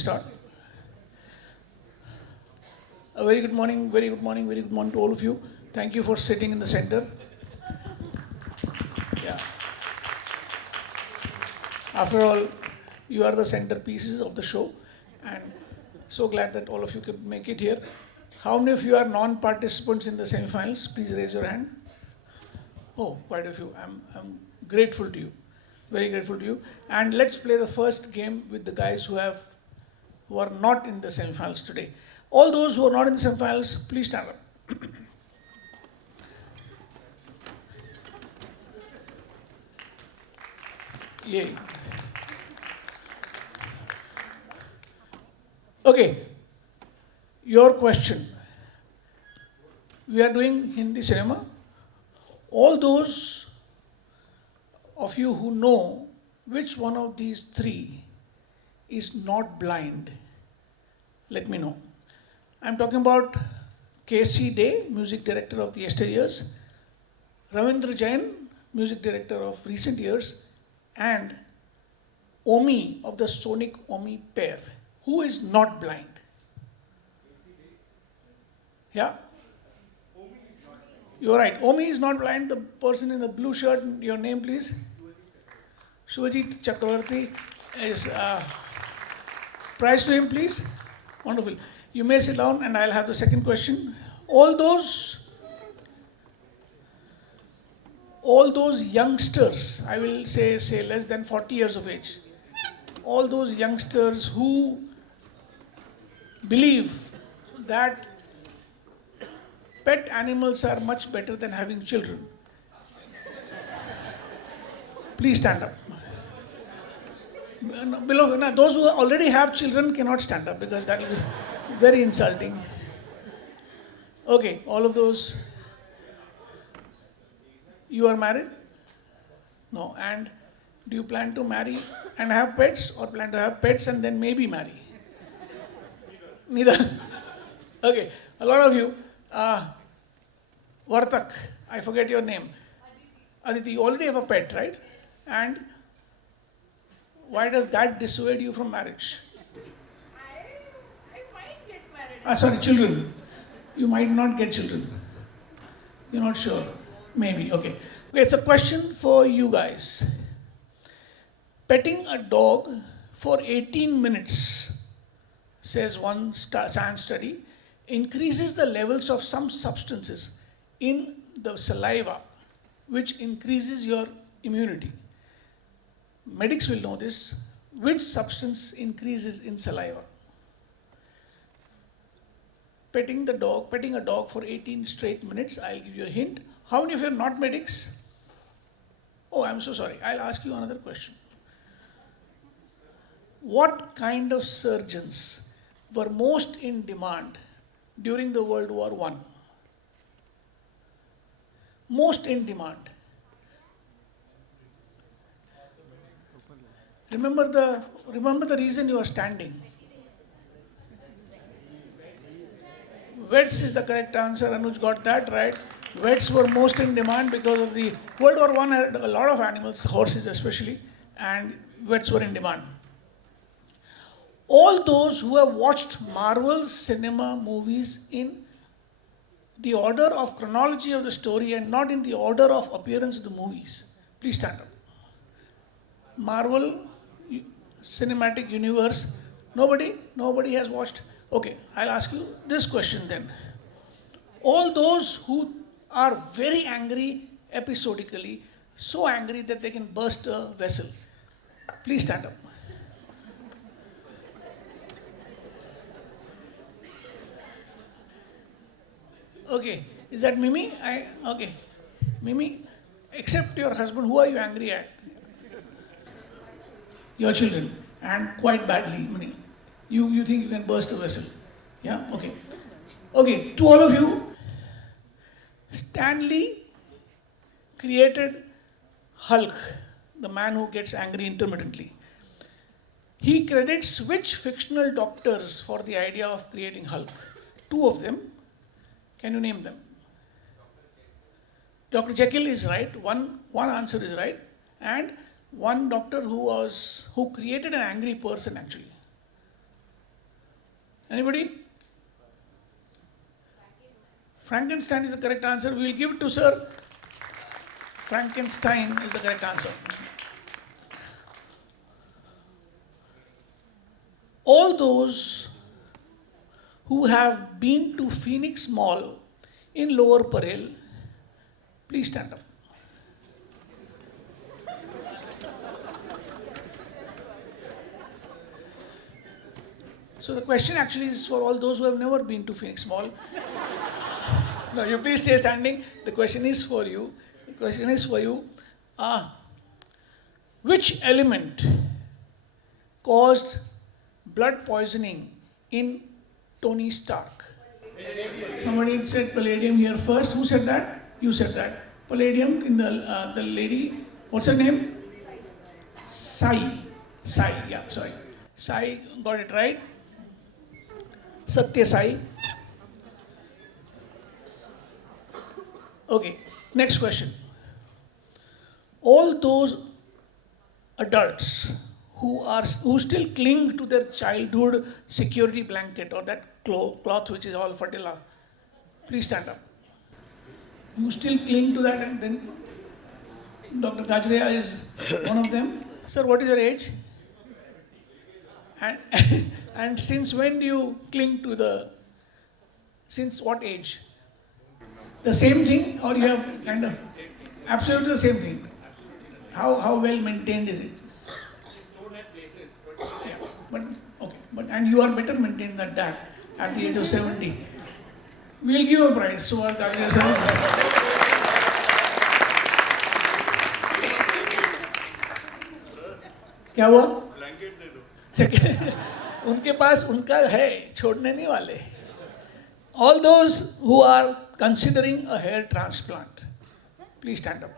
Start. A very good morning, very good morning, very good morning to all of you. Thank you for sitting in the center. Yeah. After all, you are the centerpieces of the show, and so glad that all of you could make it here. How many of you are non-participants in the semi-finals? Please raise your hand. Oh, quite a few. I'm grateful to you, very grateful to you. And let's play the first game with the guys who are not in the semi-finals today. All those who are not in the semi-finals, please stand up. Yay. Okay, your question. We are doing Hindi cinema. All those of you who know which one of these three is not blind, let me know. I'm talking about K.C. Day, music director of the yesteryears, Ravindra Jain, music director of recent years, and Omi of the Sonic Omi pair. Who is not blind? Yeah? You're right. Omi is not blind. The person in the blue shirt, your name please? Shivajit Chakravarti is prize to him, please. Wonderful. You may sit down and I'll have the second question. All those youngsters, I will say less than 40 years of age, all those youngsters who believe that pet animals are much better than having children, please stand up. Below, now, those who already have children cannot stand up because that will be very insulting. Okay, all of those. You are married? No. And do you plan to marry and have pets, or plan to have pets and then maybe marry? Neither. Okay, a lot of you. Vartak, I forget your name. Aditi, you already have a pet, right? And why does that dissuade you from marriage? I might get married. Sorry, children. You might not get children. You're not sure. Maybe, okay. Okay, it's a question for you guys. Petting a dog for 18 minutes, says one science study, increases the levels of some substances in the saliva, which increases your immunity. Medics will know this. Which substance increases in saliva? Petting a dog for 18 straight minutes. I'll give you a hint. How many of you are not medics? Oh, I'm so sorry. I'll ask you another question. What kind of surgeons were most in demand during the World War I? Most in demand. Remember the reason you are standing. Vets is the correct answer. Anuj got that right. Vets were most in demand because of the World War I had a lot of animals, horses especially, and vets were in demand. All those who have watched Marvel cinema movies in the order of chronology of the story and not in the order of appearance of the movies, please stand up. Marvel cinematic universe, nobody has watched. Okay, I'll ask you this question then. All those who are very angry episodically, so angry that they can burst a vessel, please stand up. Okay, is that Mimi? Okay, Mimi, except your husband, who are you angry at? Your children, and quite badly. You think you can burst a vessel? Yeah. Okay. Okay. To all of you, Stanley created Hulk, the man who gets angry intermittently. He credits which fictional doctors for the idea of creating Hulk? Two of them. Can you name them? Dr. Jekyll is right. One answer is right, and one doctor who created an angry person actually. Anybody? Frankenstein is the correct answer. We will give it to sir. Frankenstein is the correct answer. All those who have been to Phoenix Mall in Lower Parel, please stand up. So the question actually is for all those who have never been to Phoenix Mall. No, you please stay standing. The question is for you. The question is for you. Which element caused blood poisoning in Tony Stark? Somebody said palladium here first. Who said that? You said that. Palladium in the lady. What's her name? Sai. Sai. Yeah, sorry. Sai got it right. Satya Sai. Okay. Next question. All those adults who still cling to their childhood security blanket or that cloth which is all fatila, please stand up. You still cling to that, and then Dr. Gajria is one of them. Sir, what is your age? And, and since when do you cling to since what age? The same thing, or you have kind of absolutely the same thing? How well maintained is it? Yeah, but okay, and you are better maintained than that at the age of 70. We will give a prize. So our Gajria sir. क्या हुआ? Blanket दे दो. उनके पास उनका है, छोड़ने नहीं वाले. All those who are considering a hair transplant, please stand up.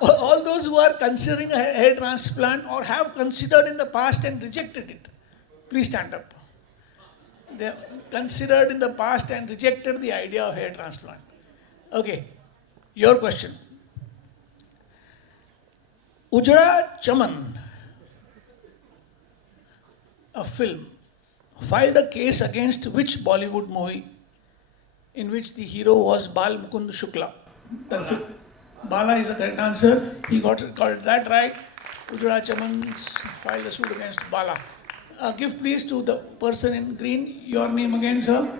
All those who are considering a hair transplant or have considered in the past and rejected it, please stand up. They have considered in the past and rejected the idea of hair transplant. Okay, your question. Ujra Chaman, a film, filed a case against which Bollywood movie in which the hero was Bal Mukund Shukla? Bala is the correct answer. He got that right. Ujra Chaman filed a suit against Bala. Give please to the person in green. Your name again, sir?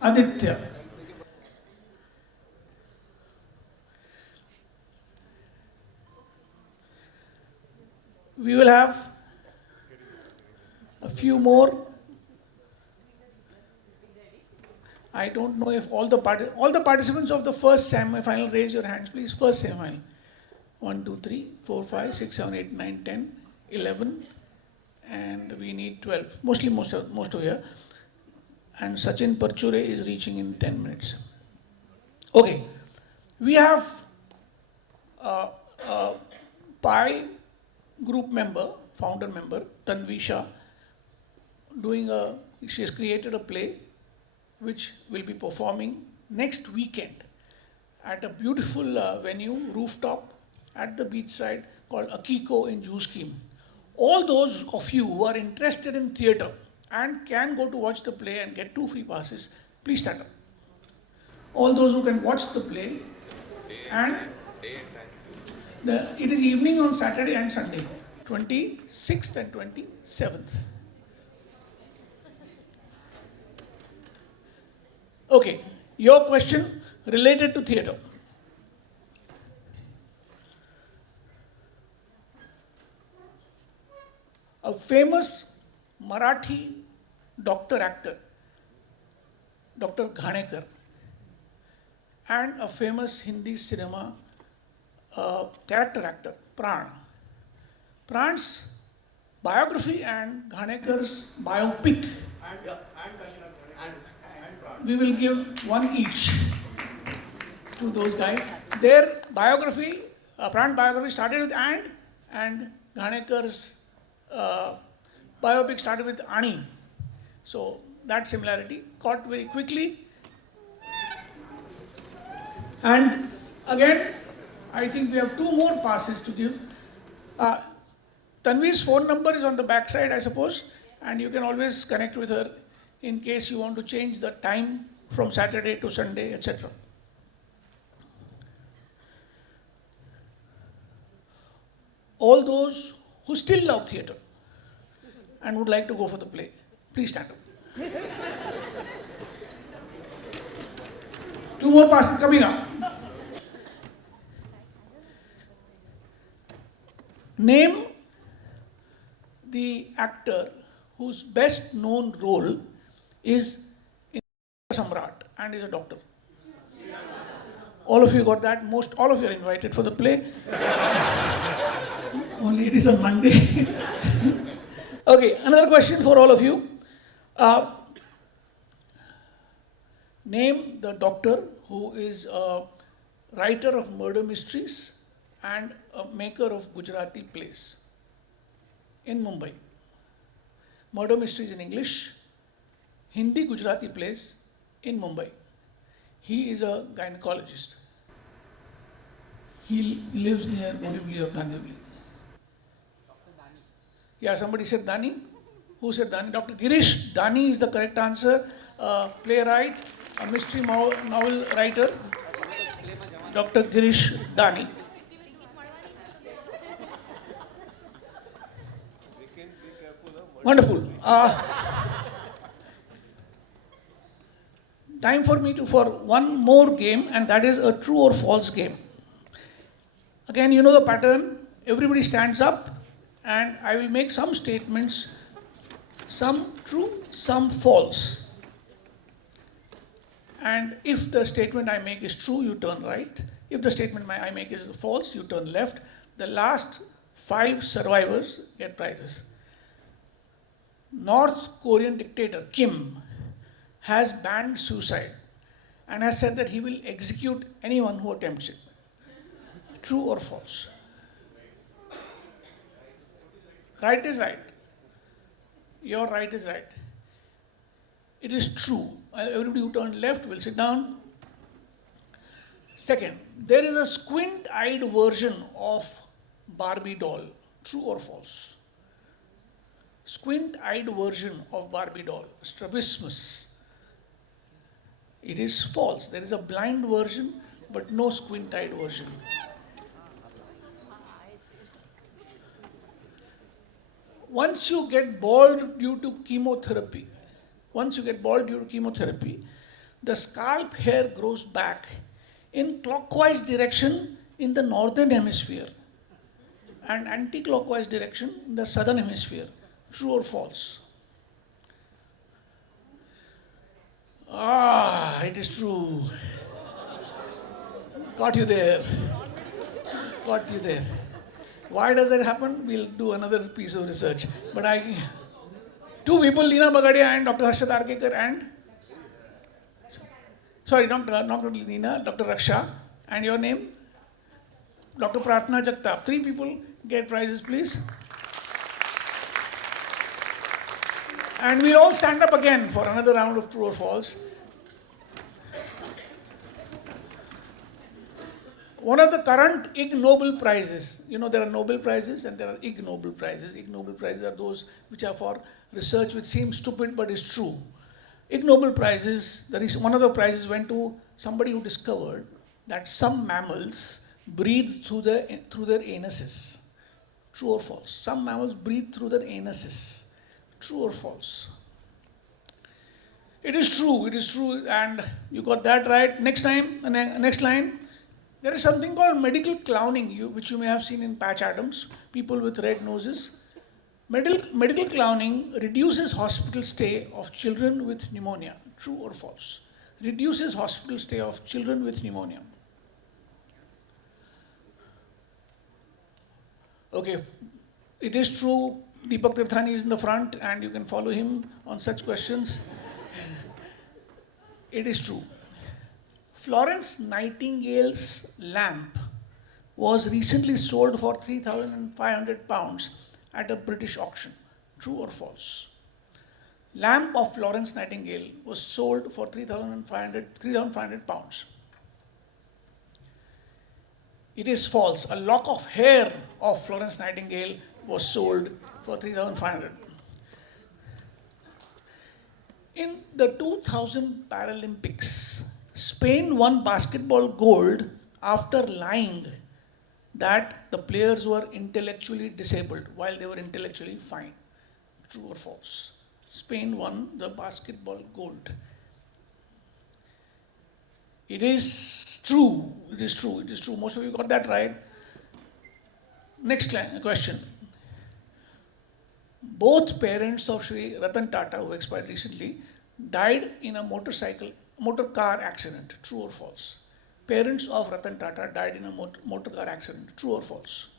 Aditya. We will have a few more. I don't know if all the participants of the first semi-final, raise your hands please. First semi-final. 1, 2, 3, 4, 5, 6, 7, 8, 9, 10, 11, and we need 12. Mostly most of here. And Sachin Parchure is reaching in 10 minutes. Okay, we have PI group member, founder member, Tanvi Shah, she has created a play which will be performing next weekend at a beautiful venue, rooftop, at the beachside called Akiko in Juice Scheme. All those of you who are interested in theatre and can go to watch the play and get 2 free passes, please stand up. All those who can watch the play, and it is evening on Saturday and Sunday, 26th and 27th. Okay, your question related to theatre. A famous Marathi doctor actor, Dr. Ghanekar, and a famous Hindi cinema character actor, Pran. Pran's biography and Ghanekar's biopic. We will give one each to those guys. Their biography, Pran biography started with and Ghanekar's biopic started with Ani. So that similarity caught very quickly. And again, I think we have 2 more passes to give. Tanvi's phone number is on the back side, I suppose, and you can always connect with her in case you want to change the time from Saturday to Sunday, etc. All those who still love theatre and would like to go for the play, please stand up. Two more passes coming up. Name the actor whose best known role is in Samrat and is a doctor. All of you got that? All of you are invited for the play. Only it is on Monday. Okay, another question for all of you. Name the doctor who is a writer of murder mysteries and a maker of Gujarati plays in Mumbai. Murder mysteries in English, Hindi Gujarati plays in Mumbai. He is a gynecologist. He lives near Borivali or Gandhivali. Yeah, somebody said Dani. Who said Dani? Dr. Girish. Dani is the correct answer. Playwright, a mystery novel writer. Dr. Girish Dani. Wonderful. Time for me for one more game, and that is a true or false game. Again, you know the pattern. Everybody stands up, and I will make some statements, some true, some false. And if the statement I make is true, you turn right. If the statement I make is false, you turn left. The last 5 survivors get prizes. North Korean dictator Kim has banned suicide and has said that he will execute anyone who attempts it. True or false? Right is right. Your right is right. It is true. Everybody who turned left will sit down. Second, there is a squint-eyed version of Barbie doll. True or false? Squint-eyed version of Barbie doll, strabismus. It is false. There is a blind version, but no squint-eyed version. Once you get bald due to chemotherapy, the scalp hair grows back in clockwise direction in the northern hemisphere and anti-clockwise direction in the southern hemisphere. True or false? It is true. Got you there. Why does that happen? We'll do another piece of research. But two people, Leena Bagadia and Dr. Harshad Arkekar and, not Leena, Dr. Raksha, and your name? Dr. Pratna Jagtap. 3 people get prizes, please. And we'll all stand up again for another round of true or false. One of the current Ig Nobel prizes, there are Nobel prizes and there are Ig Nobel prizes. Ig Nobel prizes are those which are for research which seems stupid but is true. Ig Nobel prizes, one of the prizes went to somebody who discovered that some mammals breathe through their anuses. True or false? Some mammals breathe through their anuses. True or false? It is true, and you got that right. Next line. There is something called medical clowning, which you may have seen in Patch Adams, people with red noses. Medical clowning reduces hospital stay of children with pneumonia. True or false? Reduces hospital stay of children with pneumonia. Okay, it is true. Deepak Tirthani is in the front and you can follow him on such questions. It is true. Florence Nightingale's lamp was recently sold for £3,500 at a British auction. True or false? Lamp of Florence Nightingale was sold for £3,500. It is false. A lock of hair of Florence Nightingale was sold for 3,500. In the 2000 Paralympics, Spain won basketball gold after lying that the players were intellectually disabled while they were intellectually fine. True or false? Spain won the basketball gold. It is true. It is true. It is true. Most of you got that right. Next question. Both parents of Sri Ratan Tata, who expired recently, died in a motor car accident. True or false? Parents of Ratan Tata died in a motor car accident. True or false?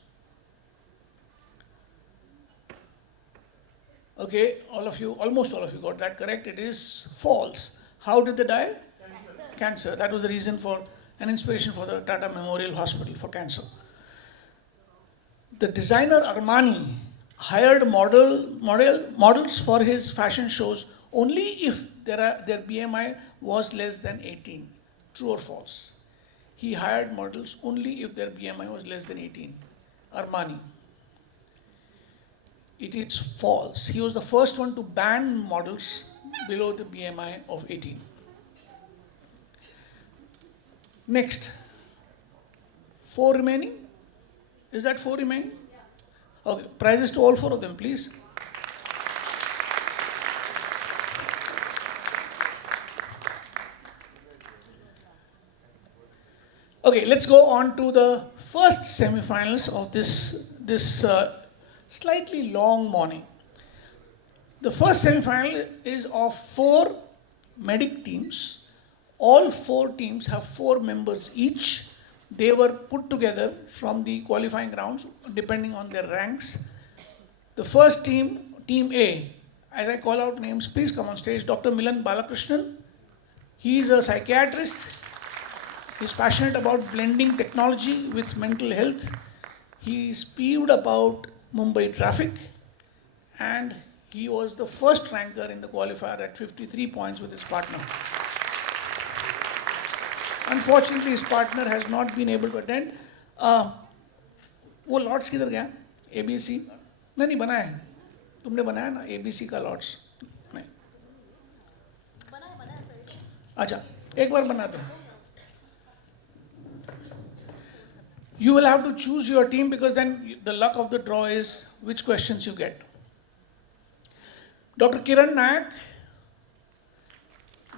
Okay, almost all of you got that correct. It is false. How did they die? Cancer. That was the reason for an inspiration for the Tata Memorial Hospital for cancer. The designer Armani hired models for his fashion shows only if their BMI was less than 18. True or false? He hired models only if their BMI was less than 18. Armani. It is false. He was the first one to ban models below the BMI of 18. Next. 4 remaining? Is that 4 remaining? Okay, prizes to all 4 of them, please. Okay, let's go on to the first semi-finals of this slightly long morning. The first semi-final is of 4 medic teams. All 4 teams have 4 members each. They were put together from the qualifying rounds depending on their ranks. The first team, Team A, as I call out names, please come on stage. Dr. Milan Balakrishnan. He is a psychiatrist. He is passionate about blending technology with mental health. He is peeved about Mumbai traffic, and he was the first ranker in the qualifier at 53 points with his partner. Unfortunately, his partner has not been able to attend. वो lots किधर गया? ABC नहीं बना है. तुमने बनाया ना ABC का लॉट्स? नहीं. बना है सर. अच्छा, एक बार बना दो. You will have to choose your team because then the luck of the draw is which questions you get. Dr. Kiran Nayak,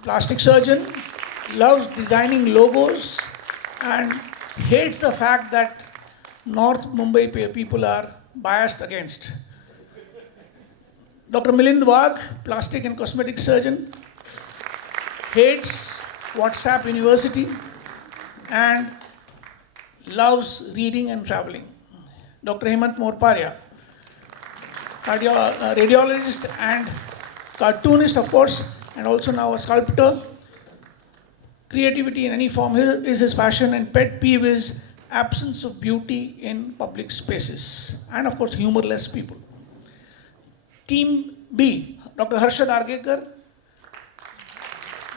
plastic surgeon, loves designing logos and hates the fact that North Mumbai people are biased against. Dr. Milind Wagh, plastic and cosmetic surgeon, hates WhatsApp University and loves reading and traveling. Dr. Hemant Morparia, radiologist and cartoonist, of course, and also now a sculptor. Creativity in any form is his passion, and pet peeve is absence of beauty in public spaces, and of course humorless people. Team B, Dr. Harshad Argekar.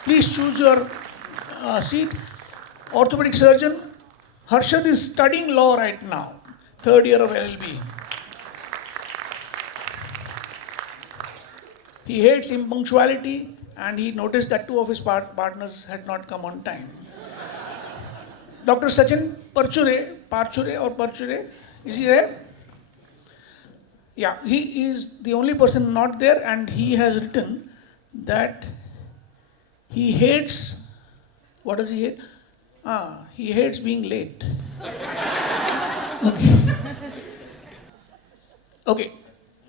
Please choose your seat. Orthopedic surgeon. Harshad is studying law right now, 3rd year of LLB. He hates impunctuality, and he noticed that 2 of his partners had not come on time. Dr. Sachin Parchure, is he there? Yeah, he is the only person not there, and he has written that he hates, what does he hate? He hates being late. Okay.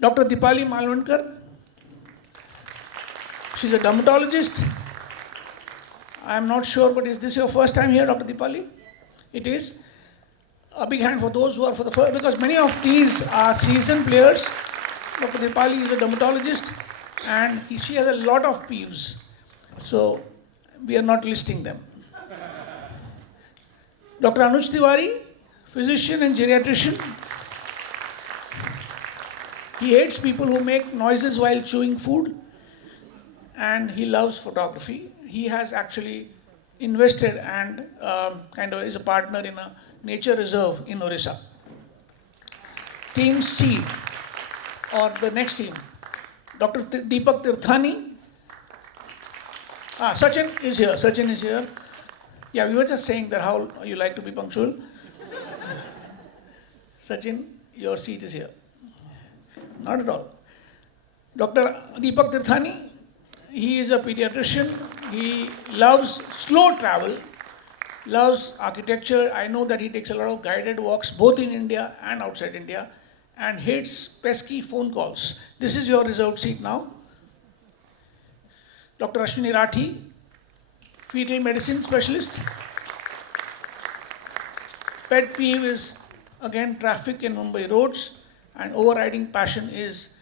Dr. Dipali Malvankar. She's a dermatologist. I am not sure, but is this your first time here, Dr. Dipali? It is. A big hand for those who are for the first, because many of these are seasoned players. Dr. Dipali is a dermatologist, and she has a lot of peeves. So we are not listing them. Dr. Anuj Tiwari, physician and geriatrician. He hates people who make noises while chewing food, and he loves photography. He has actually invested and kind of is a partner in a nature reserve in Orissa. Team C, or the next team? Dr. Deepak Tirthani. Sachin is here. Sachin is here. Yeah, we were just saying that how you like to be punctual. Sachin, your seat is here. Not at all. Dr. Deepak Tirthani, he is a pediatrician. He loves slow travel, loves architecture. I know that he takes a lot of guided walks both in India and outside India, and hates pesky phone calls. This is your reserved seat now. Dr. Ashwini Rathi, fetal medicine specialist. Pet peeve is again traffic in Mumbai roads, and overriding passion is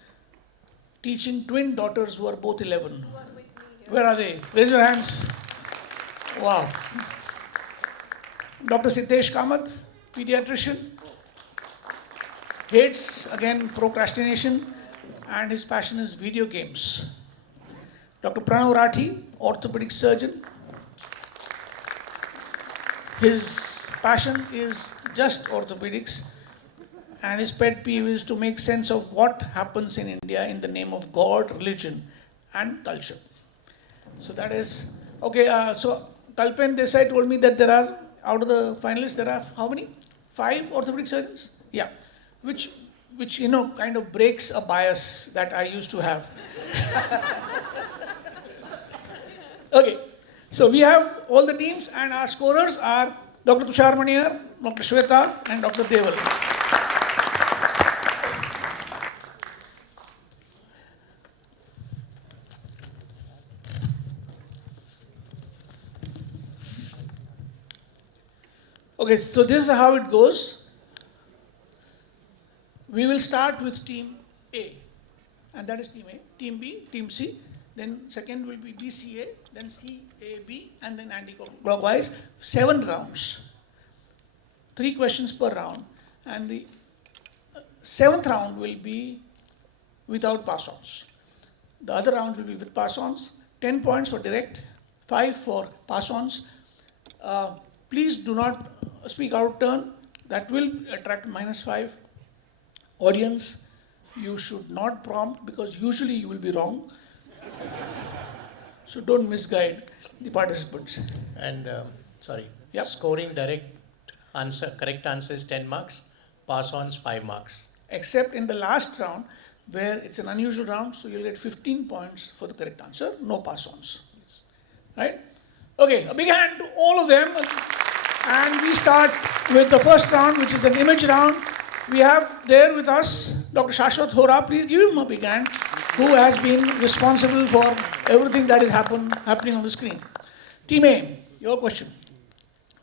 teaching twin daughters who are both 11. Where are they? Raise your hands. Wow. Dr. Siddesh Kamath, pediatrician, hates again procrastination, and his passion is video games. Dr. Pranav Rathi, orthopedic surgeon. His passion is just orthopedics, and his pet peeve is to make sense of what happens in India in the name of God, religion, and culture. So that is okay. So Kalpen Desai told me that there are, out of the finalists, there are how many? 5 orthopedic surgeons? Yeah, which kind of breaks a bias that I used to have. Okay, so we have all the teams, and our scorers are Dr. Tushar Maniyar, Dr. Shweta, and Dr. Deval. Okay, so this is how it goes. We will start with team A, and that is team A. Team B, team C. Then second will be BCA, then CAB, and then anti-clockwise. 7 rounds. 3 questions per round. And the 7th round will be without pass-ons. The other rounds will be with pass-ons. 10 points for direct, 5 for pass-ons. Please do not speak out of turn. That will attract -5. Audience, you should not prompt, because usually you will be wrong. So don't misguide the participants. And sorry, Yep. scoring correct answer is 10 marks, pass-ons 5 marks. Except in the last round, where it's an unusual round, so you'll get 15 points for the correct answer, no pass-ons. Right? Okay, a big hand to all of them. And we start with the first round, which is an image round. We have there with us Dr. Shashwat Hora. Please give him a big hand, who has been responsible for everything that is happening on the screen. Team A, your question.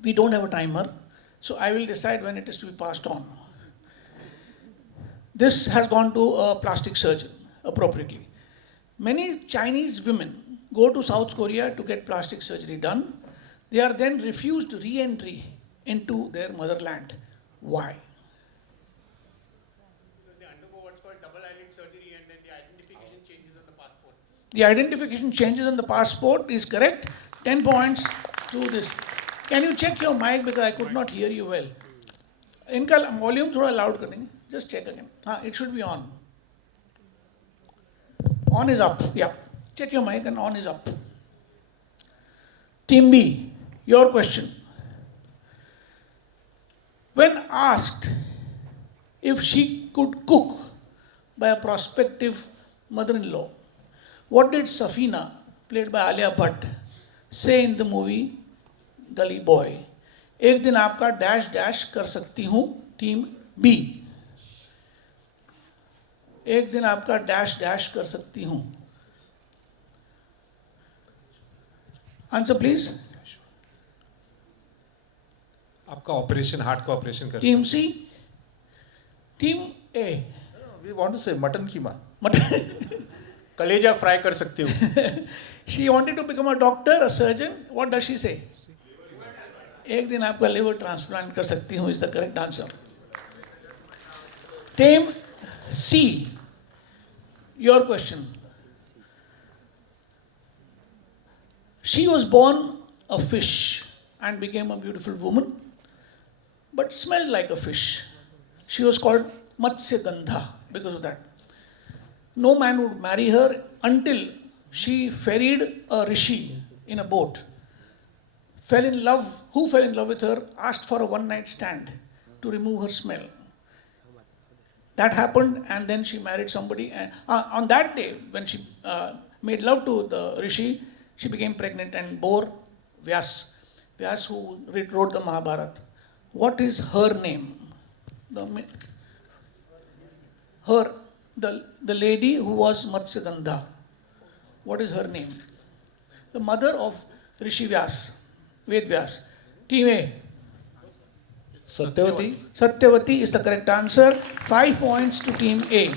We don't have a timer, so I will decide when it is to be passed on. This has gone to a plastic surgeon, appropriately. Many Chinese women go to South Korea to get plastic surgery done. They are then refused re-entry into their motherland. Why? They undergo what's called double-eyelid surgery, and then the identification changes on the passport. The identification changes on the passport is correct. 10 points to this. Can you check your mic, because I could not hear you well. इनका volume थोड़ा loud कर देंगे. Just check again. It should be on. On is up. Yeah. Check your mic and on is up. Team B, your question. When asked if she could cook by a prospective mother-in-law, what did Safina, played by Alia Bhatt, say in the movie Gully Boy? एक दिन आपका dash dash कर सकती हूँ, team B. एक दिन आपका dash dash कर सकती हूँ. Answer please. आपका ऑपरेशन, हार्ट का ऑपरेशन कर team C. Team A. We want to say mutton keema. कलेजा फ्राई कर सकती हूँ. She wanted to become a doctor, a surgeon. What does she say? एक दिन आपका liver transplant कर सकती हूँ is the correct answer. Team C, your question. She was born a fish and became a beautiful woman, but smelled like a fish. She was called Matsya Gandha because of that. no man would marry her until she ferried a rishi in a boat. Fell in love, who fell in love with her, asked for a one night stand to remove her smell. That happened, and then she married somebody. And on that day, when she made love to the rishi, she became pregnant and bore Vyas. Vyas, who wrote the Mahabharata. What is her name? The lady who was Matsyagandha. What is her name? The mother of Rishi Vyas, Ved Vyas. Team A. Satyavati. Satyavati is the correct answer. 5 points to team A.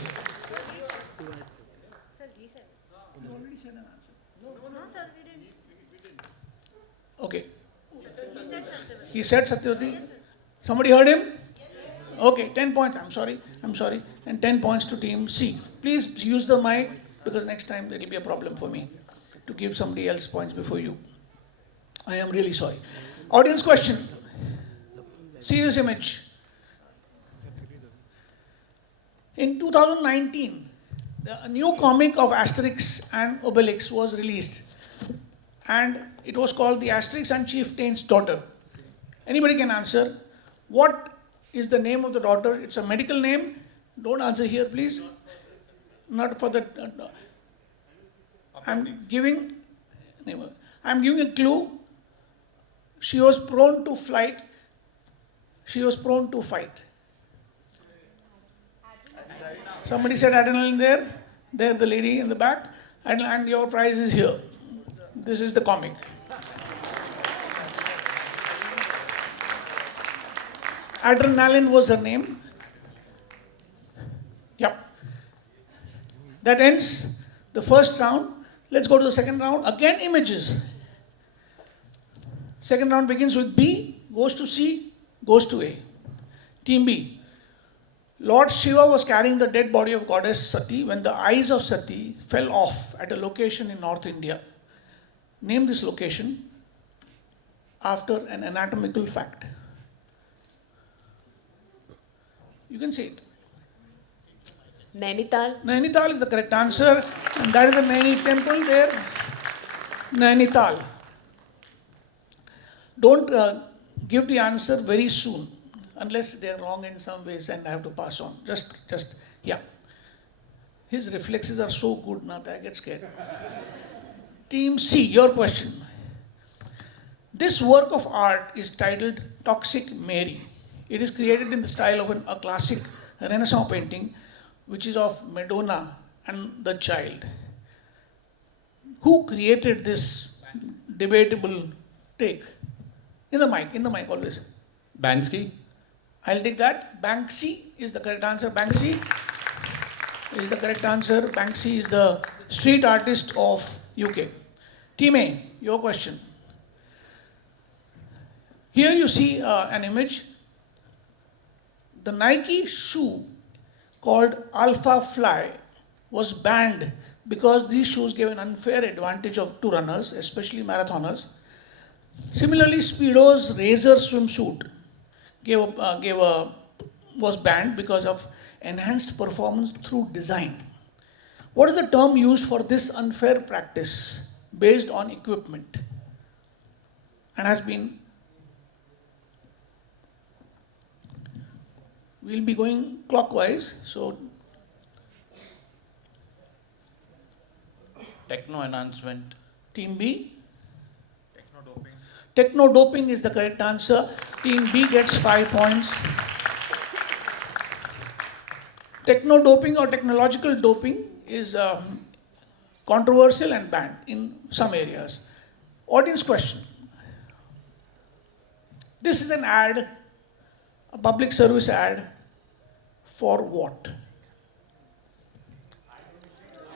Okay. He said Satyavati. Somebody heard him? Okay, 10 points. I'm sorry. And 10 points to team C. Please use the mic because next time there will be a problem for me to give somebody else points before you. I am really sorry. Audience question. See this image. In 2019, a new comic of Asterix and Obelix was released. And it was called The Asterix and Chieftain's Daughter. Anybody can answer. What is the name of the daughter? It's a medical name. Don't answer here, please. Not for the. I'm giving a clue. She was prone to flight. She was prone to fight. Somebody said adrenaline there. There, the lady in the back. And your prize is here. This is the comic. Adrenaline was her name. Yep. That ends the first round. Let's go to the second round. Again, images. Second round begins with B, goes to C, goes to A. Team B. Lord Shiva was carrying the dead body of goddess Sati when the eyes of Sati fell off at a location in North India. Name this location after an anatomical fact. You can say it. Nainital. Nainital is the correct answer, and that is the Naini temple there. Nainital. Don't give the answer very soon, unless they are wrong in some ways and I have to pass on. Yeah. His reflexes are so good now that I get scared. Team C, your question. This work of art is titled Toxic Mary. It is created in the style of a classic Renaissance painting, which is of Madonna and the Child. Who created this debatable take? In the mic always. Bansky? I'll take that. Banksy is the correct answer. Banksy is the correct answer. Banksy is the street artist of UK. Team A, your question. Here you see an image. The Nike shoe called Alpha Fly was banned because these shoes gave an unfair advantage to runners, especially marathoners. Similarly, Speedo's Razor swimsuit was banned because of enhanced performance through design. What is the term used for this unfair practice based on equipment and has been? We'll be going clockwise, so Techno enhancement. Team B. Techno doping is the correct answer. Team B gets 5 points. Techno doping or technological doping is controversial and banned in some areas. Audience question. This is an ad, a public service ad for what?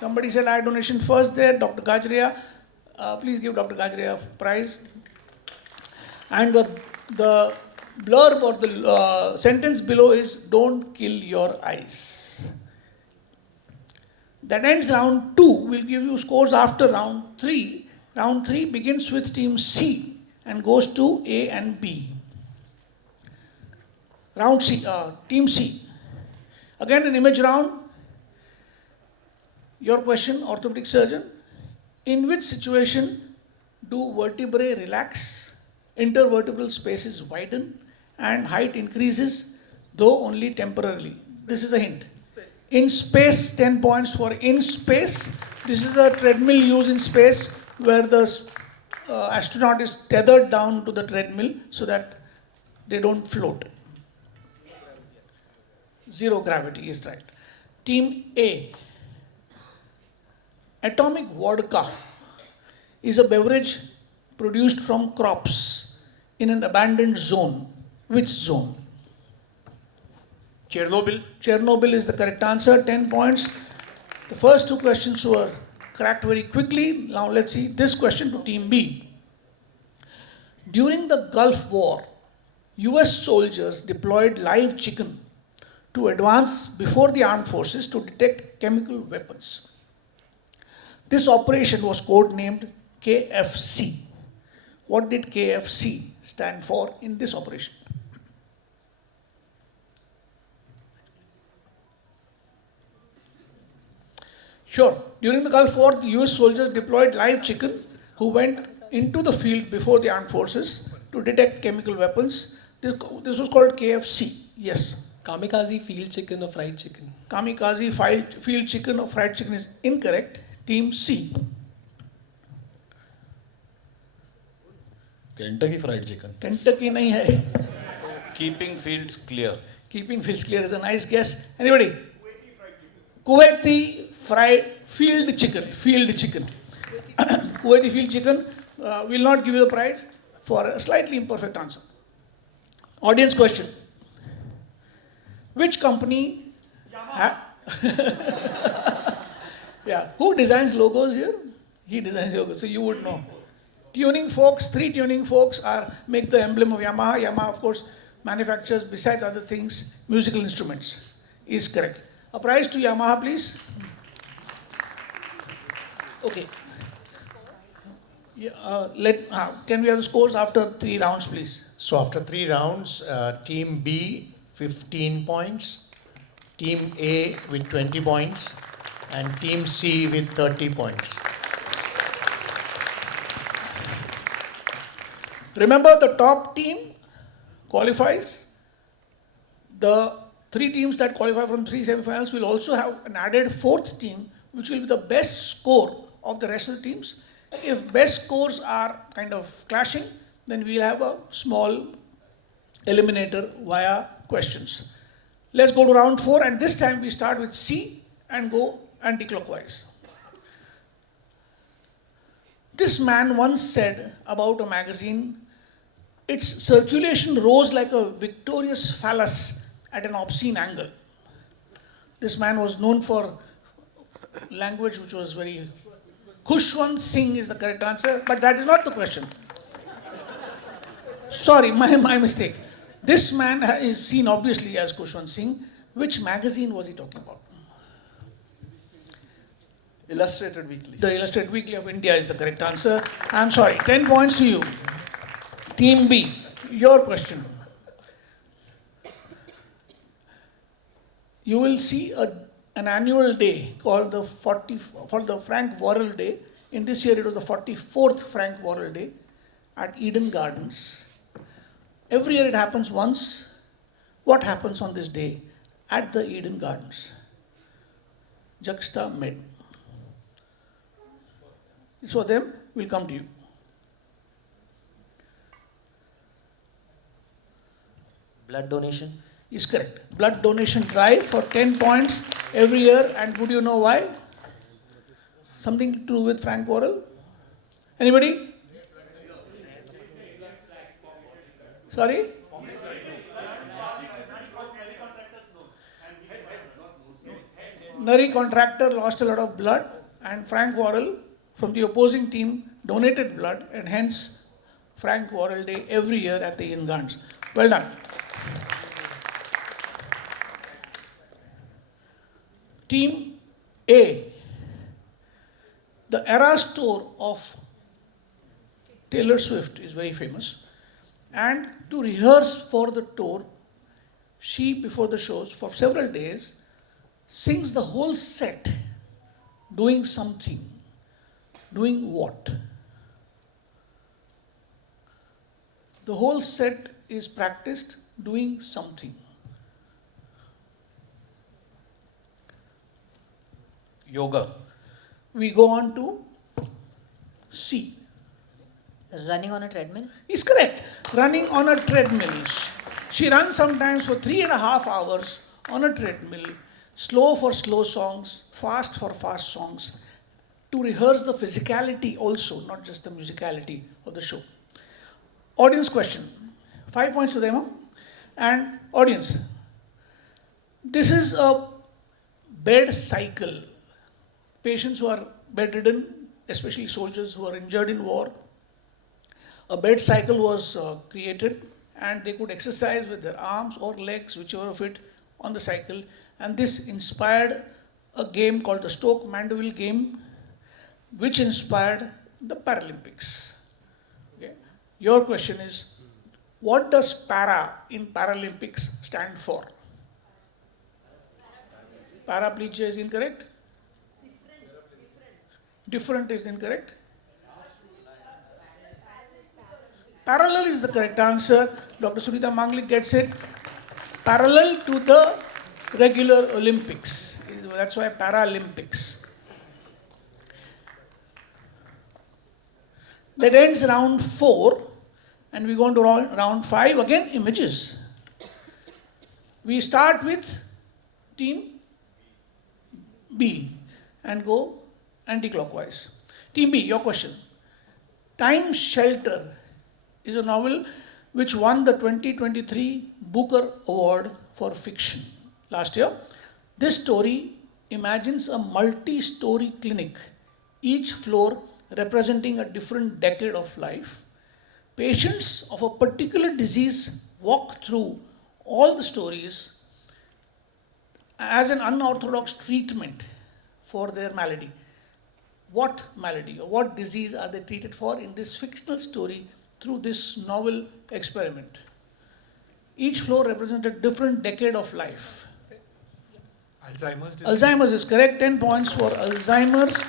Somebody said ad donation first there, Dr. Gajria. Please give Dr. Gajria a prize. And the blurb or the sentence below is don't kill your eyes. That ends round 2. We'll give you scores after round 3. Round 3 begins with team C and goes to A and B. Round C, team C. Again an image round. Your question, orthopedic surgeon. In which situation do vertebrae relax, intervertebral spaces widen, and height increases, though only temporarily? This is a hint. In space, 10 points for in space. This is a treadmill used in space where the astronaut is tethered down to the treadmill so that they don't float. Zero gravity is right. Team A. Atomic vodka is a beverage produced from crops in an abandoned zone. Which zone? Chernobyl. Chernobyl is the correct answer, 10 points. The first two questions were cracked very quickly. Now let's see this question to Team B. During the Gulf War, US soldiers deployed live chicken to advance before the armed forces to detect chemical weapons. This operation was codenamed KFC. What did KFC stand for in this operation? Sure. During the Gulf War, the US soldiers deployed live chicken who went into the field before the armed forces to detect chemical weapons. This was called KFC. Yes. Kamikaze field chicken or fried chicken? Kamikaze field chicken or fried chicken is incorrect. Team C. Kentucky Fried Chicken. Kentucky nahi hai. Keeping fields clear. Keeping fields clear is a nice guess. Anybody? Kuwaiti fried field chicken. Field chicken. Kuwaiti field chicken. Will not give you the prize for a slightly imperfect answer. Audience question. Which company? Yeah. Who designs logos here? He designs logos, so you would know. Tuning forks, 3 tuning forks make the emblem of Yamaha. Yamaha, of course, manufactures, besides other things, musical instruments. Is correct. A prize to Yamaha, please. Okay. Yeah, can we have the scores after 3 rounds, please? So after 3 rounds, Team B 15 points, Team A with 20 points, and Team C with 30 points. Remember, the top team qualifies. The 3 teams that qualify from 3 semifinals will also have an added 4th team, which will be the best score of the rest of the teams. If best scores are kind of clashing, then we'll have a small eliminator via questions. Let's go to round 4, and this time we start with C and go anti-clockwise. This man once said about a magazine, its circulation rose like a victorious phallus at an obscene angle. This man was known for language which was very... Khushwant Singh is the correct answer, but that is not the question. Sorry, my mistake. This man is seen obviously as Khushwant Singh. Which magazine was he talking about? Illustrated Weekly. The Illustrated Weekly of India is the correct answer. I'm sorry, 10 points to you. Team B, your question. You will see an annual day called the Frank Worrell Day. In this year, it was the 44th Frank Worrell Day at Eden Gardens. Every year it happens once. What happens on this day at the Eden Gardens? Juxtamedicine. It's for them. We'll come to you. Blood donation? Is correct. Blood donation drive for 10 points every year. And would you know why? Something to do with Frank Worrell? Anybody? Sorry? Nari contractor lost a lot of blood, and Frank Worrell from the opposing team donated blood, and hence Frank Worrell Day every year at the Eden Gardens. Well done. Team A. The Eras Tour of Taylor Swift is very famous. And to rehearse for the tour, she, before the shows, for several days, sings the whole set doing something. Doing what? The whole set is practiced doing something. Yoga. We go on to C. Running on a treadmill? Is correct. Running on a treadmill. She runs sometimes for 3.5 hours on a treadmill, slow for slow songs, fast for fast songs, to rehearse the physicality also, not just the musicality of the show. Audience question. 5 points to them. Huh? And audience, this is a bed cycle. Patients who are bedridden, especially soldiers who are injured in war, a bed cycle was created and they could exercise with their arms or legs, whichever of it, on the cycle. And this inspired a game called the Stoke Mandeville game, which inspired the Paralympics. Okay. Your question is, what does para in Paralympics stand for? Paraplegia is incorrect? Different is incorrect? Parallel is the correct answer. Dr. Sunita Manglik gets it. Parallel to the regular Olympics. That's why Paralympics. That ends round 4 and we go on to round 5. Again, images. We start with team B and go anti-clockwise. Team B, your question. Time Shelter is a novel which won the 2023 Booker Award for Fiction last year. This story imagines a multi-story clinic, each floor representing a different decade of life. Patients of a particular disease walk through all the stories as an unorthodox treatment for their malady. What malady or what disease are they treated for in this fictional story through this novel experiment? Each floor represents a different decade of life. Alzheimer's disease. Alzheimer's is correct. 10 points for Alzheimer's.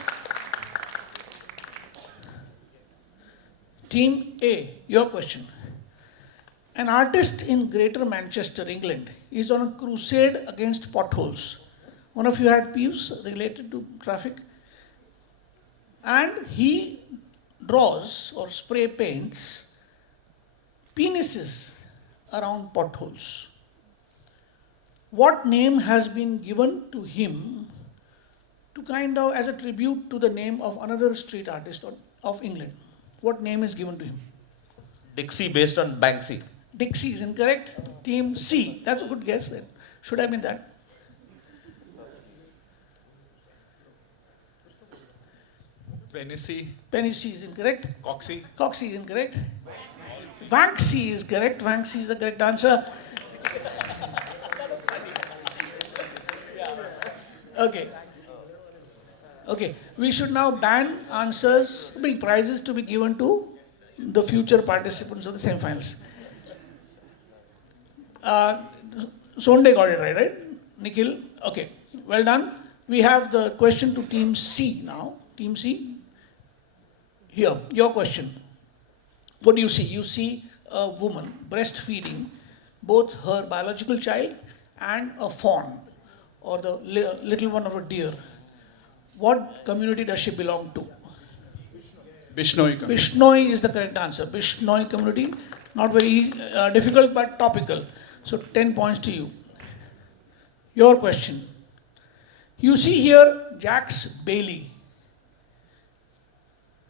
Team A, your question. An artist in Greater Manchester, England, is on a crusade against potholes. One of you had peeves related to traffic? And he draws or spray paints penises around potholes. What name has been given to him to kind of as a tribute to the name of another street artist of England? What name is given to him? Dixie based on Banksy. Dixie is incorrect. Team C. That's a good guess. Then should have been that. Penny is incorrect. Coxie is incorrect. Banksy is correct. Banksy is the correct answer. Okay. Okay. We should now ban answers, big prizes to be given to the future participants of the semi-finals. Sonde got it right? Nikhil? Okay. Well done. We have the question to Team C now. Team C. Here, your question. What do you see? You see a woman breastfeeding both her biological child and a fawn, or the little one of a deer. What community does she belong to? Bishnoi community. Bishnoi is the correct answer. Bishnoi community. Not very difficult but topical. So 10 points to you. Your question. You see here Jax Bailey.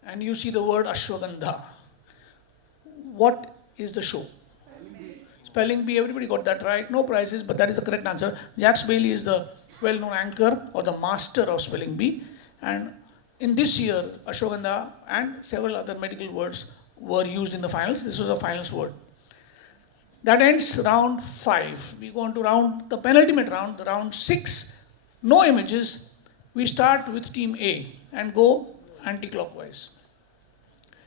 And you see the word Ashwagandha. What is the show? Spelling bee, everybody got that right. No prizes, but that is the correct answer. Jax Bailey is the well-known anchor or the master of spelling bee. And in this year, Ashwagandha and several other medical words were used in the finals. This was a finals word. That ends round 5. We go on to the penultimate round, the round 6. No images. We start with Team A and go anti-clockwise.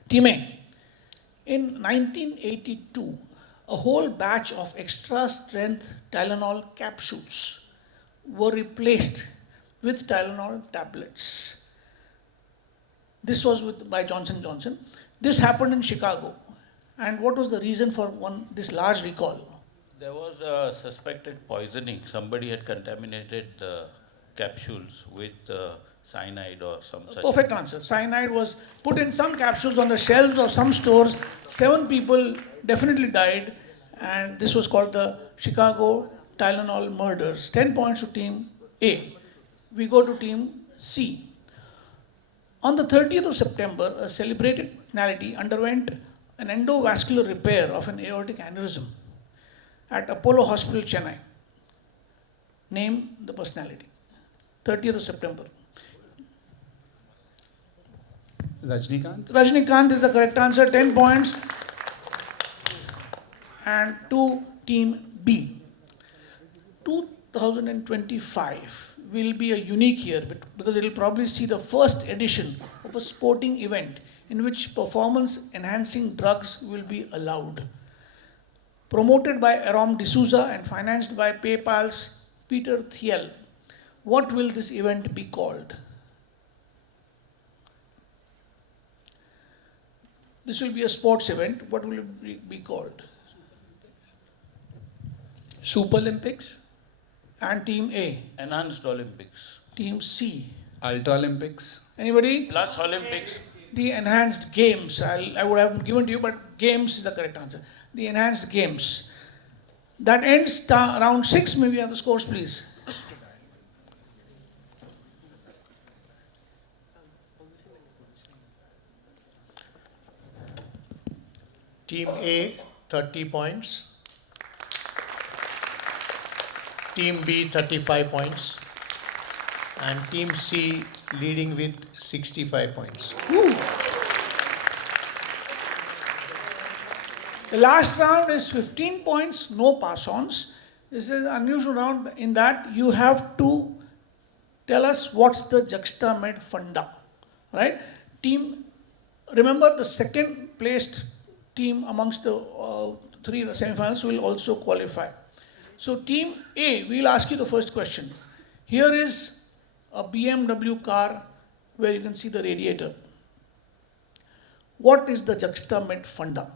Team A. In 1982, a whole batch of extra strength Tylenol capsules were replaced with Tylenol tablets. This was by Johnson Johnson. This happened in Chicago. And what was the reason for this large recall? There was a suspected poisoning. Somebody had contaminated the capsules with cyanide or some such. Perfect answer. Cyanide was put in some capsules on the shelves of some stores. 7 people definitely died, and this was called the Chicago Tylenol murders. 10 points to team A. We go to team C. On the 30th of September, a celebrated personality underwent an endovascular repair of an aortic aneurysm at Apollo Hospital, Chennai. Name the personality. 30th of September. Rajnikant? Rajnikant is the correct answer, 10 points. And to team B. 2025 will be a unique year because it will probably see the first edition of a sporting event in which performance enhancing drugs will be allowed. Promoted by Aram D'Souza and financed by PayPal's Peter Thiel. What will this event be called? This will be a sports event. What will it be called? Super Olympics? And team A. Enhanced Olympics. Team C. Ultra Olympics? Anybody? Plus Olympics. The enhanced games. I would have given to you, but games is the correct answer. The enhanced games. That ends round 6. May we have the scores, please? Team A, 30 points. Team B, 35 points. And Team C leading with 65 points. The last round is 15 points, no pass-ons. This is an unusual round in that you have to tell us what's the Juxtamed funda, right? Team, remember the second placed team amongst the 3 semifinals will also qualify. So team A, we'll ask you the first question. Here is a BMW car where you can see the radiator. What is the Juxtamed funda?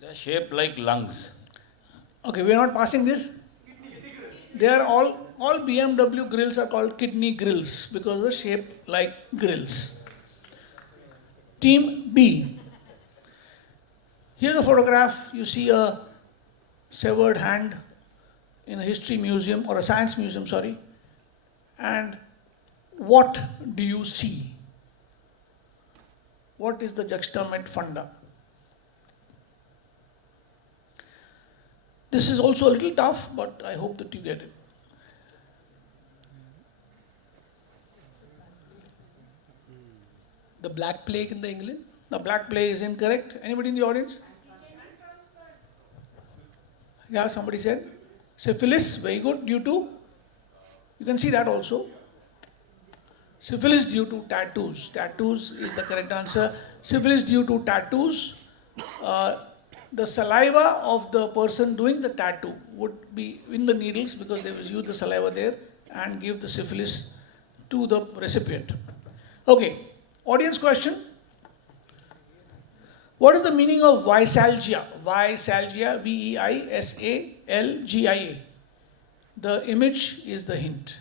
They're shaped like lungs. Okay, we are not passing this. They are all BMW grills are called kidney grills because of the shape like grills. Team B. Here's a photograph. You see a severed hand in a history museum or a science museum, sorry. And what do you see? What is the Juxtamed funda? This is also a little tough, but I hope that you get it. The Black Plague in the England? The Black Plague is incorrect. Anybody in the audience? Yeah, somebody said. Syphilis, very good, due to? You can see that also. Syphilis due to tattoos. Tattoos is the correct answer. Syphilis due to tattoos. The saliva of the person doing the tattoo would be in the needles because they will use the saliva there and give the syphilis to the recipient. Okay, audience question. What is the meaning of Visalgia? Visalgia, Veisalgia. The image is the hint.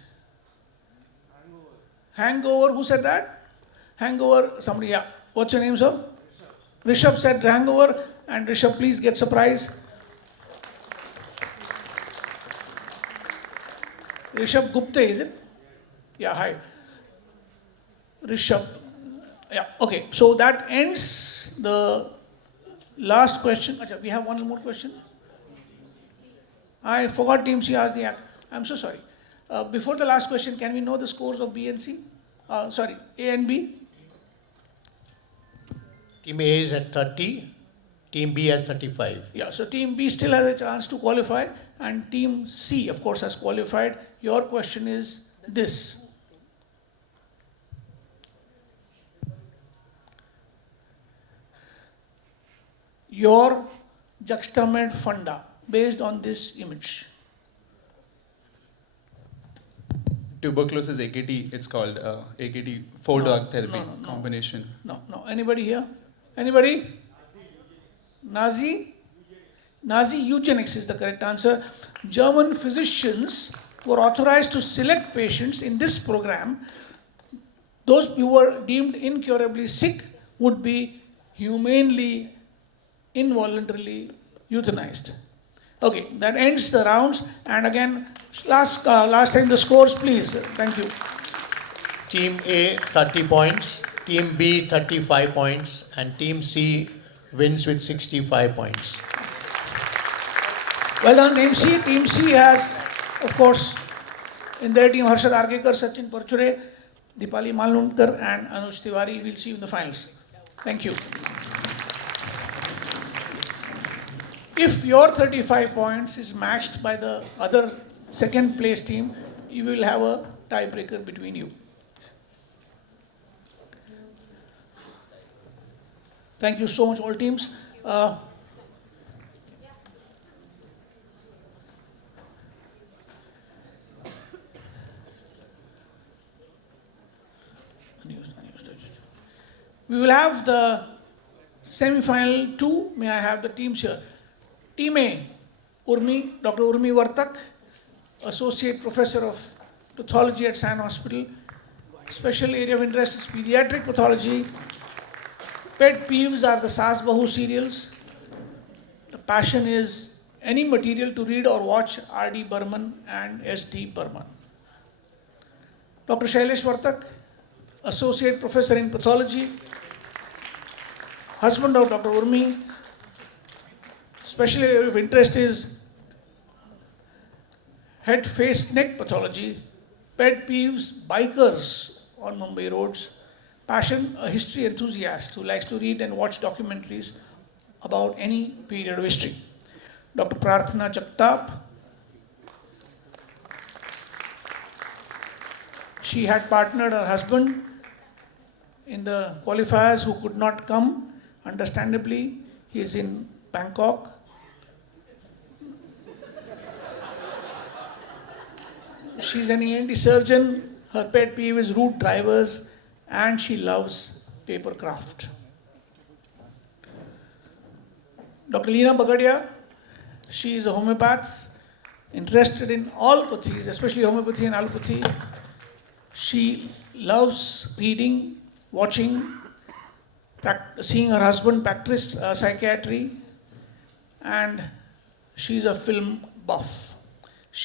Hangover, who said that? Hangover, somebody, yeah. What's your name, sir? Rishabh said hangover. And Rishabh, please get surprise. Rishabh Gupta, is it? Yeah, hi. Rishabh. Yeah, okay. So that ends the last question. Achha, we have one more question. I forgot team C asked the act. I'm so sorry. Before the last question, can we know the scores of B and C? Sorry, A and B? Team A is at 30. Team B has 35. Yeah, so team B still has a chance to qualify and team C, of course, has qualified. Your question is this. Your Juxtamedicine funda based on this image. Tuberculosis AKT, it's called AKT 4-drug therapy no. combination. No. Anybody here? Anybody? Nazi? Nazi eugenics is the correct answer. German physicians were authorized to select patients in this program. Those who were deemed incurably sick would be humanely, involuntarily euthanized. Okay, that ends the rounds. And again, last time the scores, please. Thank you. Team A 30 points, Team B 35 points, and Team C wins with 65 points. Well done, Team C. Team C has, of course, in their team, Harshad Argekar, Sachin Parchure, Dipali Malundkar, and Anuj Tiwari. We'll see you in the finals. Thank you. If your 35 points is matched by the other second place team, you will have a tiebreaker between you. Thank you so much, all teams. We will have the semi-final 2. May I have the teams here? Team A, Urmi, Dr. Urmi Vartak, Associate Professor of Pathology at San Hospital. Special area of interest is pediatric pathology. Pet peeves are the Saas Bahu serials. The passion is any material to read or watch R.D. Burman and S.D. Burman. Dr. Shailesh Vartak, Associate Professor in Pathology, husband of Dr. Urmi. Special area of interest is head, face, neck pathology. Pet peeves, bikers on Mumbai roads. Passion, a history enthusiast who likes to read and watch documentaries about any period of history. Dr. Prarthana Jagtap. She had partnered her husband in the qualifiers who could not come. Understandably, he is in Bangkok. She's an ENT surgeon. Her pet peeve is route drivers, and she loves paper craft. Dr. Leena Bagadia, she is a homeopath, interested in all pathies, especially homeopathy and allopathy. She loves reading, watching, seeing her husband practice psychiatry, and she's a film buff.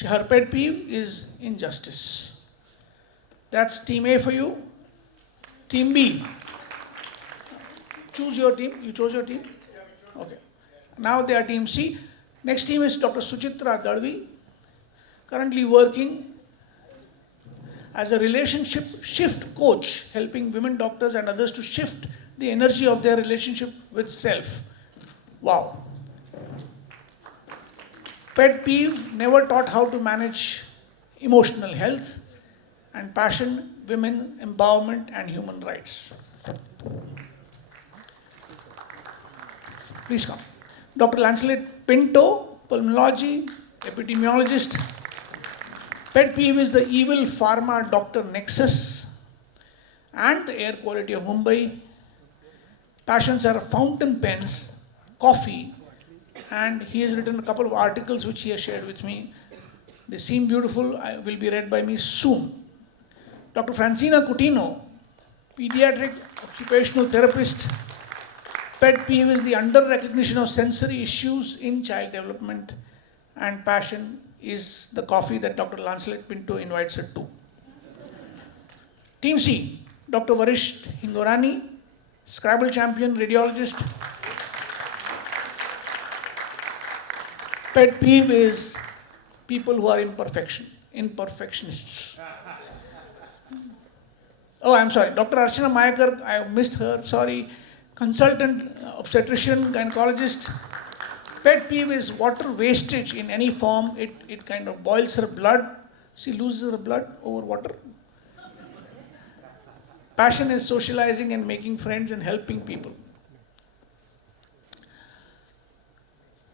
Her pet peeve is injustice. That's Team A for you. Team B. Choose your team. You chose your team? Okay. Now they are Team C. Next team is Dr. Suchitra Gadvi, currently working as a relationship shift coach, helping women doctors and others to shift the energy of their relationship with self. Wow. Pet peeve, never taught how to manage emotional health, and passion, women empowerment and human rights. Please come. Dr. Lancelot Pinto, pulmonology, epidemiologist. Pet peeve is the evil pharma doctor nexus and the air quality of Mumbai. Passions are fountain pens, coffee, and he has written a couple of articles which he has shared with me. They seem beautiful, will be read by me soon. Dr. Francina Coutinho, pediatric occupational therapist. Pet peeve is the under-recognition of sensory issues in child development, and passion is the coffee that Dr. Lancelot Pinto invites her to. Team C, Dr. Varish Hingorani, Scrabble champion, radiologist. Pet peeve is people who are imperfectionists. Oh, I'm sorry. Dr. Archana Mayakar, I missed her, sorry. Consultant, obstetrician, gynecologist. Pet peeve is water wastage in any form. It kind of boils her blood. She loses her blood over water. Passion is socializing and making friends and helping people.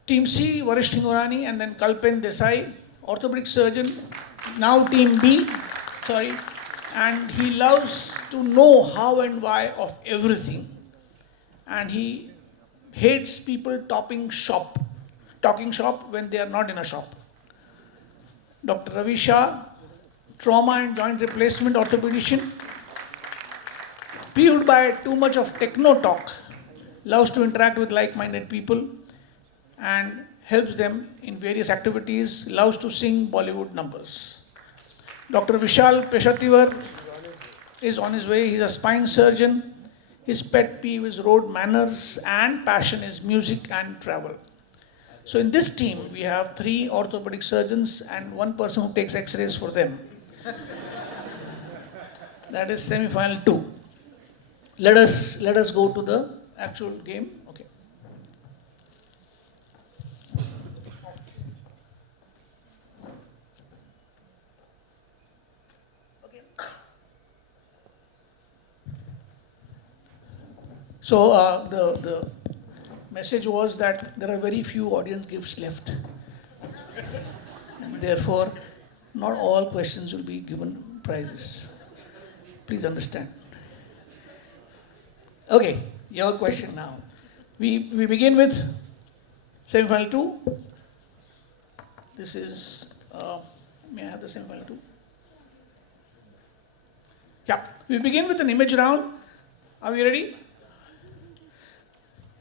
Team C, Varish Hingorani and then Kalpen Desai, orthopedic surgeon. Now Team B, and he loves to know how and why of everything. And he hates people talking shop when they are not in a shop. Dr. Ravi Shah, trauma and joint replacement orthopedician. Peeved by too much of techno talk, loves to interact with like-minded people and helps them in various activities, loves to sing Bollywood numbers. Dr. Vishal Peshativar is on his way. He's a spine surgeon. His pet peeve is road manners and passion is music and travel. So in this team, we have 3 orthopedic surgeons and 1 person who takes x-rays for them. That is semi-final 2. Let us go to the actual game. Okay. So the message was that there are very few audience gifts left, and therefore not all questions will be given prizes. Please understand. Okay, your question now. We begin with semi-final 2. This is, may I have the semi-final 2? Yeah, we begin with an image round. Are we ready?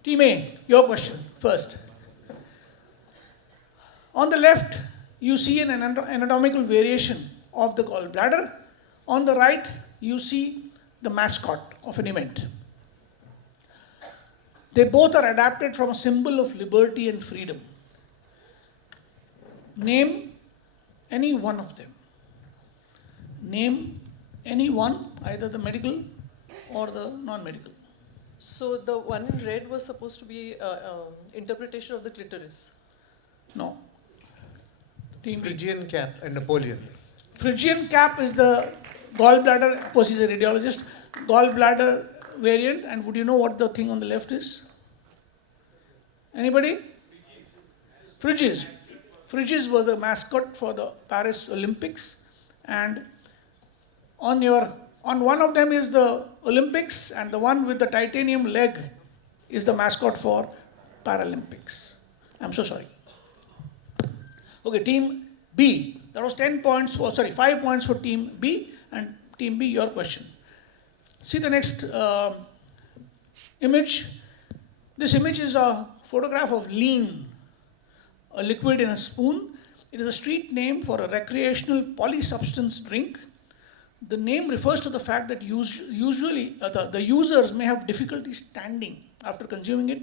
Team A, your question first. On the left, you see an anatomical variation of the gallbladder. On the right, you see the mascot of an event. They both are adapted from a symbol of liberty and freedom. Name any one of them. Name any one, either the medical or the non-medical. So the one in red was supposed to be interpretation of the clitoris. No. Team B. Phrygian cap and Napoleon. Phrygian cap is the gallbladder, of course he's a radiologist, gallbladder variant, and would you know what the thing on the left is? Anybody? Phryges. Phryges were the mascot for the Paris Olympics, and on one of them is the Olympics, and the one with the titanium leg is the mascot for Paralympics. I'm so sorry. Okay, team B. That was 5 points for team B, and team B, your question. See the next image. This image is a photograph of lean, a liquid in a spoon. It is a street name for a recreational polysubstance drink. The name refers to the fact that usually the users may have difficulty standing after consuming it.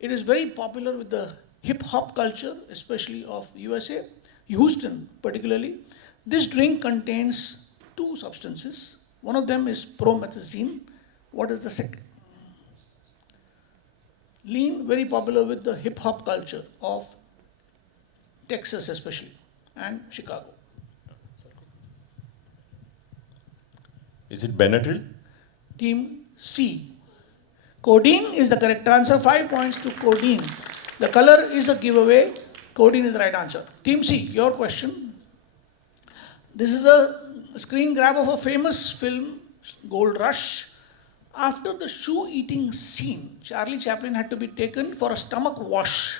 It is very popular with the hip-hop culture, especially of USA, Houston particularly. This drink contains 2 substances. One of them is promethazine. What is the second? Lean, very popular with the hip-hop culture of Texas especially, and Chicago. Is it Benadryl? Team C. Codeine is the correct answer. 5 points to codeine. The color is a giveaway. Codeine is the right answer. Team C, your question. This is a screen grab of a famous film, Gold Rush. After the shoe-eating scene, Charlie Chaplin had to be taken for a stomach wash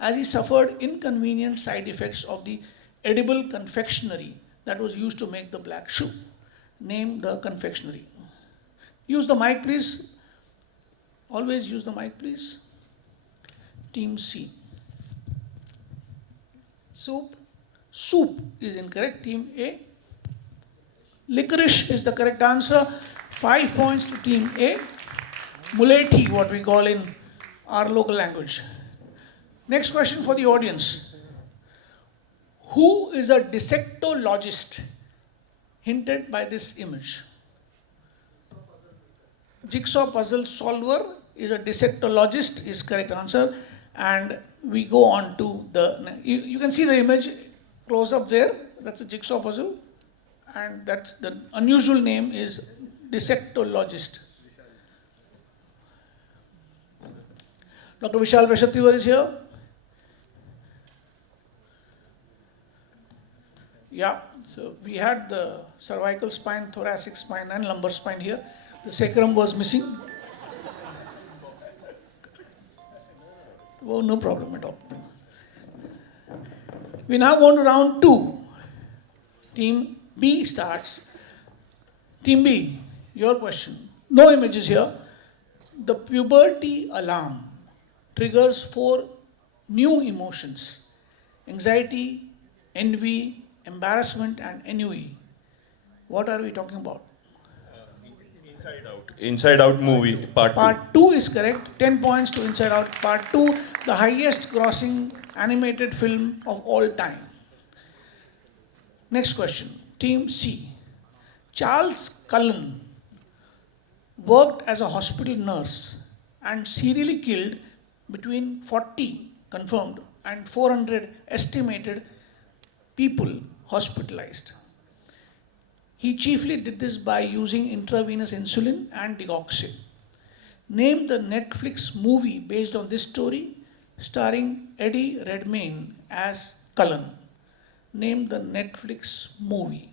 as he suffered inconvenient side effects of the edible confectionery that was used to make the black shoe. Name the confectionery. Use the mic, please. Always use the mic, please. Team C. Soup. Soup is incorrect. Team A. Licorice is the correct answer. 5 points to Team A. Mulethi, what we call in our local language. Next question for the audience. Who is a dissectologist hinted by this image? Jigsaw puzzle solver is a dissectologist is correct answer, and we go on to the, you can see the image close up there, that's a jigsaw puzzle, and that's the unusual name is dissectologist. Dr. Vishal Prashativar is here. Yeah, so we had the cervical spine, thoracic spine, and lumbar spine here. The sacrum was missing. Oh, no problem at all. We now go on to round 2. Team B starts. Team B, your question. No images here. The puberty alarm triggers 4 new emotions: anxiety, envy, embarrassment, and ennui. What are we talking about? Inside Out. Inside Out movie, part 2. Part 2 is correct. 10 points to Inside Out. Part 2, the highest grossing animated film of all time. Next question. Team C. Charles Cullen worked as a hospital nurse and serially killed between 40 confirmed and 400 estimated people hospitalized. He chiefly did this by using intravenous insulin and digoxin. Name the Netflix movie based on this story, starring Eddie Redmayne as Cullen. Name the Netflix movie.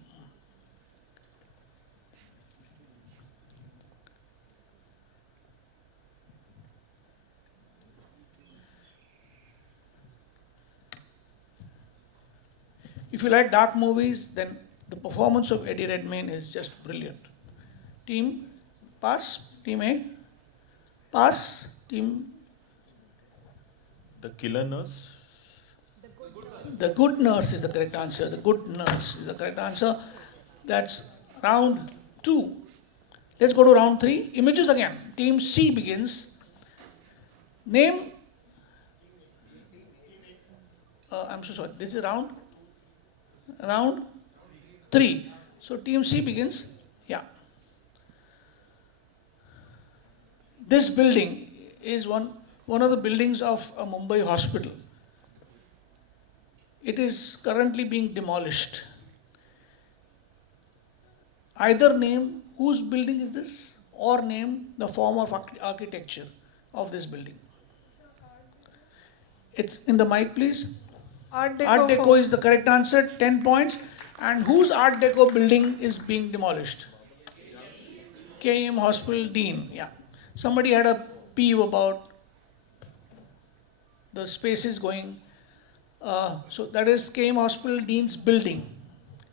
If you like dark movies, then the performance of Eddie Redmayne is just brilliant. Team, pass. Team A, pass. Team, The Killer Nurse. the good nurse is the correct answer. The good nurse is the correct answer. That's round 2. Let's go to round 3. Images again. Team C begins. Name. I'm so sorry. This is round 3. So team C begins. Yeah. This building is one of the buildings of a Mumbai hospital. It is currently being demolished. Either name whose building is this, or name the form of architecture of this building. It's in the mic, please. Art Deco. Art Deco is the correct answer, 10 points. And whose Art Deco building is being demolished? KEM Hospital Dean, yeah. Somebody had a peeve about the spaces going. So that is KEM Hospital Dean's building.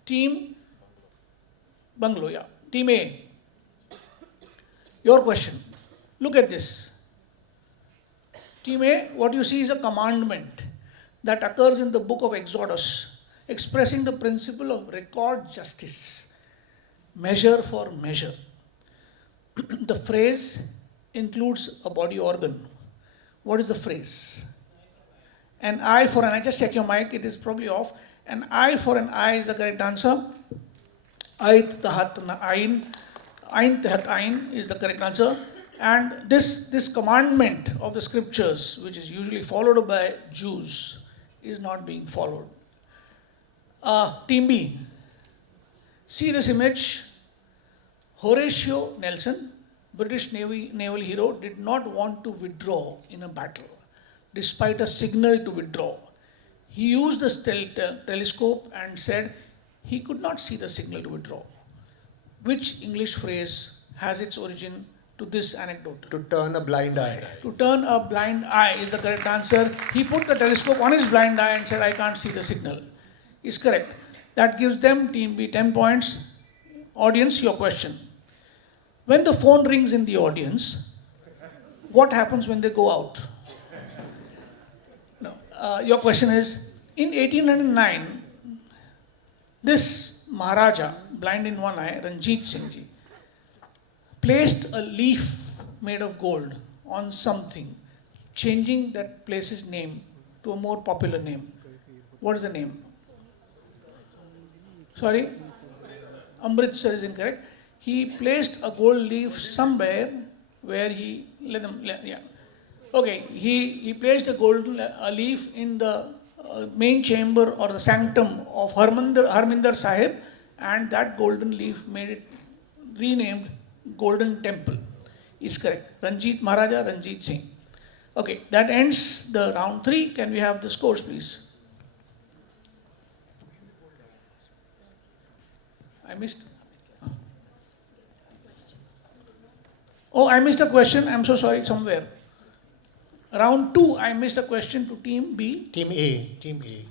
Team Bungalow, yeah. Team A. Your question. Look at this. Team A, what you see is a commandment that occurs in the book of Exodus, expressing the principle of record justice, measure for measure. The phrase includes a body organ. What is the phrase? An eye for an eye. Just check your mic, it is probably off. An eye for an eye is the correct answer. Ait tahat ain. Ain tahat ain is the correct answer. And this commandment of the scriptures, which is usually followed by Jews, is not being followed. Team B. See this image. Horatio Nelson, British naval hero, did not want to withdraw in a battle, despite a signal to withdraw. He used the telescope and said he could not see the signal to withdraw. Which English phrase has its origin to this anecdote? To turn a blind eye. To turn a blind eye is the correct answer. He put the telescope on his blind eye and said, I can't see the signal. Is correct. That gives them, Team B, 10 points. Audience, your question. When the phone rings in the audience, what happens when they go out? No. Your question is, in 1809, this Maharaja, blind in one eye, Ranjit Singh Ji, placed a leaf made of gold on something, changing that place's name to a more popular name. What is the name? Sorry? Amritsar is incorrect. He placed a gold leaf somewhere where he let them, yeah. Okay, he placed a golden leaf in the main chamber or the sanctum of Harminder Sahib, and that golden leaf made it renamed Golden Temple. Is correct. Ranjit Maharaja, Ranjit Singh. Okay, that ends the round 3. Can we have the scores, please? I missed. Oh, I missed a question. I'm so sorry, somewhere. Round 2, I missed a question to team B. Team A, Team A.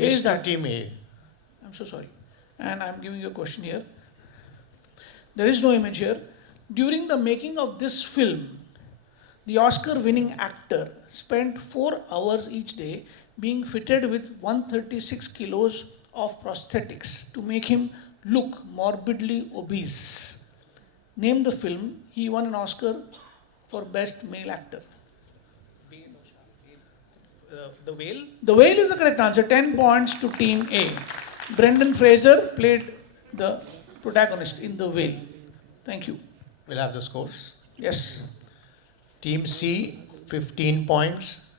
A is Missed that? Team A. I'm so sorry. And I'm giving you a question here. There is no image here. During the making of this film, the Oscar winning actor spent 4 hours each day being fitted with 136 kilos of prosthetics to make him look morbidly obese. Name the film. He won an Oscar for Best Male Actor. The whale? The Whale is the correct answer. 10 points to Team A. Brendan Fraser played the protagonist in The Whale. Thank you. We'll have the scores. Yes. Team C, 15 points.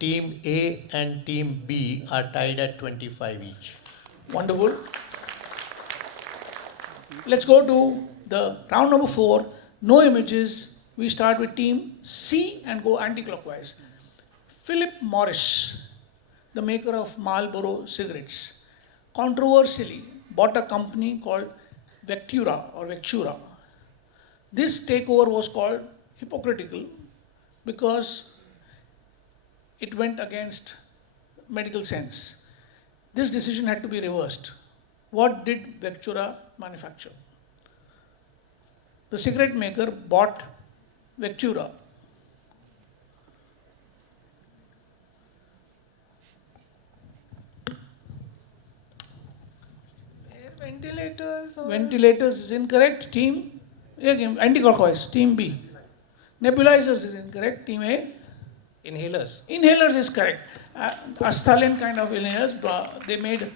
Team A and Team B are tied at 25 each. Wonderful. Let's go to the round number 4. No images. We start with Team C and go anti-clockwise. Philip Morris, the maker of Marlboro cigarettes, controversially bought a company called Vectura. This takeover was called hypocritical because it went against medical sense. This decision had to be reversed. What did Vectura manufacture? The cigarette maker bought Vectura. Ventilators or? Ventilators is incorrect. Team A, anti-clockwise. Team B. Nebulizers is incorrect. Team A. Inhalers. Inhalers is correct. Asthalin kind of inhalers, they made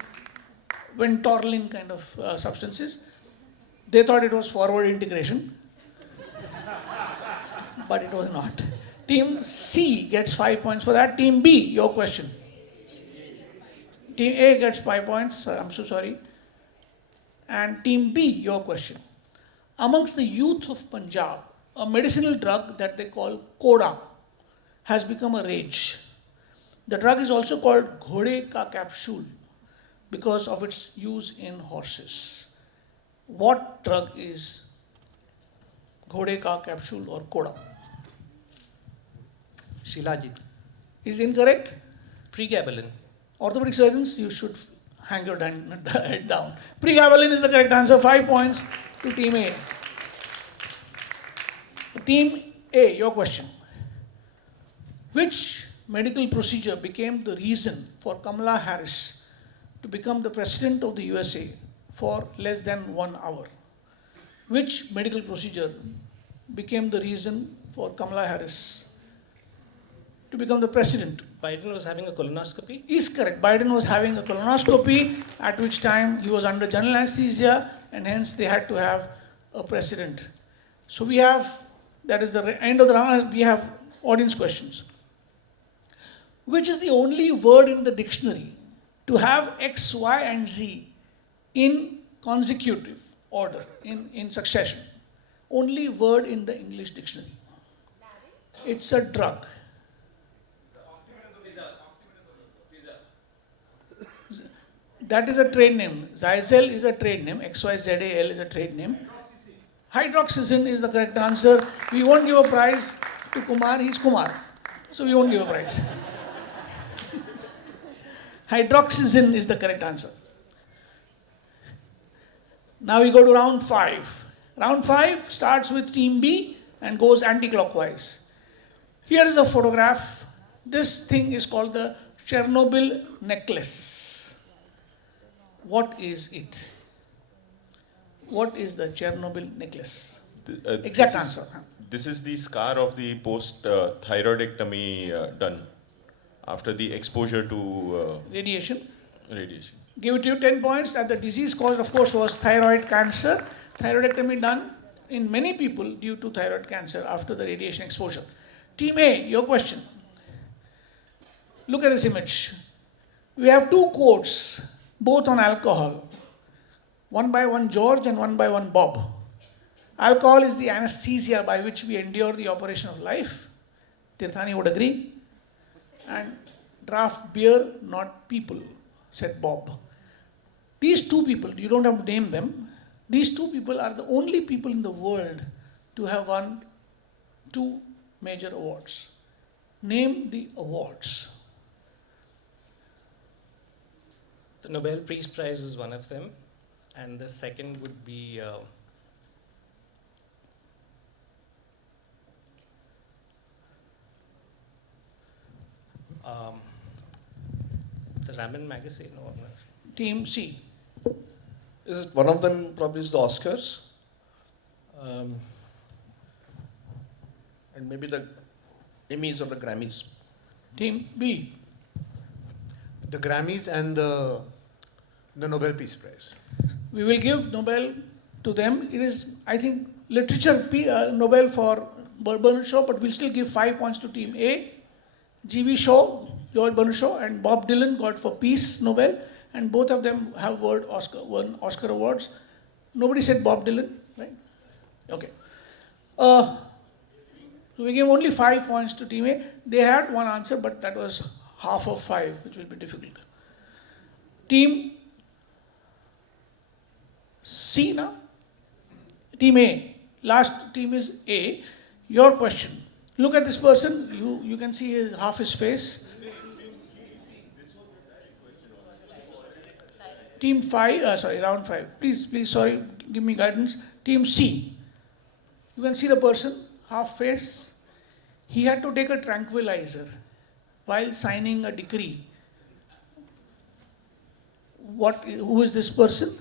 Ventorlin kind of substances. They thought it was forward integration, but it was not. Team C gets 5 points for that. Team B, your question. Team A gets 5 points. I'm so sorry. And Team B, your question. Amongst the youth of Punjab, a medicinal drug that they call Koda has become a rage. The drug is also called Ghode ka capsule because of its use in horses. What drug is Ghode ka capsule or Koda? Shilajit. Is incorrect? Pregabalin. Orthopedic surgeons, you should hang your head down. Pregabalin is the correct answer. 5 points to Team A. Team A, your question. Which medical procedure became the reason for Kamala Harris to become the president of the USA for less than 1 hour? Which medical procedure became the reason for Kamala Harris to become the president? Biden was having a colonoscopy. Is correct. Biden was having a colonoscopy, at which time he was under general anesthesia, and hence they had to have a president. So we have, that is the end of the round, we have audience questions. Which is the only word in the dictionary to have X, Y, and Z in consecutive order, in succession? Only word in the English dictionary. It's a drug. That is a trade name. Zyzel is a trade name. XYZAL is a trade name. Hydroxyzin is the correct answer. We won't give a prize to Kumar. He's Kumar. So we won't give a prize. Hydroxyzin is the correct answer. Now we go to round 5. Round 5 starts with Team B and goes anti-clockwise. Here is a photograph. This thing is called the Chernobyl necklace. What is it? What is the Chernobyl necklace? Exact answer. This is the scar of the post-thyroidectomy done after the exposure to Radiation. radiation. Give it to you 10 points that the disease caused, of course, was thyroid cancer. Thyroidectomy done in many people due to thyroid cancer after the radiation exposure. Team A, your question. Look at this image. We have two quotes, both on alcohol. One by one George and one by one Bob. Alcohol is the anesthesia by which we endure the operation of life. Tirthani would agree. And draft beer, not people, said Bob. These two people, you don't have to name them, these two people are the only people in the world to have won two major awards. Name the awards. The Nobel Peace Prize is one of them, and the second would be the Raman magazine. Or Team C. Is it one of them probably is the Oscars? And maybe the Emmys or the Grammys. Team B. The Grammys and the Nobel Peace Prize. We will give Nobel to them. It is, I think, literature Nobel for Bernard Shaw, but we'll still give 5 points to Team A. G.V. Shaw, George Bernard Shaw, and Bob Dylan got for Peace Nobel, and both of them have won Oscar awards. Nobody said Bob Dylan, right? Okay. So we gave only 5 points to Team A. They had one answer, but that was half of 5, which will be difficult. Team C now? Team A. Last team is A. Your question. Look at this person. You can see half his face. Team 5, round 5. Please, sorry, give me guidance. Team C. You can see the person, half face. He had to take a tranquilizer while signing a decree. Who is this person?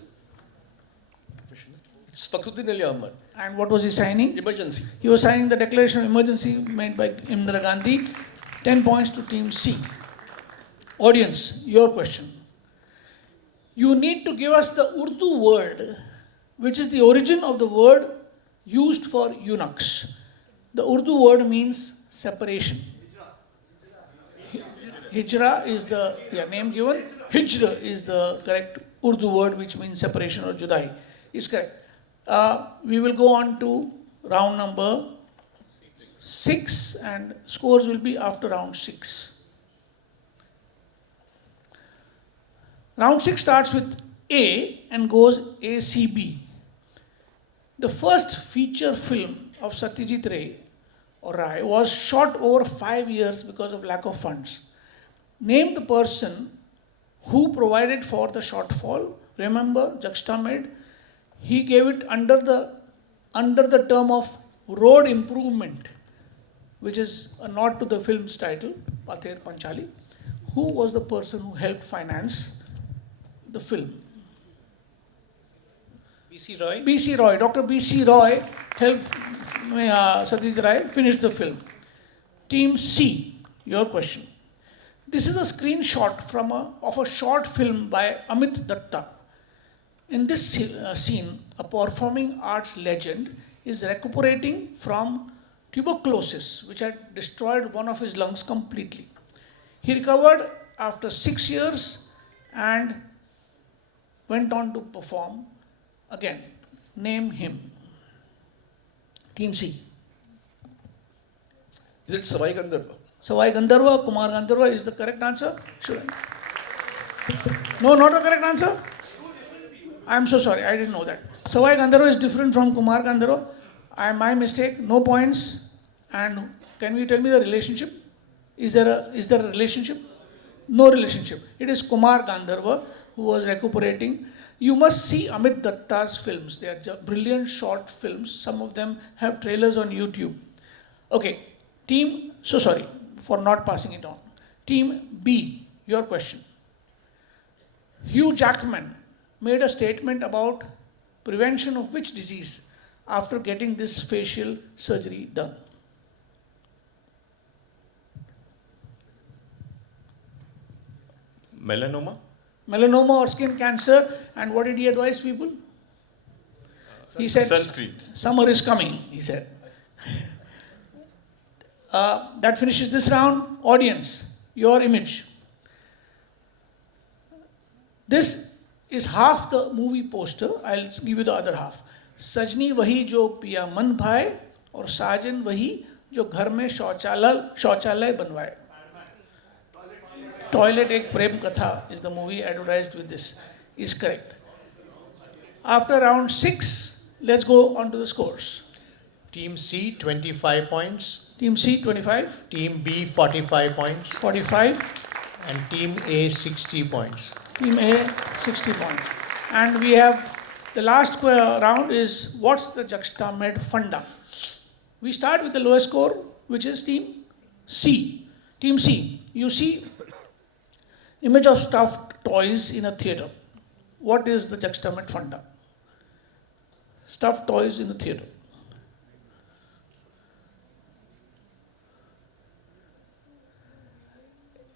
It's Fakhruddin Ali Ahmad. And what was he signing? Emergency. He was signing the declaration of emergency made by Indira Gandhi. 10 points to Team C. Audience, your question. You need to give us the Urdu word, which is the origin of the word used for eunuchs. The Urdu word means separation. Hijra is the name given. Hijra is the correct Urdu word which means separation or judai. Is correct. We will go on to round number 6 and scores will be after round 6. Round 6 starts with A and goes ACB. The first feature film of Satyajit Ray was shot over 5 years because of lack of funds. Name the person who provided for the shortfall. Remember, Juxtamedicine. He gave it under the term of road improvement, which is a nod to the film's title, Pather Panchali. Who was the person who helped finance the film? B.C. Roy. B.C. Roy. Dr. B.C. Roy helped Satyajit Ray finish the film. Team C, your question. This is a screenshot of a short film by Amit Datta. In this scene, a performing arts legend is recuperating from tuberculosis, which had destroyed one of his lungs completely. He recovered after 6 years and went on to perform again. Name him. Team C. Is it Savai Gandharva? Savai Gandharva, Kumar Gandharva is the correct answer. Should I? No, not the correct answer. I am so sorry, I didn't know that. Savai Gandharva is different from Kumar Gandharva. My mistake, no points. And can you tell me the relationship? Is there a relationship? No relationship. It is Kumar Gandharva who was recuperating. You must see Amit Datta's films. They are brilliant short films. Some of them have trailers on YouTube. Okay, so sorry for not passing it on. Team B, your question. Hugh Jackman made a statement about prevention of which disease after getting this facial surgery done? Melanoma? Melanoma or skin cancer, and what did he advise people? He said, Sunscreen. Summer is coming, he said. That finishes this round. Audience, your image. This is half the movie poster. I'll give you the other half. सजनी वही जो पिया मन भाए और साजन वही जो घर में शौचालय बनवाए. Toilet ek prem katha is the movie advertised with this. Is correct. After round 6, let's go on to the scores. Team C 25 points. Team C 25. Team B 45 points. 45. And Team A 60 points. Team A 60 points. And we have the last round is what's the Juxtamed funda. We start with the lowest score, which is Team C. Team C, you see image of stuffed toys in a theatre. What is the Juxtamed funda? Stuffed toys in the theatre.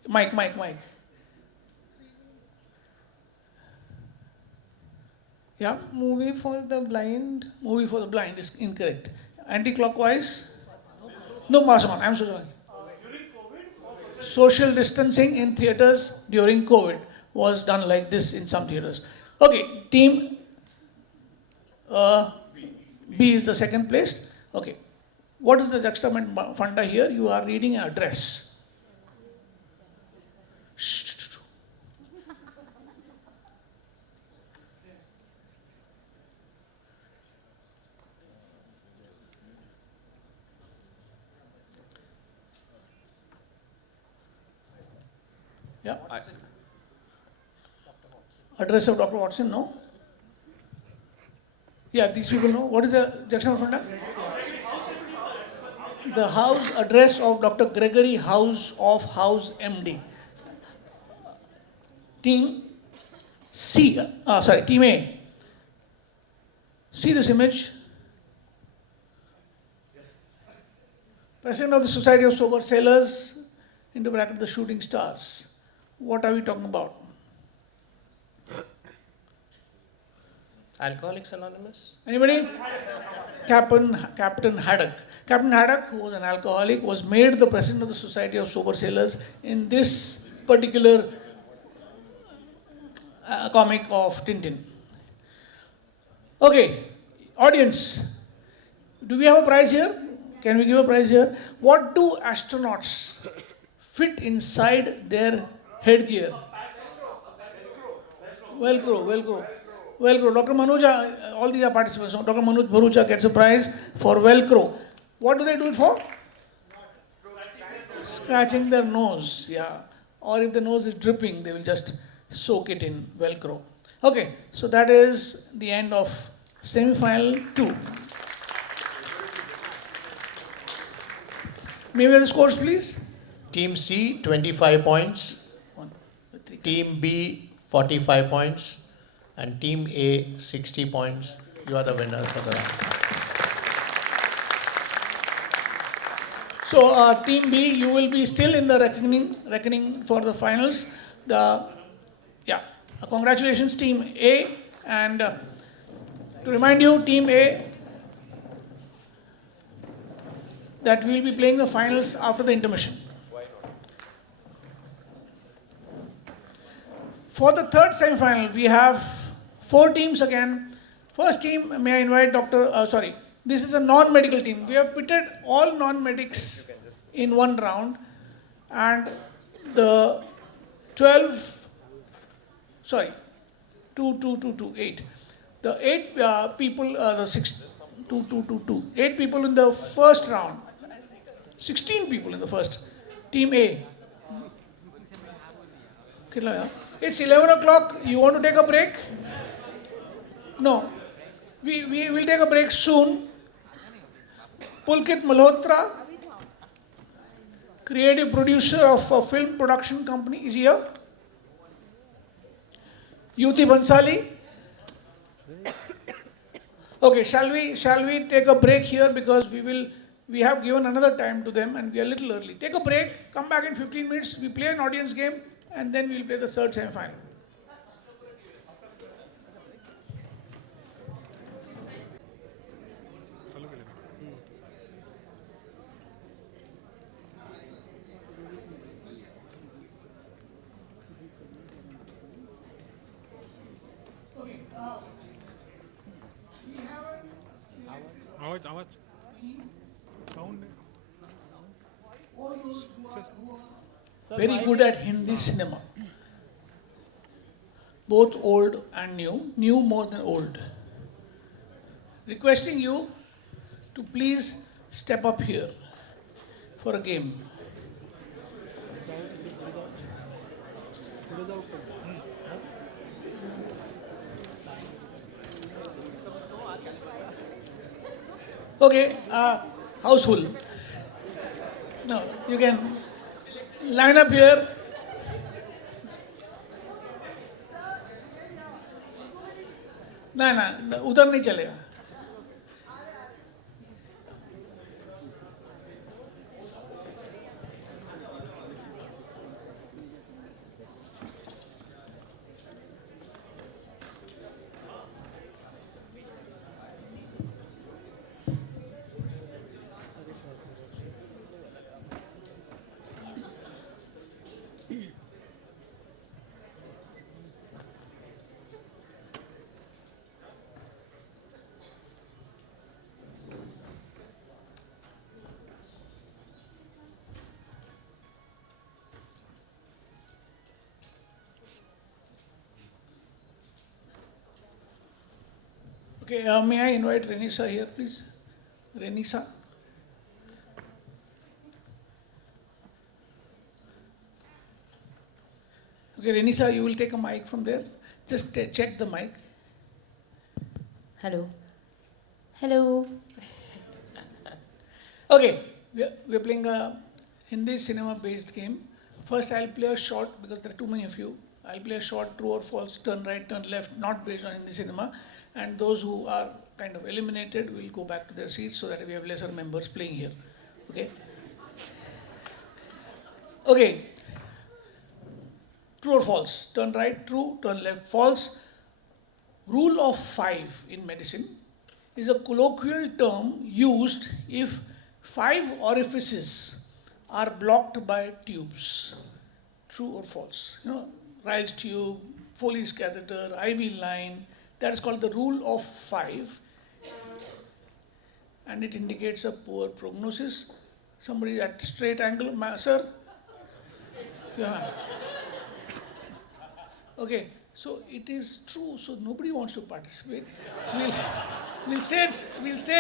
Mike. Yeah? Movie for the blind. Movie for the blind is incorrect. Anti-clockwise? No, pass on. I'm so sorry. Social distancing in theatres during COVID was done like this in some theatres. Okay, team B is the second place. Okay, what is the Juxtamed funda here? You are reading an address. Yeah. Address of Dr. Watson, no? Yeah, these people know. What is the Juxtamed funda? The house address of Dr. Gregory House of House MD. Team C, Team A. See this image? President of the Society of Sober Sailors, into bracket the shooting stars. What are we talking about? Alcoholics Anonymous? Anybody? Captain Haddock. Captain Haddock, who was an alcoholic, was made the president of the Society of Sober Sailors in this particular comic of Tintin. Okay, audience, do we have a prize here? Can we give a prize here? What do astronauts fit inside their headgear? Velcro. Dr. Manuja, all these are participants. So Dr. Manoj Bharucha gets a prize for Velcro. What do they do it for? Scratching their nose, yeah. Or if the nose is dripping, they will just soak it in Velcro. Okay, so that is the end of semi-final 2. May we have the scores, please? Team C 25 points. 1, 2, 3. Team B 45 points. And Team A 60 points. You are the winner for the round. So Team B, you will be still in the reckoning for the finals. Congratulations, Team A. And to remind you, Team A, that we will be playing the finals after the intermission. For the third semi-final, we have 4 teams again. First team, may I invite this is a non-medical team. We have pitted all non-medics in one round, and the 8. The 8 people, 8 people in the first round, 16 people in the first. Team A. It's 11 o'clock. You want to take a break? No. We will take a break soon. Pulkit Malhotra, creative producer of a film production company, is here. Yuti Bansali. Okay, shall we take a break here, because we have given another time to them and we are a little early. Take a break, come back in 15 minutes, we play an audience game, and then we'll play the third semi-final. Very good at Hindi cinema. Both old and new more than old. Requesting you to please step up here for a game. Okay, houseful. No, you can line up here. ना ना उधर नहीं चलेगा. Okay, may I invite Renisa here, please? Renisa. Okay, Renisa, you will take a mic from there. Just check the mic. Hello. Hello. Okay, we're playing a Hindi cinema based game. First, I'll play a short because there are too many of you. I'll play a short true or false, turn right, turn left, not based on Hindi cinema. And those who are kind of eliminated will go back to their seats so that we have lesser members playing here. Okay? Okay. True or false? Turn right, true, turn left, false. Rule of 5 in medicine is a colloquial term used if 5 orifices are blocked by tubes. True or false? You know, Ryle's tube, Foley's catheter, IV line. That is called the rule of 5, and it indicates a poor prognosis. Somebody at straight angle, sir? Yeah. Okay, so it is true, so nobody wants to participate. We'll stay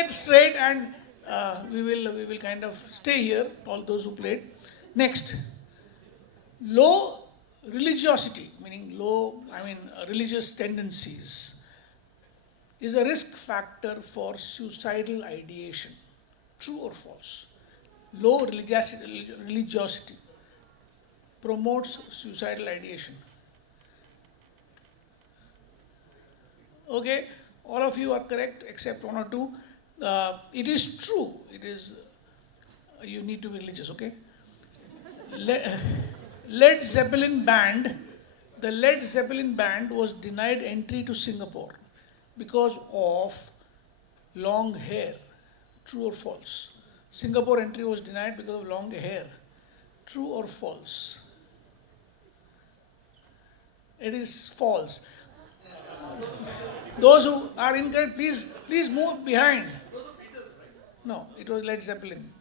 straight and we will kind of stay here, all those who played. Next, low religiosity, meaning religious tendencies, is a risk factor for suicidal ideation. True or false? Low religiosity promotes suicidal ideation. Okay, all of you are correct except one or two. It is true. It is, you need to be religious, okay? Led Zeppelin band, the Led Zeppelin band was denied entry to Singapore because of long hair. True or false? Singapore entry was denied because of long hair. True or false? It is false. Those who are incorrect, please move behind. No, it was Led Zeppelin.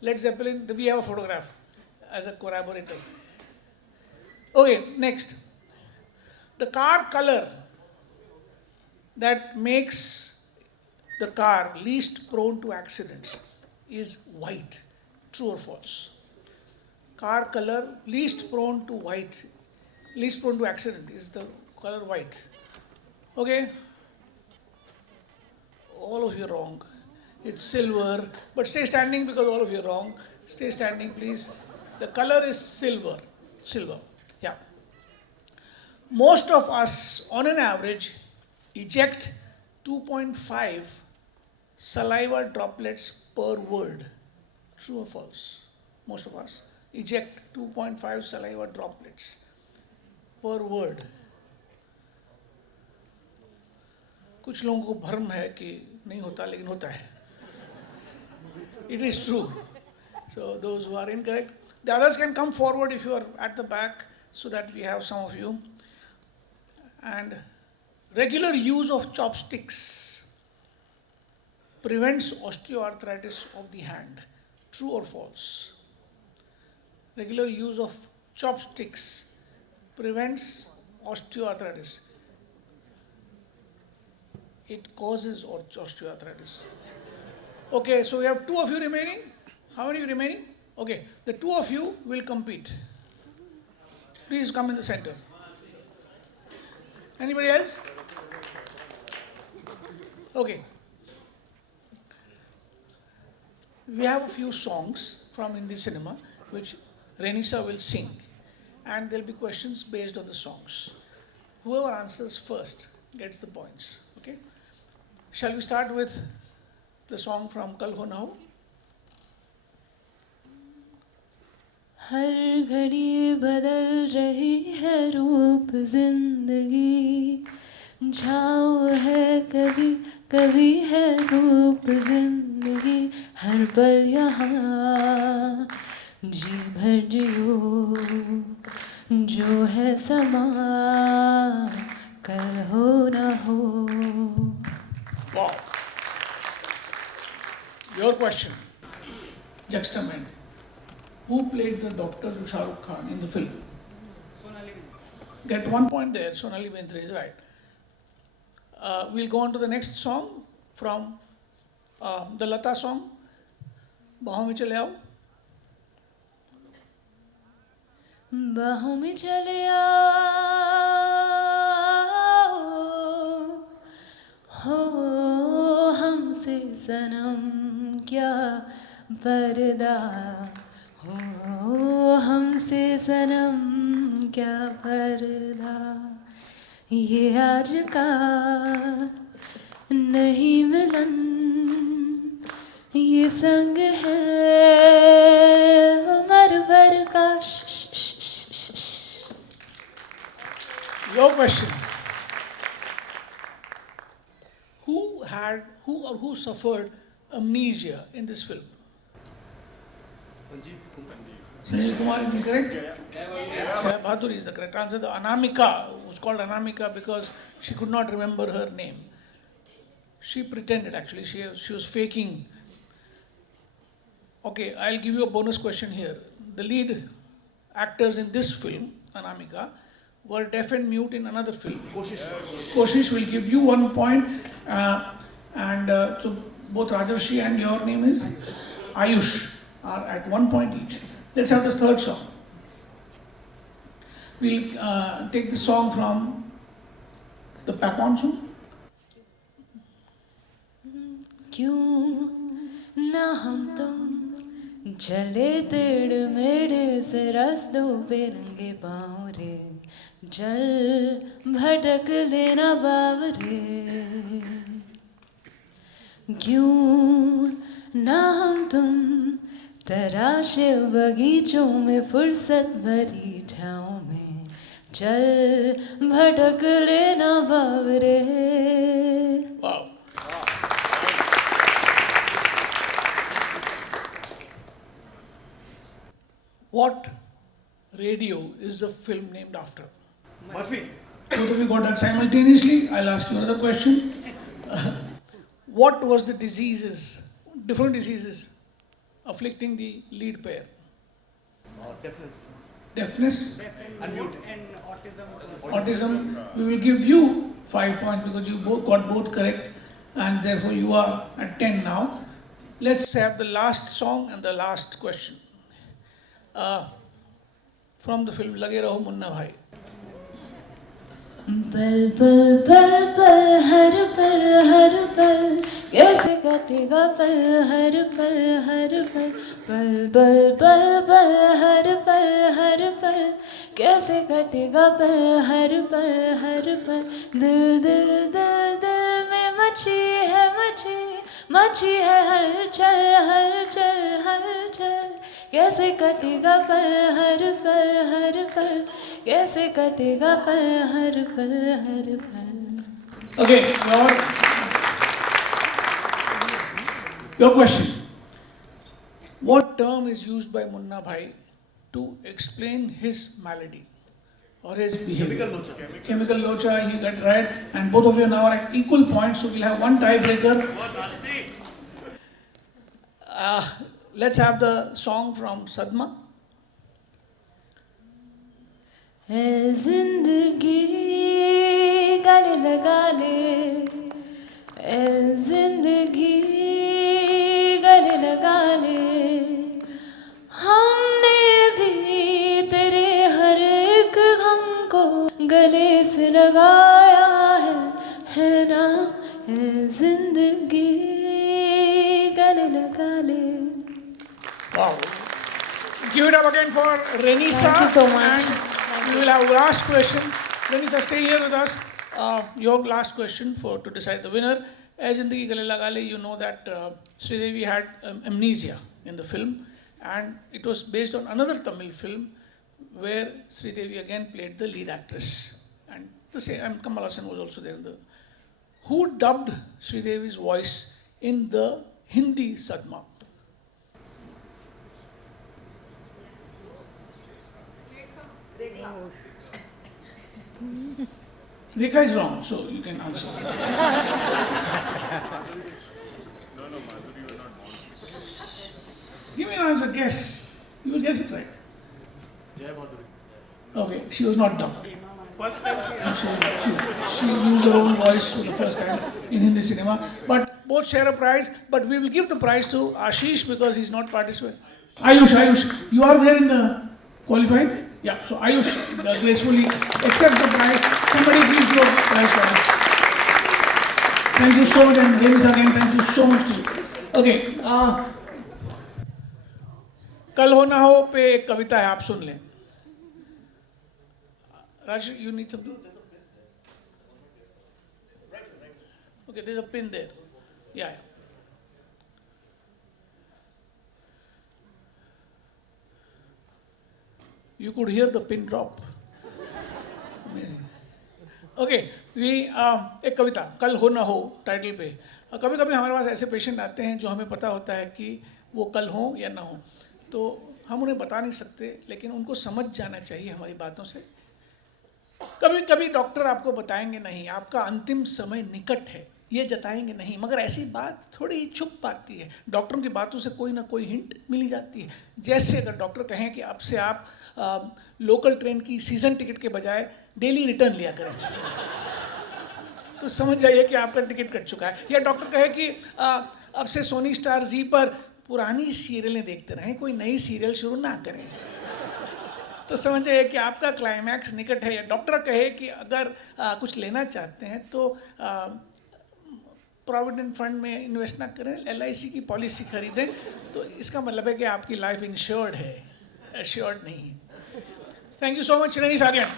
Led Zeppelin, we have a photograph as a corroborator. Okay, next. The car color that makes the car least prone to accidents is white. True or false? Car color least prone to accident is the color white. Okay? All of you are wrong. It's silver, but stay standing because all of you are wrong. Stay standing, please. The color is silver. Silver. Yeah. Most of us, on an average, eject 2.5 saliva droplets per word. True or false? Most of us eject 2.5 saliva droplets per word. कुछ लोगों को भ्रम है कि नहीं होता लेकिन होता है. It is true. So those who are incorrect, the others can come forward if you are at the back so that we have some of you. And regular use of chopsticks prevents osteoarthritis of the hand. True or false? Regular use of chopsticks prevents osteoarthritis. It causes osteoarthritis. Okay, so we have two of you remaining. How many remaining? Okay, the two of you will compete. Please come in the center. Anybody else? Okay. We have a few songs from Hindi cinema which Renisa will sing, and there'll be questions based on the songs. Whoever answers first gets the points. Okay? Shall we start with the song from Kal Ho Na Ho? हर घड़ी बदल रही है रूप जिंदगी, छाँव है कभी कभी है धूप जिंदगी, हर पल यहाँ जी भर जियो, जो है समा कल हो ना हो. Wow. Your question. Juxtamedicine. Who played the doctor to Shah Rukh Khan in the film? Get 1 point there. Sonali Bendre is right. We'll go on to the next song from the Lata song. बाहों में चले आओ. बाहों में चले आओ, हो हमसे सनम क्या पर्दा, हो हमसे सनम क्या पर्दा, ये आज का नहीं मिलन, ये संग है उम्र भर का. Your question. Who suffered amnesia in this film? Sanjeev Kumar is incorrect. Jaya Bhaduri is the correct answer. The Anamika was called Anamika because she could not remember her name. She pretended actually. She was faking. Okay, I'll give you a bonus question here. The lead actors in this film, Anamika, were deaf and mute in another film. Koshish will give you 1 point. So both Rajarshi and your name is Ayush are at 1 point each. Let's have the third song. We'll take the song from the Papon song. क्यों ना हम तुम चले तेड़ मेढ़े से रास्तों पे रंगे पाँव रे, जल भटक लेना बावरे. क्यों ना हम तुम तराशे बगीचों में फुर्सत भरी ठाहों में, चल भटक लेना बावरे. Wow. What radio is the film named after? Murphy. Both of you got that simultaneously. I'll ask you another question. What was the different diseases afflicting the lead pair? Deafness. Deafness, And mute and autism. autism. We will give you 5 points because you got both correct, and therefore you are at 10 now. Let's have the last song and the last question. From the film Lage Raho Munna Bhai. पल पल पल पल हर पल कैसे कटेगा पल हर पल पल पल पल पल हर पल कैसे कटेगा पल हर पल. दिल दिल दिल दिल में मची है हलचल, कैसे कटेगा पल हर पल, कैसे कटेगा पल हर पल. Okay, your question. What term is used by Munna Bhai to explain his malady or his behavior? Chemical locha, he got right, and both of you now are at equal points, so we'll have one tiebreaker. let's have the song from Sadma. है जिंदगी गले लगा ले, ए जिंदगी गले लगा ले, हमने भी तेरे हर एक गम को गले से लगाया है ना, ए जिंदगी गले लगा ले. Wow. Give it up again for Renisa. Thank you so much. And we will have last question. Renisa, stay here with us. Your last question to decide the winner. As Zindagi Gale Laga Le, you know that Sridevi had amnesia in the film, and it was based on another Tamil film where Sridevi again played the lead actress. And the same, and Kamal Hassan was also there. Who dubbed Sridevi's voice in the Hindi Sadma? Rekha is wrong, so you can answer. Give me an answer, guess. You will guess it right. Okay, she was not dubbed. First time She used her own voice for the first time in Hindi cinema. But both share a prize, but we will give the prize to Ashish because he's not participating. Ayush, you are there in the qualified? Yeah, so Ayush gracefully accepts the prize. Somebody please give a prize for Ayush. Thank you so much, and James again, thank you so much to you. Okay, कल हो ना हो पे एक कविता है, आप सुन लें. Raj, you need something? Okay, there's a pin there. Yeah. You could hear the pin drop. Amazing. Okay, एक कविता कल हो ना हो टाइटल पे. कभी कभी हमारे पास ऐसे पेशेंट आते हैं जो हमें पता होता है कि वो कल हो या ना हो, तो हम उन्हें बता नहीं सकते, लेकिन उनको समझ जाना चाहिए हमारी बातों से. कभी कभी डॉक्टर आपको बताएंगे नहीं, आपका अंतिम समय निकट है, ये जताएंगे नहीं, मगर ऐसी बात थोड़ी ही छुप पाती है. डॉक्टरों की बातों से कोई ना कोई हिंट मिल जाती है. जैसे अगर डॉक्टर कहें कि अब से आप लोकल ट्रेन की सीजन टिकट के बजाय डेली रिटर्न लिया करें, तो समझ जाइए कि आपका टिकट कट चुका है. या डॉक्टर कहे कि अब से सोनी स्टार जी पर पुरानी सीरियलें देखते रहें, कोई नई सीरियल शुरू ना करें, तो समझ जाइए कि आपका क्लाइमैक्स निकट है. या डॉक्टर कहे कि अगर कुछ लेना चाहते हैं तो प्रोविडेंट फंड में इन्वेस्ट ना करें, LIC की पॉलिसी खरीदें, तो इसका मतलब है कि आपकी लाइफ इंश्योर्ड है, एश्योर्ड नहीं है. Thank you so much Renis again.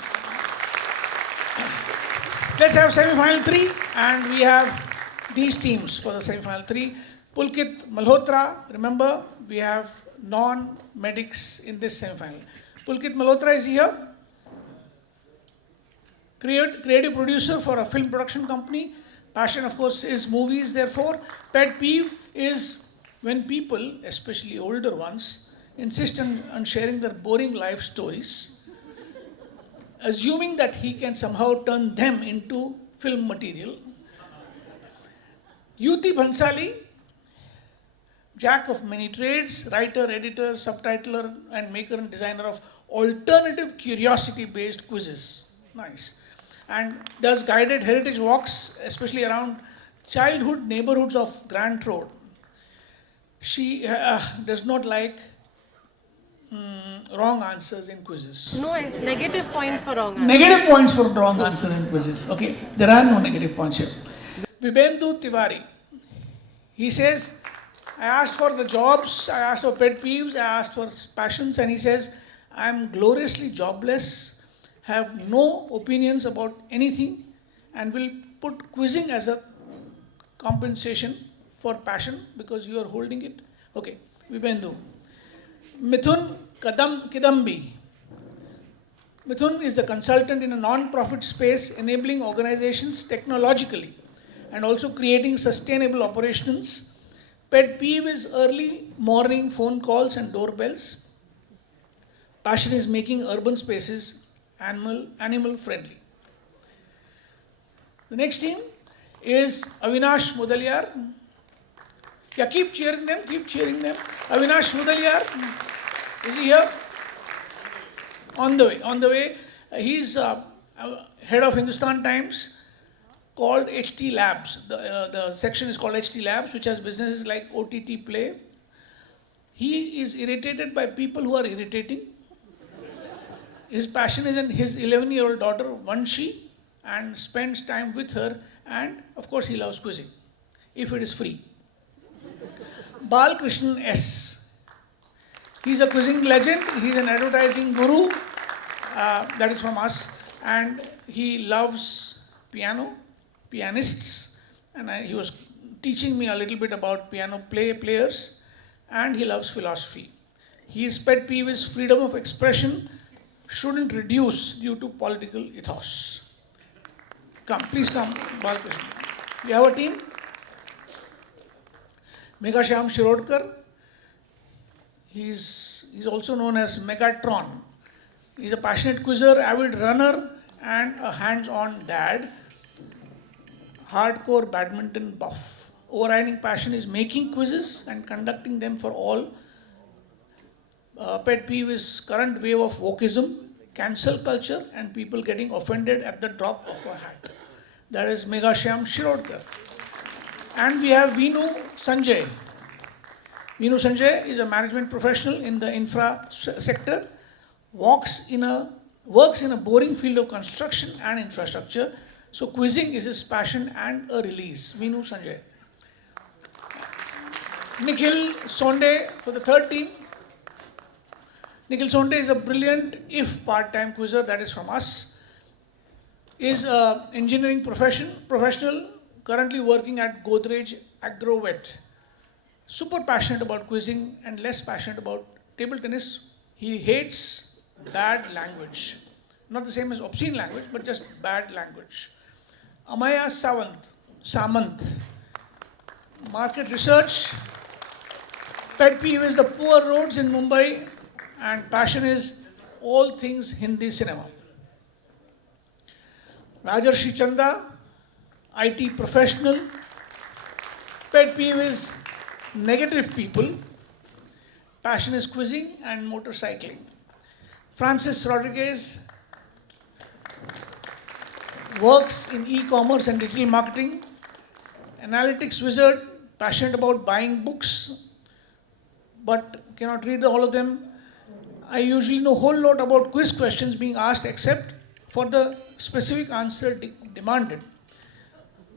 Let's have semi-final 3, and we have these teams for the semi-final 3. Pulkit Malhotra, remember we have non-medics in this semi-final. Pulkit Malhotra is here. Creative producer for a film production company. Passion, of course, is movies, therefore. Pet peeve is when people, especially older ones, insist on sharing their boring life stories, assuming that he can somehow turn them into film material. Yuti Bhansali, jack of many trades, writer, editor, subtitler, and maker and designer of alternative curiosity-based quizzes. Nice. And does guided heritage walks, especially around childhood neighborhoods of Grand Road. She does not like wrong answers in quizzes. No, negative points for wrong answer. Negative points for wrong answer in quizzes. Okay, there are no negative points here. Vibhendu Tiwari, he says, I asked for the jobs, I asked for pet peeves, I asked for passions, and he says, I am gloriously jobless, have no opinions about anything, and will put quizzing as a compensation for passion because you are holding it. Okay, Vibhendu. Mithun Kidambi. Mithun is a consultant in a non-profit space enabling organizations technologically and also creating sustainable operations. Pet peeve is early morning phone calls and doorbells. Passion is making urban spaces animal friendly. The next team is Avinash Mudaliar. Yeah, keep cheering them, keep cheering them. Avinash Mudaliar, is he here? On the way, on the way. He's head of Hindustan Times, called HT Labs. The section is called HT Labs, which has businesses like OTT Play. He is irritated by people who are irritating. His passion is in his 11-year-old daughter, Vanshi, and spends time with her, and of course he loves quizzing, if it is free. Balkrishnan S. He's a quizzing legend, he's an advertising guru, that is from us, and he loves piano, pianists, and he was teaching me a little bit about piano players, and he loves philosophy. His pet peeve is freedom of expression shouldn't reduce due to political ethos. Come, please come, Balkrishnan. You have a team? Meghashyam Shirodkar. He's also known as Megatron. He's a passionate quizzer, avid runner, and a hands-on dad. Hardcore badminton buff. Overriding passion is making quizzes and conducting them for all. Pet peeve is current wave of wokeism, cancel culture, and people getting offended at the drop of a hat. That is Meghashyam Shirodkar. And we have Veenu Sanjay. Veenu Sanjay is a management professional in the infra sector, works in a boring field of construction and infrastructure. So quizzing is his passion and a release. Veenu Sanjay. Nikhil Sonde for the third team. Nikhil Sonde is a brilliant, if part-time quizzer, that is from us. Is an engineering professional, currently working at Godrej Agrovet. Super passionate about quizzing and less passionate about table tennis. He hates bad language. Not the same as obscene language, but just bad language. Amaya Samant. Market research. Pet peeve is the poor roads in Mumbai, and passion is all things Hindi cinema. Rajarshi Chanda, IT professional. Pet peeve is negative people. Passion is quizzing and motorcycling. Francis Rodriguez works in e-commerce and digital marketing. Analytics wizard, passionate about buying books, but cannot read all of them. I usually know a whole lot about quiz questions being asked except for the specific answer demanded.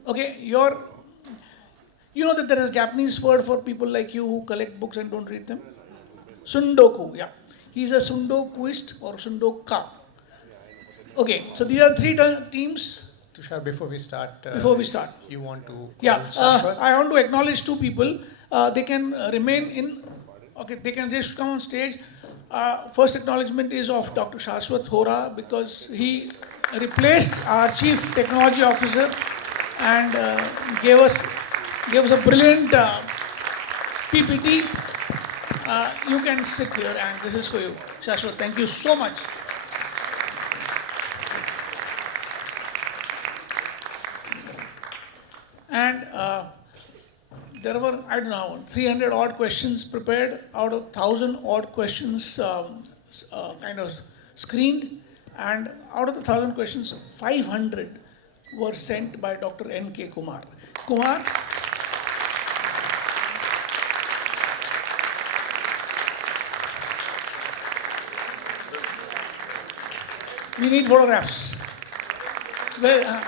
Okay, you know that there is a Japanese word for people like you who collect books and don't read them? Sundoku, yeah. He's a sundokuist or sundoka. Okay, so these are three teams. Tushar, before we start, you want to I want to acknowledge two people. They can remain in, okay, they can just come on stage. First acknowledgement is of Dr. Shashwat Hora, because he replaced our Chief Technology Officer and gave us a brilliant PPT. You can sit here, and this is for you. Shashwat, thank you so much. And there were, 300 odd questions prepared out of 1,000 odd questions kind of screened. And out of the 1,000 questions, 500 were sent by Dr. N.K. Kumar. Kumar, we need photographs. Well,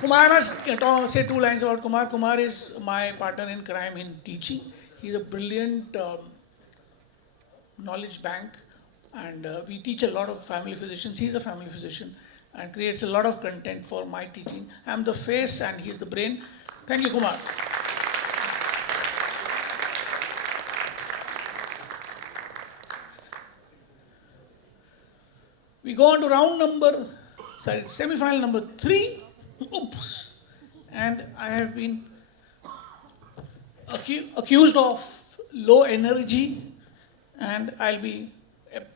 Kumar must say two lines about Kumar. Kumar is my partner in crime in teaching. He's a brilliant knowledge bank, and we teach a lot of family physicians. He's a family physician and creates a lot of content for my teaching. I'm the face and he's the brain. Thank you, Kumar. We go on to semi-final number 3. Oops. And I have been accused of low energy, and I'll be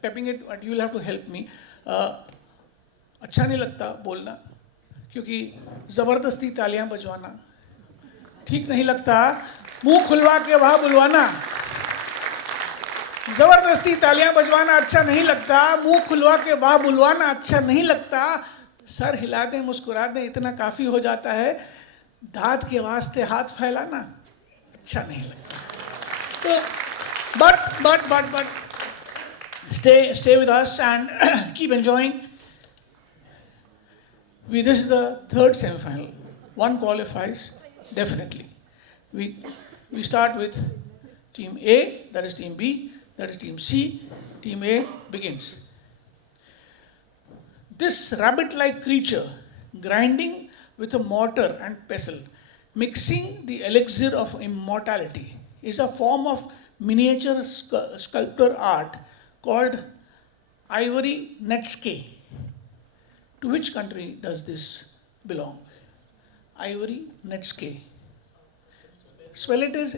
pepping it, but you'll have to help me. अच्छा नहीं लगता बोलना, क्योंकि ज़बरदस्ती तालियां बजवाना ठीक नहीं लगता, मुंह खुलवा के वाह बुलवाना। ज़बरदस्ती तालियां बजवाना अच्छा नहीं लगता, मुंह खुलवा के वाह बुलवाना अच्छा नहीं लगता। सर हिला दें, मुस्कुरा दें, इतना काफ़ी हो जाता है। दाद के वास्ते हाथ फैलाना अच्छा नहीं लगता। तो but stay with us and keep enjoying. This is the third semi-final. One qualifies definitely. We start with team A, that is team B, that is team C. Team A begins. This rabbit-like creature, grinding with a mortar and pestle, mixing the elixir of immortality, is a form of miniature sculpture art called ivory netske. To which country does this belong? Ivory netske. Spell it as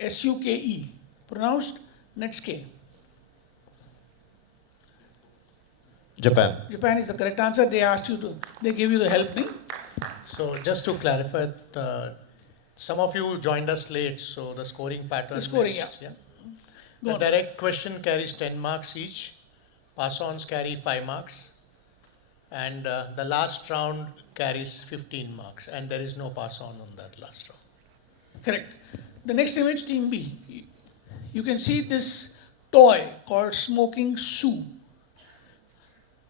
Netsuke, pronounced netske. Japan. Japan is the correct answer. They gave you the help, no? So just to clarify, some of you joined us late, so the scoring pattern The scoring, is, yeah. The Go on. direct question carries 10 marks each, pass-ons carry 5 marks, and the last round carries 15 marks, and there is no pass-on that last round. Correct. The next image, team B. You can see this toy called smoking shoe.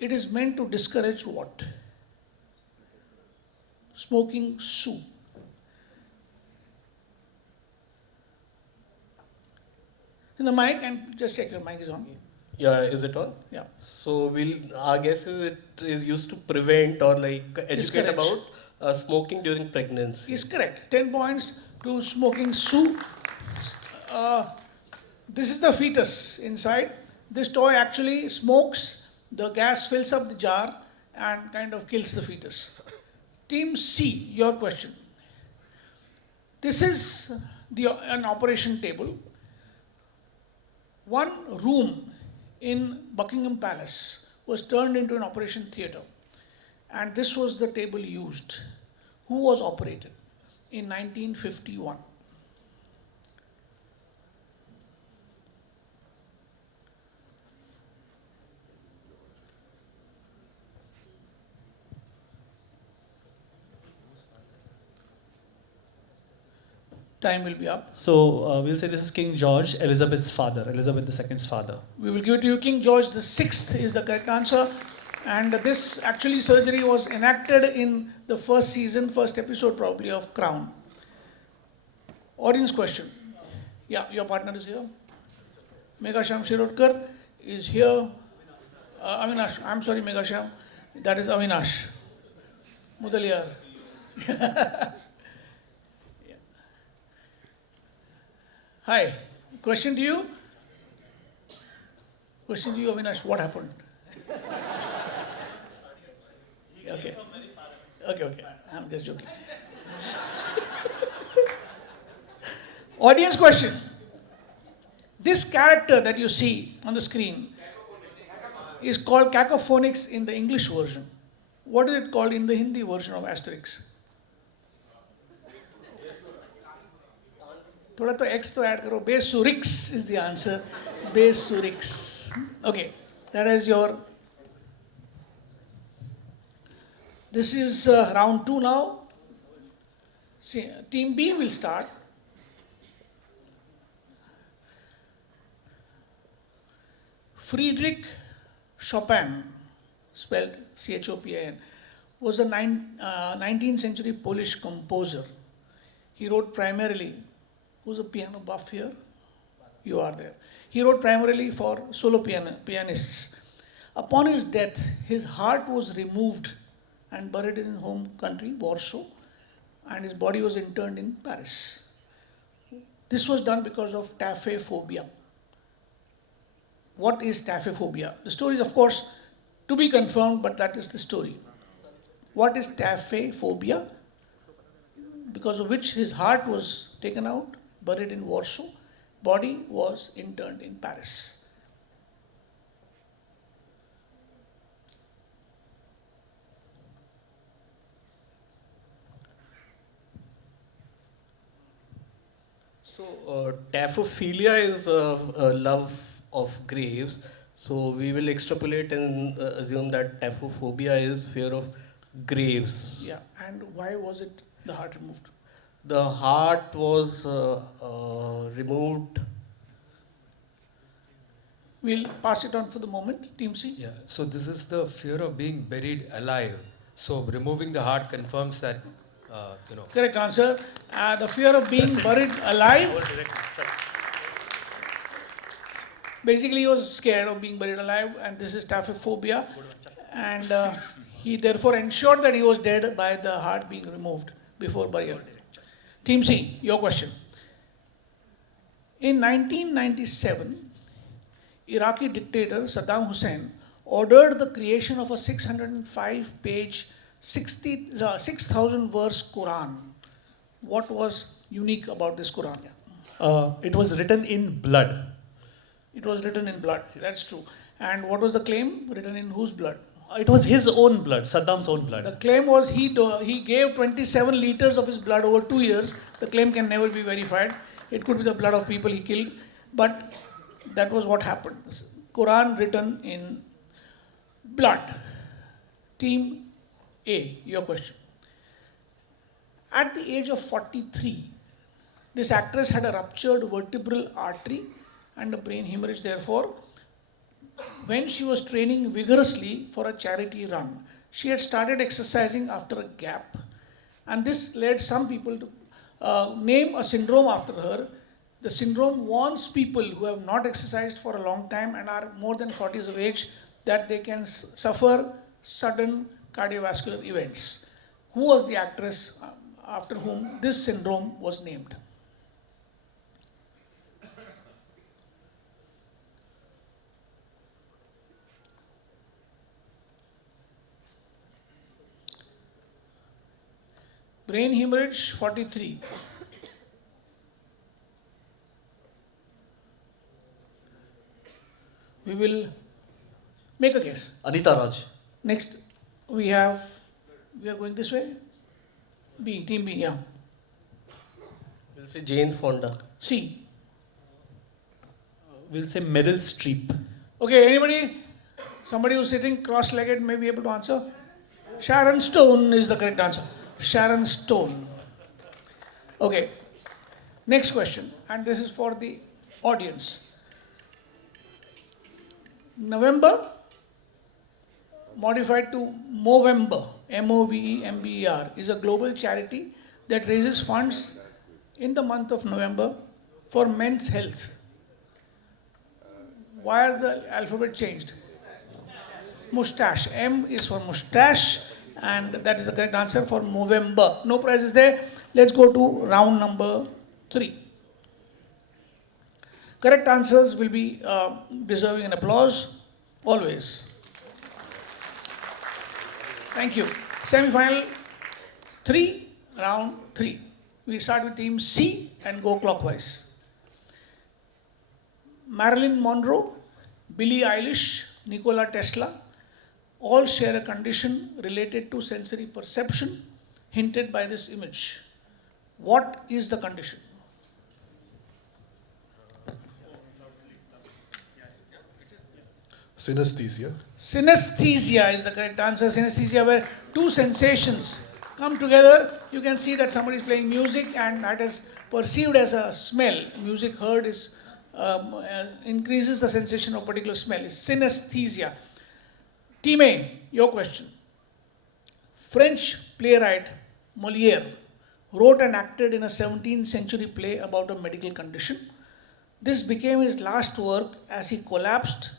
It is meant to discourage what? Smoking shoe. In the mic, and just check your mic is on. Yeah, is it on? Yeah. So our guess is it is used to prevent or like educate Discourage. about smoking during pregnancy. Is correct. 10 points to smoking shoe. This is the fetus inside. This toy actually smokes. The gas fills up the jar and kind of kills the fetus. Team C, your question. This is an operation table. One room in Buckingham Palace was turned into an operation theatre, and this was the table used. Who was operated in 1951? Time will be up. So we'll say this is King George, Elizabeth's father, Elizabeth II's father. We will give it to you. King George VI is the correct answer. And this actually surgery was enacted in the first season, first episode probably of Crown. Audience question. Yeah, your partner is here. Meghasham Shirodkar is here. Avinash, I'm sorry Meghasham, that is Avinash. Mudaliyar. Hi, question to you. Question to you, Avinash, what happened? Okay. Okay, I'm just joking. Audience question. This character that you see on the screen is called cacophonics in the English version. What is it called in the Hindi version of Asterix? थोड़ा तो X तो add करो. Besurix is the answer. Besurix. Okay, that is your. This is round 2 now. See, team B will start. Friedrich Chopin, spelled Chopin, was a 19th century Polish composer. He wrote primarily. Who's a piano buff here? You are there. He wrote primarily for solo pianists. Upon his death, his heart was removed and buried in his home country, Warsaw, and his body was interned in Paris. This was done because of taphophobia. What is taphophobia? The story is, of course, to be confirmed, but that is the story. What is taphophobia? Because of which his heart was taken out, buried in Warsaw, body was interned in Paris. So, tapophilia is a love of graves. So, we will extrapolate and assume that tapophobia is fear of graves. Yeah, and why was it the heart removed? The heart was removed. We'll pass it on for the moment. Team C. Yeah, so this is the fear of being buried alive. So removing the heart confirms that, Correct answer. The fear of being buried alive. Basically, he was scared of being buried alive, and this is taphophobia. And he therefore ensured that he was dead by the heart being removed before burial. Team C, your question. In 1997, Iraqi dictator Saddam Hussein ordered the creation of a 605-page, 6,000 verse Quran. What was unique about this Quran? It was written in blood. It was written in blood, that's true. And what was the claim? Written in whose blood? It was his own blood, Saddam's own blood. The claim was he gave 27 liters of his blood over 2 years. The claim can never be verified. It could be the blood of people he killed. But that was what happened. Quran written in blood. Team A, your question. At the age of 43, this actress had a ruptured vertebral artery and a brain hemorrhage. Therefore, when she was training vigorously for a charity run, she had started exercising after a gap. And this led some people to name a syndrome after her. The syndrome warns people who have not exercised for a long time and are more than 40 years of age that they can suffer sudden cardiovascular events. Who was the actress after whom this syndrome was named? Brain hemorrhage, 43. We will make a guess. Anita Raj. Next, we are going this way? B, team B, yeah. We'll say Jane Fonda. C. We'll say Meryl Streep. Okay, anybody? Somebody who's sitting cross-legged may be able to answer? Sharon Stone is the correct answer. Sharon Stone. Okay. Next question, and this is for the audience. November, modified to Movember, Movember, is a global charity that raises funds in the month of November for men's health. Why are the alphabet changed? Mustache. M is for mustache, and that is the correct answer for Movember. No prizes there. Let's go to round number 3. Correct answers will be deserving an applause, always. Thank you. Semi-final 3, round 3. We start with team C and go clockwise. Marilyn Monroe, Billie Eilish, Nikola Tesla, all share a condition related to sensory perception hinted by this image. What is the condition? Synesthesia. Synesthesia is the correct answer. Synesthesia, where two sensations come together. You can see that somebody is playing music and that is perceived as a smell. Music heard is increases the sensation of particular smell. It's synesthesia. Team A, your question. French playwright Molière wrote and acted in a 17th century play about a medical condition. This became his last work as he collapsed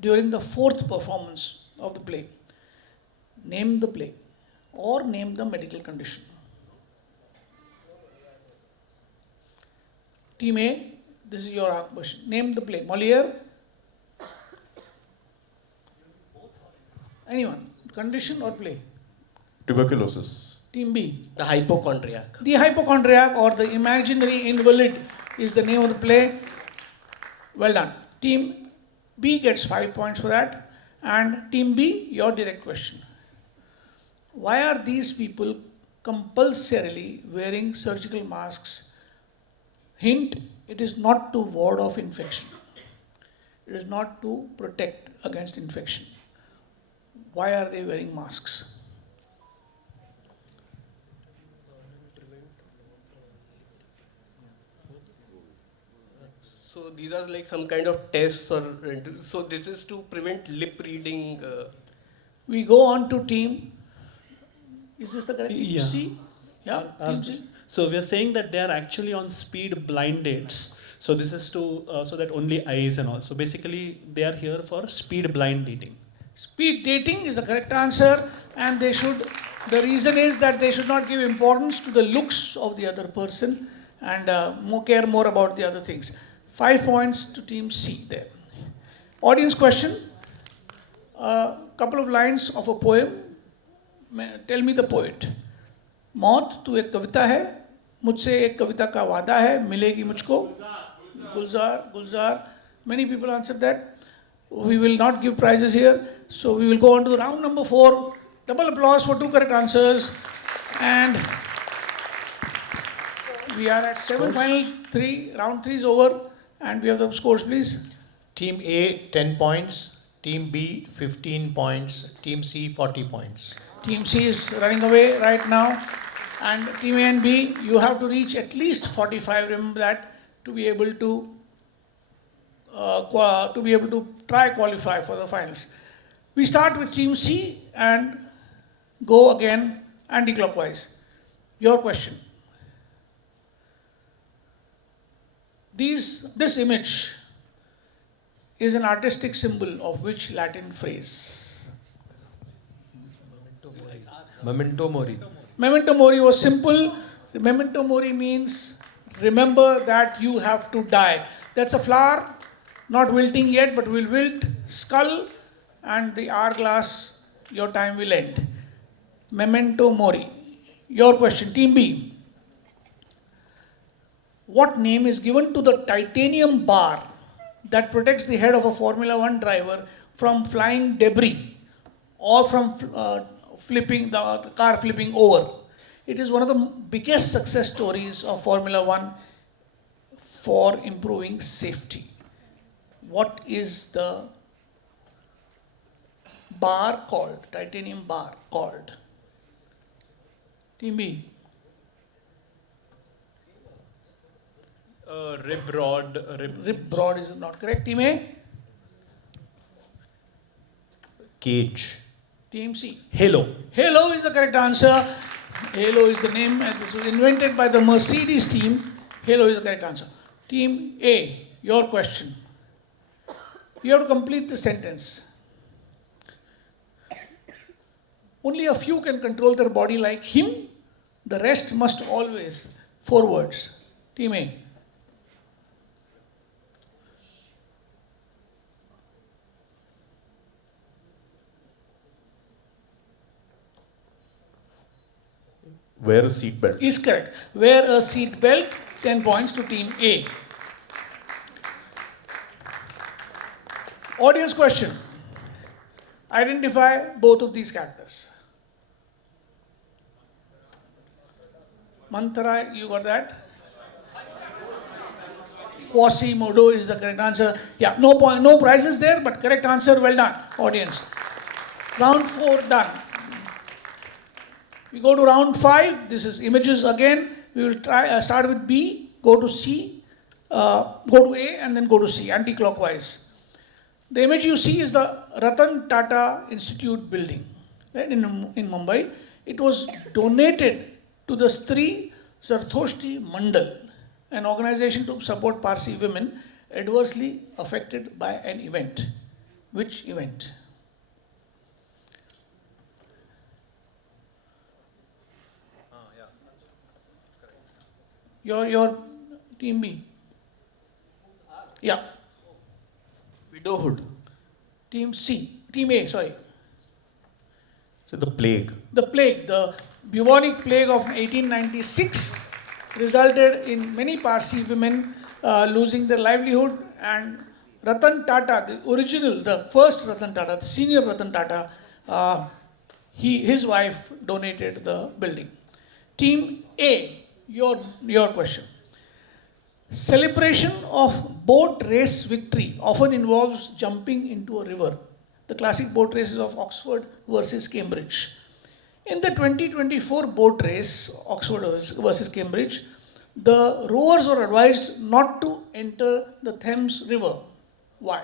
during the 4th performance of the play. Name the play or name the medical condition. Team A, this is your question. Name the play. Molière? Anyone? Condition or play? Tuberculosis. Team B. The hypochondriac. The hypochondriac or the imaginary invalid is the name of the play. Well done. Team B gets 5 points for that. And Team B, your direct question. Why are these people compulsorily wearing surgical masks Hint, it is not to ward off infection. It is not to protect against infection. Why are they wearing masks? So these are like some kind of tests or so this is to prevent lip reading. We go on to team. Is this the correct team? Yeah. C? Yeah, team C. So we are saying that they are actually on speed blind dates. So this is to so that only eyes and all. So basically they are here for speed blind dating. Speed dating is the correct answer, and they should. The reason is that they should not give importance to the looks of the other person and care more about the other things. 5 points to team C there. Audience question. A couple of lines of a poem. Tell me the poet. मौत तू एक कविता है, मुझसे एक कविता का वादा है, मिलेगी मुझको गुलजार गुलजार. Many people answered that. We will not give prizes here, so we will go on to round number 4. Double applause for 2 correct answers, and we are at 7 final 3. Round 3 is over, and we have the scores, please. Team A 10 points, Team B 15 points, Team C 40 points. Team C is running away right now, and Team A and B, you have to reach at least 45. Remember that, to be able to try qualify for the finals. We start with Team C and go again anti-clockwise. Your question. This image is an artistic symbol of which Latin phrase? Memento mori. Memento mori was simple. Memento mori means remember that you have to die. That's a flower, not wilting yet, but will wilt, skull, and the hourglass, your time will end. Memento mori. Your question, Team B. What name is given to the titanium bar that protects the head of a Formula One driver from flying debris or from the car flipping over? It is one of the biggest success stories of Formula One for improving safety. What is the bar called, titanium bar called? Team B. Rib rod. Rib rod is not correct. Team A. Cage. Team C. Halo. Halo is the correct answer. Halo is the name, and this was invented by the Mercedes team. Halo is the correct answer. Team A, your question. You have to complete the sentence. Only a few can control their body like him. The rest must always. 4 words. Team A. Wear a seat belt. Is correct. Wear a seat belt. 10 points to Team A. Audience question. Identify both of these characters. Manthara, you got that? Quasimodo is the correct answer. Yeah, no point, no prizes there, but correct answer. Well done, audience. Round 4 done. We go to round 5. This is images again. We will try start with B, go to C, go to A, and then go to C, anti-clockwise. The image you see is the Ratan Tata Institute building, right, in Mumbai. It was donated to the Stree Zarthoshti Mandal, an organization to support Parsi women adversely affected by an event. Which event? Your Team B. Yeah. Widowhood. Team C. Team A, sorry. So the plague. The plague, the bubonic plague of 1896 resulted in many Parsi women losing their livelihood, and Ratan Tata, the original, the first Ratan Tata, the senior Ratan Tata, his wife donated the building. Team A, your question. Celebration of boat race victory often involves jumping into a river. The classic boat races of Oxford versus Cambridge. In the 2024 boat race, Oxford versus Cambridge, the rowers were advised not to enter the Thames River. Why?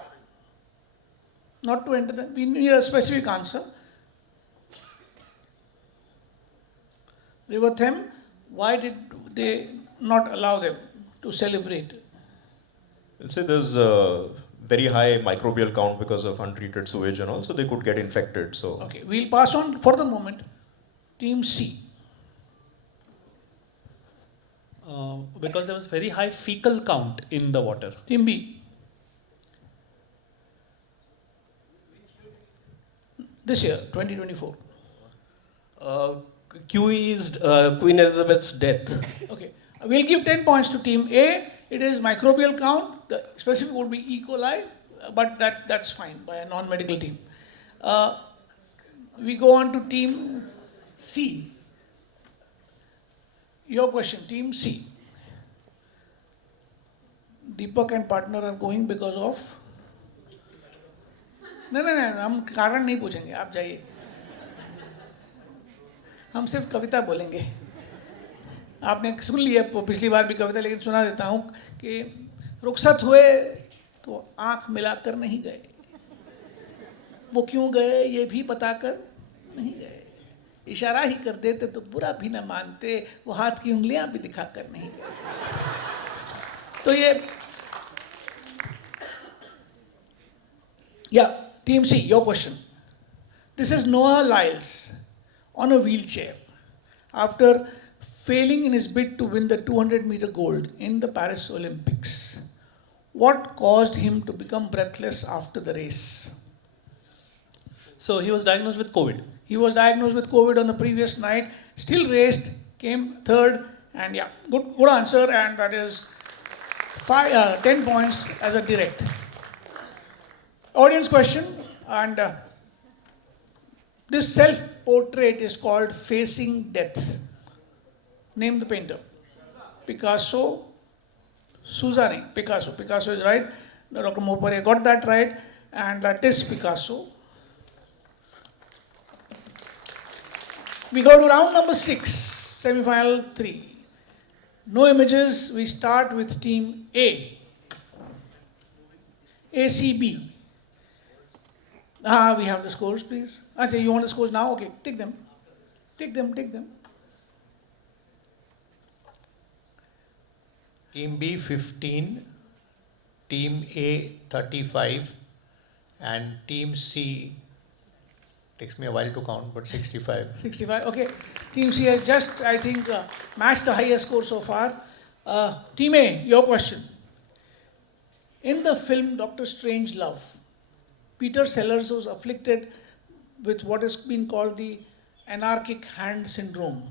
Not to enter the, we need a specific answer. River Thames, why did they not allow them to celebrate? Let's say there's a very high microbial count because of untreated sewage and all, so they could get infected. So Okay, we'll pass on for the moment. Team C. Because there was very high fecal count in the water. Team B. This year, 2024. QE is Queen Elizabeth's death. Okay, we'll give 10 points to Team A. It is microbial count. The specific would be E. coli, but that's fine by a non-medical team. We go on to Team C. Your question, Team C. Deepak and partner are going because of. नहीं हम कारण नहीं पूछेंगे, आप जाइए. हम सिर्फ कविता बोलेंगे. आपने सुन लिया पिछली बार भी कविता, लेकिन सुना देता हूँ कि रुखसत हुए तो आंख मिलाकर नहीं गए, वो क्यों गए ये भी बताकर नहीं गए, इशारा ही कर देते तो बुरा भी न मानते, वो हाथ की उंगलियां भी दिखाकर नहीं गए. तो ये Team C, your question. This is Noah Lyles on a wheelchair after failing in his bid to win the 200-meter gold in the Paris Olympics. What caused him to become breathless after the race? So he was diagnosed with COVID. He was diagnosed with COVID on the previous night, still raced, came third, and good answer, and that is 10 points as a direct. Audience question, and this self-portrait is called Facing Death. Name the painter. Picasso, Suzanne, Picasso. Picasso is right. Dr. Mopare got that right, and that is Picasso. We go to round number 6, semi-final 3. No images. We start with Team A. ACB. We have the scores, please. Okay, you want the scores now? Okay, take them. Take them. Team B 15, Team A 35, and Team C, takes me a while to count, but 65. 65, okay. Team C has just, I think, matched the highest score so far. Team A, your question. In the film Dr. Strangelove, Peter Sellers was afflicted with what has been called the anarchic hand syndrome.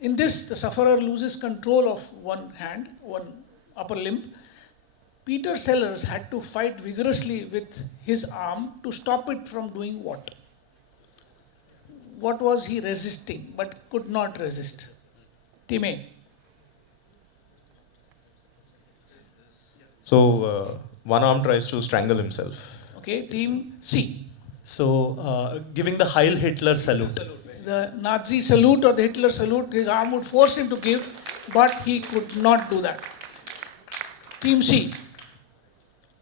In this, the sufferer loses control of one hand, one upper limb. Peter Sellers had to fight vigorously with his arm to stop it from doing what? What was he resisting but could not resist? Team A. So one arm tries to strangle himself. Okay, Team C. So giving the Heil Hitler salute. The Nazi salute or the Hitler salute, his arm would force him to give, but he could not do that. Team C.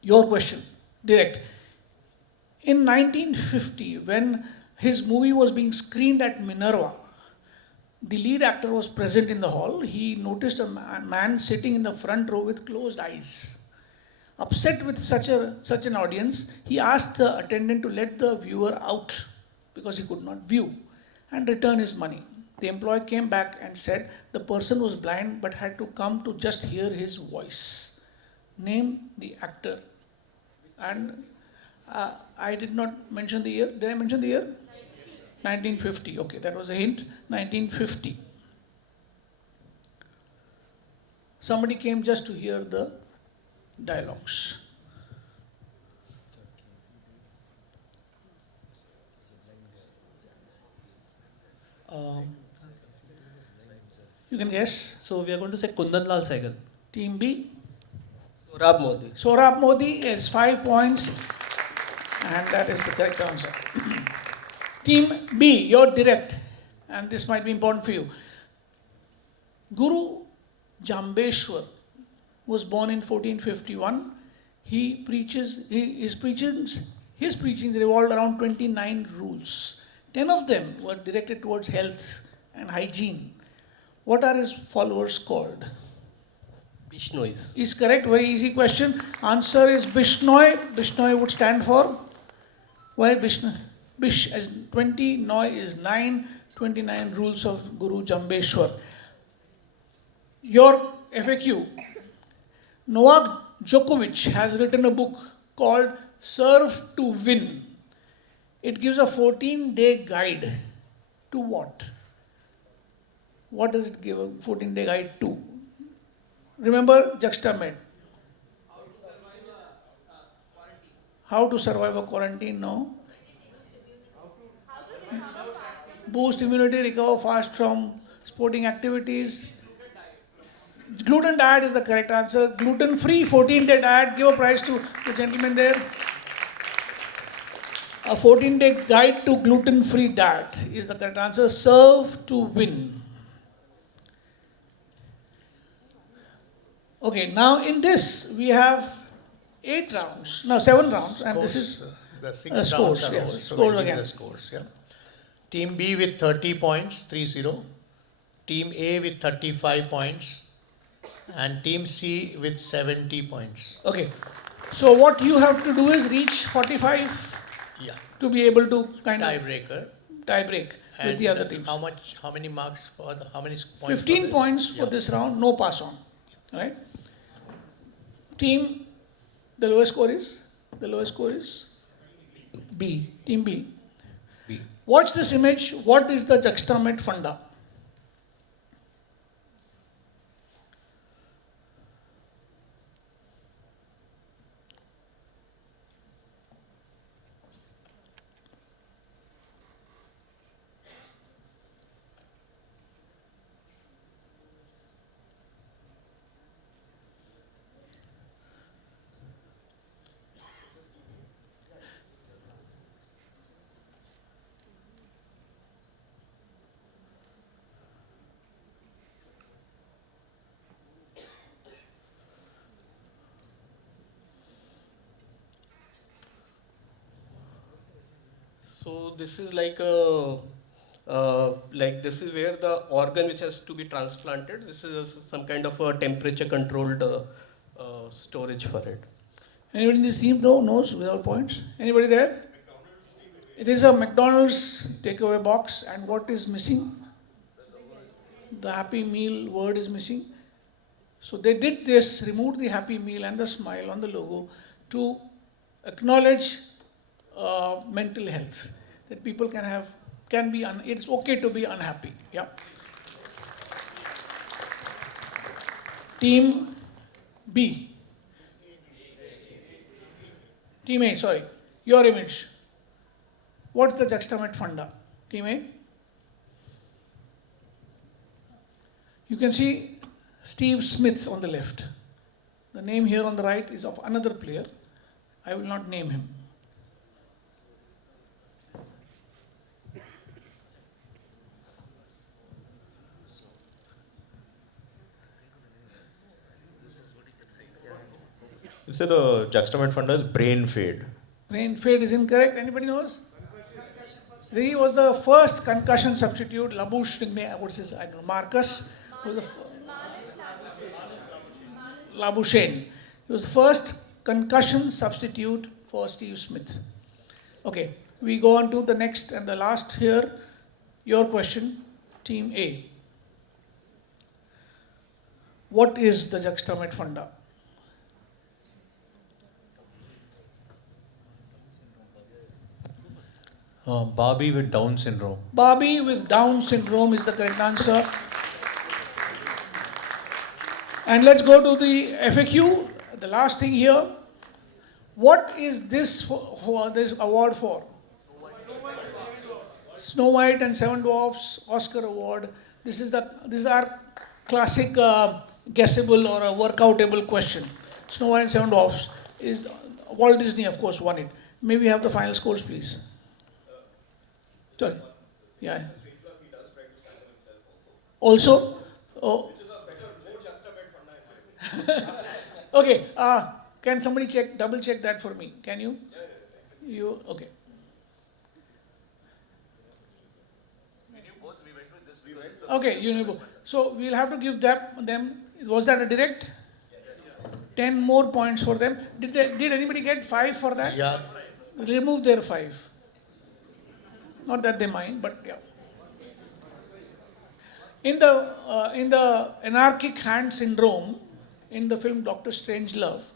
Your question, direct. In 1950, when his movie was being screened at Minerva, the lead actor was present in the hall. He noticed a man sitting in the front row with closed eyes. Upset with such an audience, he asked the attendant to let the viewer out because he could not view and return his money. The employee came back and said the person was blind but had to come to just hear his voice. Name the actor. And I did not mention the year. Did I mention the year? 1950. Okay, that was a hint. 1950. Somebody came just to hear the dialogues. You can guess. So we are going to say Kundan Lal Saigal. Team B. Sorab Modi. Sorab Modi is 5 points, and that is the correct answer. Team B, you're direct, and this might be important for you. Guru Jambeshwar was born in 1451. His preachings revolved around 29 rules. 10 of them were directed towards health and hygiene. What are his followers called? Bishnois. Is correct. Very easy question. Answer is Bishnoi. Bishnoi would stand for? Why Bishnoi? Bish as 20, Noi is 9, 29 rules of Guru Jambeshwar. Your FAQ. Novak Djokovic has written a book called Serve to Win. It gives a 14-day guide to what? What does it give a 14-day guide to? Remember Juxtamedicine. How to survive a quarantine? No. Boost immunity, recover fast from sporting activities. Gluten diet is the correct answer. Gluten-free 14-day diet. Give a prize to the gentleman there. A 14-day guide to gluten-free diet is the correct answer. Serve to win. Okay, now in this we have 8 rounds. No, 7 rounds, and this is the 6 scores. rounds are Yeah, over, so scores we'll give again. the scores. Yeah. Team B with 30 points, 3-0. Team A with 35 points, and Team C with 70 points. Okay, so what you have to do is reach 45 Yeah. to be able to kind Tiebreaker. of tie break with And the other teams. how many marks for the, how many points? 15 for this? points for Yeah. this round, no pass on. Right? Team, the lowest score is B. Team B. B. Watch this image. What is the Juxtamedicine funda? So this is like this is where the organ which has to be transplanted. This is some kind of a temperature controlled storage for it. Anybody in this team knows without points? Anybody there? It is a McDonald's takeaway box, and what is missing? The Happy Meal word is missing. So they did this, removed the Happy Meal and the smile on the logo to acknowledge mental health. That people it's okay to be unhappy. Yeah. Team B. Team A, sorry. Your image. What's the Juxtamedicine funda? Team A. You can see Steve Smith on the left. The name here on the right is of another player. I will not name him. You say the Juxtamedicine funda is brain fade. Brain fade is incorrect. Anybody knows? He was the first concussion substitute. Marcus was the Labuschagne. He was the first concussion substitute for Steve Smith. Okay, we go on to the next and the last here. Your question, Team A. What is the Juxtamedicine funda? Barbie with Down syndrome. Barbie with Down syndrome is the correct answer. And let's go to the FAQ, the last thing here. What is this for this award for? Snow White and Seven Dwarfs Oscar Award This is our classic guessable or a workoutable question. Snow White and Seven Dwarfs is Walt Disney, of course, won it. May we have the final scores, please? Sorry. Yeah. Also? Oh. Okay. Can somebody double check that for me? Can you? You okay? Okay, you know. So we'll have to give them. Was that a direct? 10 more points for them. Did anybody get 5 for that? Yeah. Remove their 5. Not that they mind, but yeah. In the anarchic hand syndrome, in the film Dr. Strangelove,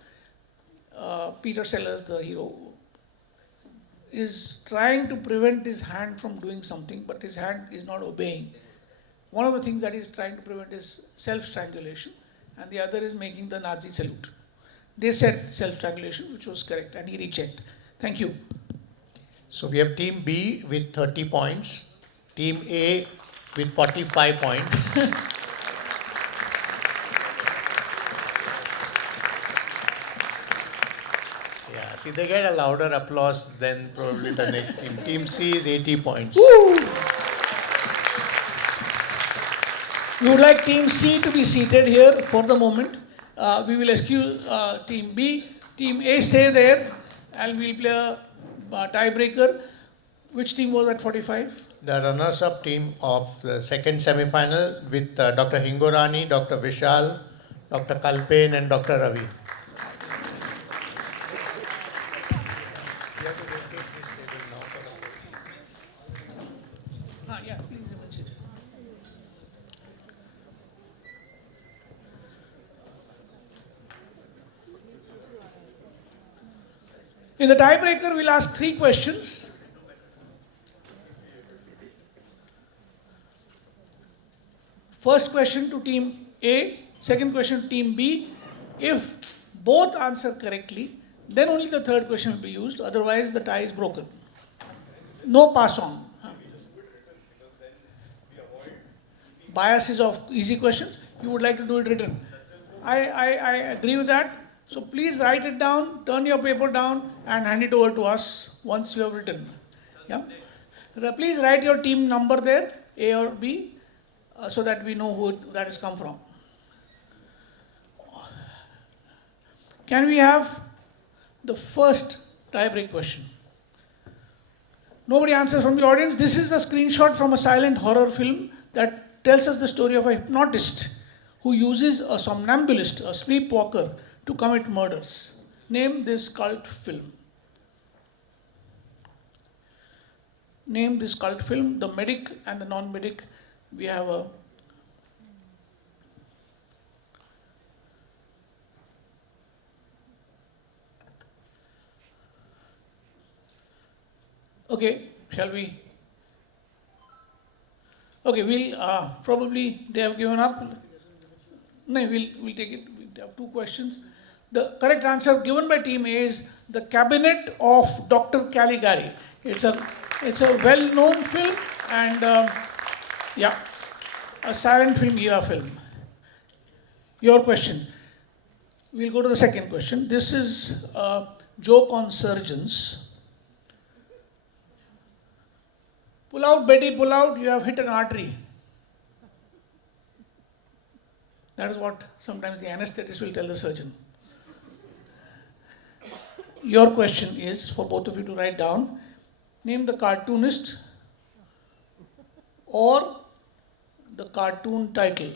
Peter Sellers, the hero, is trying to prevent his hand from doing something, but his hand is not obeying. One of the things that he's trying to prevent is self-strangulation, and the other is making the Nazi salute. They said self-strangulation, which was correct, and he rechecked. Thank you. So we have Team B with 30 points, Team A with 45 points. Yeah, see, they get a louder applause than probably the next team. Team C is 80 points. Woo! We would like Team C to be seated here for the moment. We will excuse Team B. Team A stay there, and we'll play a tiebreaker. Which team was at 45? The runners-up team of the second semi-final with Dr. Hingorani, Dr. Vishal, Dr. Kalpen and Dr. Ravi. Yeah, please image it. In the tiebreaker, we'll ask 3 questions. First question to team A, second question to team B. If both answer correctly, then only the third question will be used, otherwise the tie is broken. No pass on. Biases of easy questions, you would like to do it written. I agree with that. So please write it down, turn your paper down and hand it over to us once you have written. Yeah. Please write your team number there, A or B, so that we know who that has come from. Can we have the first tiebreak question? Nobody answers from the audience. This is a screenshot from a silent horror film that tells us the story of a hypnotist who uses a somnambulist, a sleepwalker, to commit murders. Name this cult film. Name this cult film. The medic and the non-medic. We have a okay, shall we? Okay, we'll probably they have given up. No, we'll take it. We have 2 questions. The correct answer given by team A is The Cabinet of Dr. Caligari. It's a well-known film and yeah, a silent film era film. Your question. We'll go to the second question. This is a joke on surgeons. Pull out, Betty, pull out, you have hit an artery. That is what sometimes the anesthetist will tell the surgeon. Your question is, for both of you to write down, name the cartoonist or the cartoon title.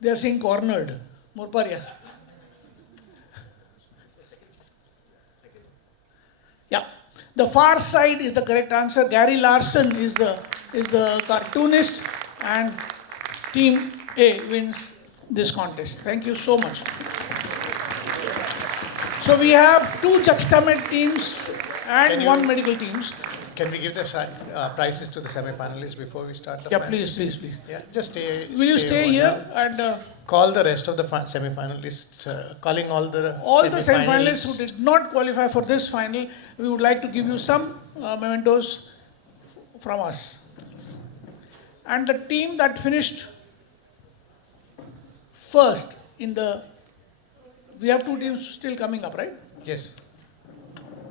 They are saying cornered. Morparia. Yeah. The Far Side is the correct answer. Gary Larson is the cartoonist, and team A wins this contest. Thank you so much. So we have 2 Juxtamedicine teams and 1 medical teams. Can we give the prizes to the semi-finalists before we start the Yeah, finals? please. Yeah, just stay. Will you stay over here and call the rest of the semi-finalists, calling all the semi-finalists who did not qualify for this final, we would like to give you some mementos from us. And the team that finished first in the, we have two teams still coming up, right? Yes,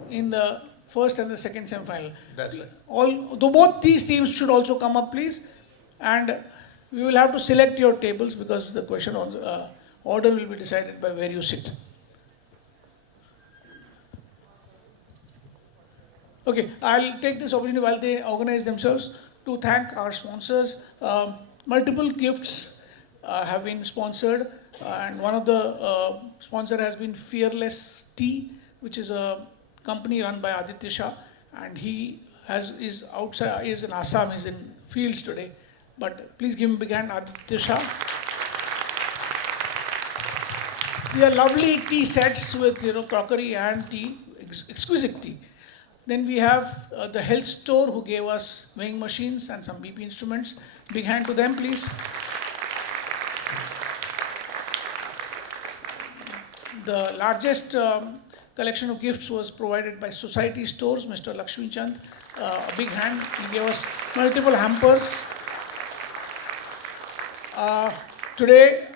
In the first and the second semi-final. that's right. Both these teams should also come up, please. And we will have to select your tables because the question on order will be decided by where you sit. Okay, I'll take this opportunity while they organize themselves to thank our sponsors. Multiple gifts have been sponsored, and one of the sponsor has been Fearless Tea, which is a company run by Aditya Shah, and he is outside, is in Assam, is in fields today. But please give him a big hand, Aditya Shah. These are lovely tea sets with crockery and tea, exquisite tea. Then we have the health store who gave us weighing machines and some BP instruments. Big hand to them, please. The largest collection of gifts was provided by Society Stores, Mr. Lakshmi Chand. A big hand. He gave us multiple hampers. Today,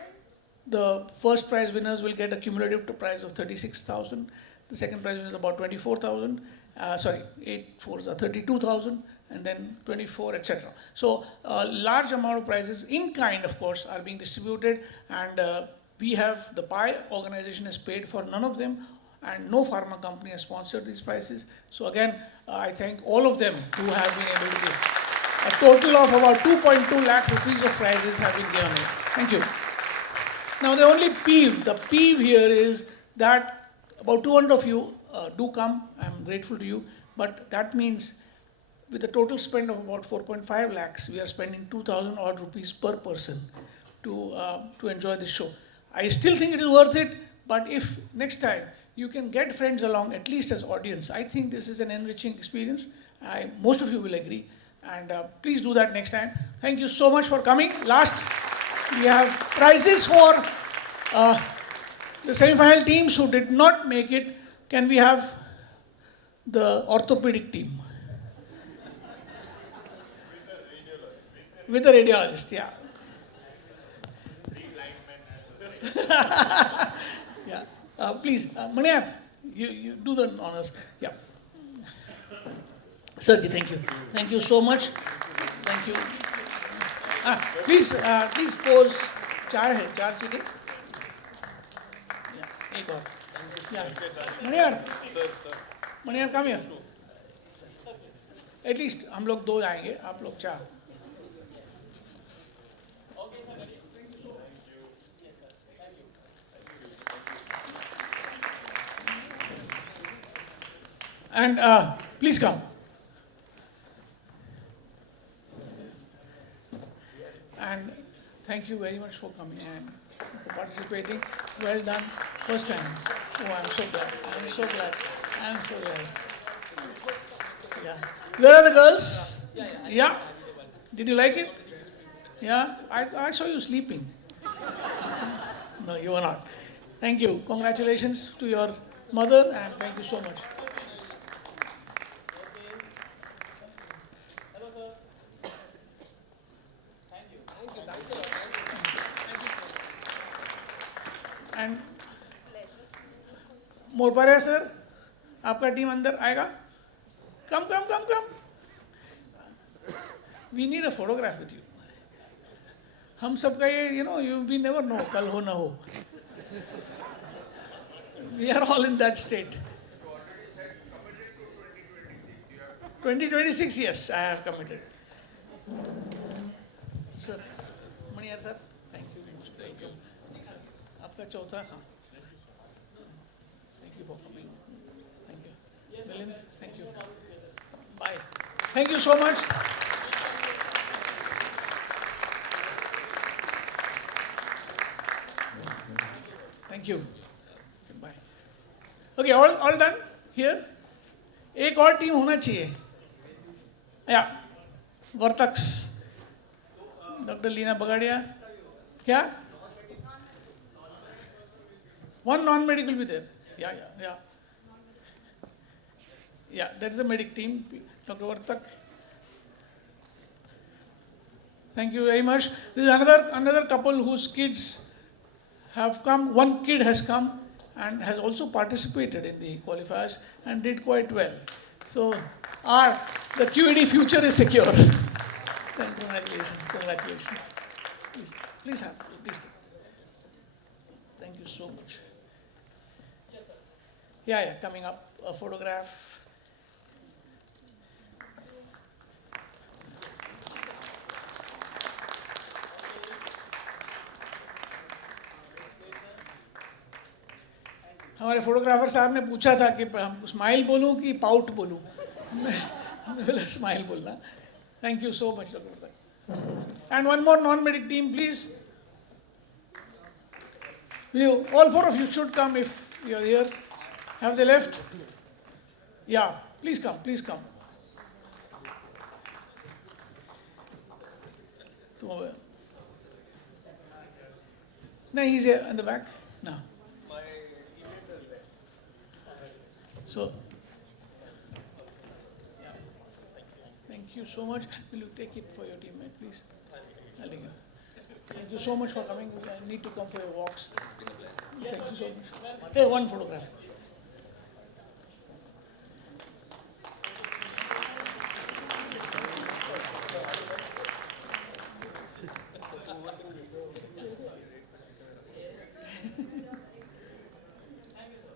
the first prize winners will get a cumulative prize of 36,000. The second prize winner is about 24,000. 8 fours are 32,000, and then 24, etc. So, a large amount of prizes in kind, of course, are being distributed, and we have, the PI organization has paid for none of them, and no pharma company has sponsored these prizes. So again, I thank all of them who have been able to give. A total of about 2.2 lakh rupees of prizes have been given here. Thank you. Now the only peeve here is that about 200 of you do come. I'm grateful to you, but that means with a total spend of about 4.5 lakhs, we are spending 2,000 odd rupees per person to enjoy this show. I still think it is worth it, but if next time you can get friends along, at least as audience, I think this is an enriching experience. Most of you will agree, and please do that next time. Thank you so much for coming. Last, we have prizes for the semi-final teams who did not make it. Can we have the orthopedic team? With the radiologist, yeah. Yeah. Please, Maniar, you do the honors. Yeah. Sirji, thank you. Thank you so much. Thank you. Please pose. 4 है, 4 चीजें. Yeah, एक और. Yeah. Maniar, come here. At least हम लोग 2 आएंगे, आप लोग 4. And please come. And thank you very much for coming and for participating. Well done. First time. Oh, I'm so glad. I'm so glad. I'm so glad. Yeah. Where are the girls? Yeah. Did you like it? Yeah. I saw you sleeping. No, you were not. Thank you. Congratulations to your mother, and thank you so much. And Morparia sir, आपका team अंदर आएगा? Come. We need a photograph with you. हम सबका ये, we never know, कल हो ना हो. We are all in that state. 2026, yes, I have committed. Sir, Maniar sir, thank you. Thank you. आपका चौथा, हाँ. Thank you for coming. Thank you. Milind, thank you. Bye. Thank you so much. Thank you. Bye. Okay, all done here. एक और team होना चाहिए. Yeah. Vortex. Dr. Leena Bagadia. क्या? One non-medic will be there. Yeah. Yeah, that is the medic team. Dr. Vartak. Thank you very much. This is another couple whose kids have come. One kid has come and has also participated in the qualifiers and did quite well. So the QED future is secure. Congratulations. Please have. Please. Thank you so much. Yeah, coming up, a photograph. हमारे photographer साहब ने पूछा था कि smile बोलूं कि pout बोलूं हमने बोला स्माइल बोलना thank you so much and one more non medic team please you all four of you should come if you are here. Have they left? Yeah, please come. No, he's here in the back. No. So, thank you so much. Will you take it for your teammate, please? I'll take it. Thank you so much for coming. I need to come for your walks. Thank you so much. Hey, one photograph.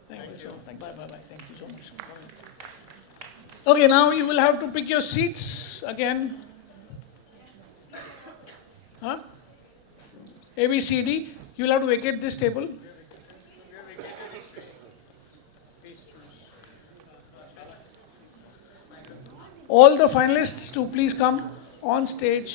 Thank you so much. Bye. Thank you so much for coming. Okay, now you will have to pick your seats again. Huh? A, B, C, D. You will have to vacate this table. All the finalists to please come on stage.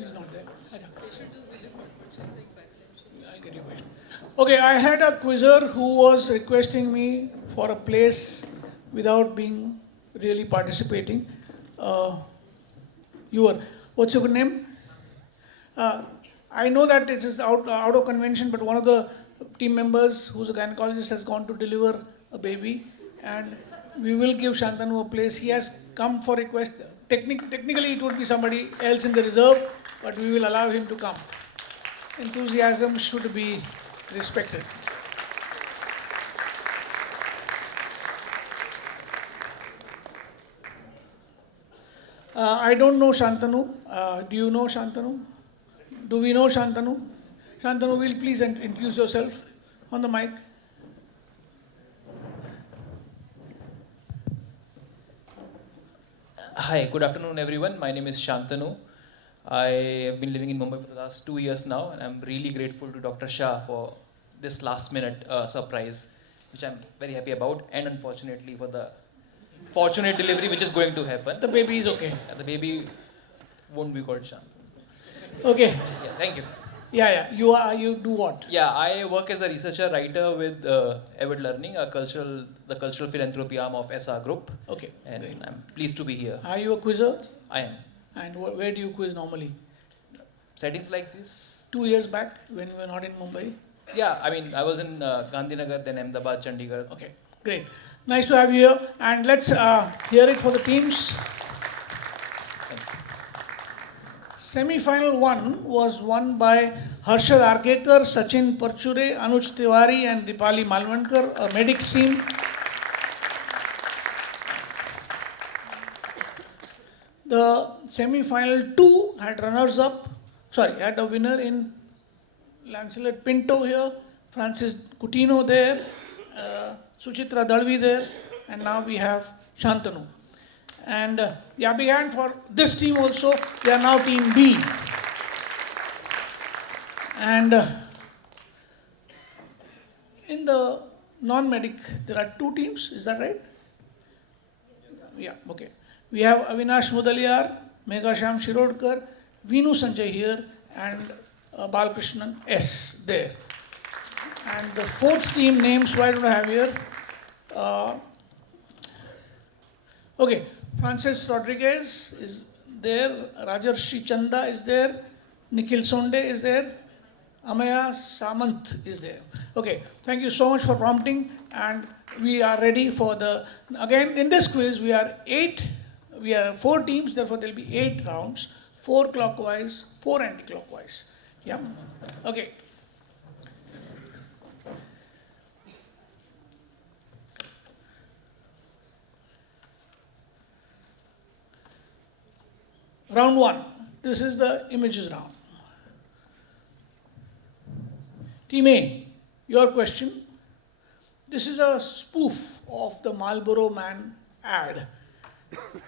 He's not there. I'll get you patient. Okay, I had a quizzer who was requesting me for a place without being really participating. What's your good name? I know that it is out of convention, but one of the team members who's a gynecologist has gone to deliver a baby, and we will give Shantanu a place. He has come for request. Technically, it would be somebody else in the reserve, but we will allow him to come. Enthusiasm should be respected. I don't know Shantanu. Do you know Shantanu? Do we know Shantanu? Shantanu, will you please introduce yourself on the mic? Hi, good afternoon everyone. My name is Shantanu. I have been living in Mumbai for the last 2 years now, and I'm really grateful to Dr. Shah for this last minute surprise, which I'm very happy about, and unfortunately for the fortunate delivery which is going to happen. The baby is okay. The baby won't be called Shantanu. Okay. Yeah, thank you. Yeah. You do what? Yeah, I work as a researcher writer with Avid Learning, the cultural philanthropy arm of SR Group. Okay. And great. I'm pleased to be here. Are you a quizzer? I am. And where do you quiz normally? Settings like this. 2 years back when you were not in Mumbai? Yeah, I mean, I was in Gandhinagar, then Ahmedabad, Chandigarh. Okay, great. Nice to have you here. And let's hear it for the teams. Semi-final 1 was won by Harshad Argekar, Sachin Parchure, Anuj Tiwari and Dipali Malvankar, a medics team. The semi-final 2 had runners-up, had a winner in Lancelot Pinto here, Francis Coutinho there, Suchitra Dalvi there, and now we have Shantanu. And yeah, big hand for this team also. They are now team B. And in the non-medic, there are two teams, is that right? Yeah, okay. We have Avinash Mudaliar, Meghasham Shirodkar, Vinu Sanjay here, and Balkrishnan S there. And the fourth team names, why don't I have here? Okay, Francis Rodriguez is there, Rajarshi Chanda is there, Nikhil Sonde is there, Amaya Samant is there. Okay, thank you so much for prompting, and we are ready for the, again in this quiz we are 4 teams, therefore there will be 8 rounds, 4 clockwise, 4 anti-clockwise. Yeah, okay. Round 1, this is the images round. Team A, your question. This is a spoof of the Marlboro Man ad.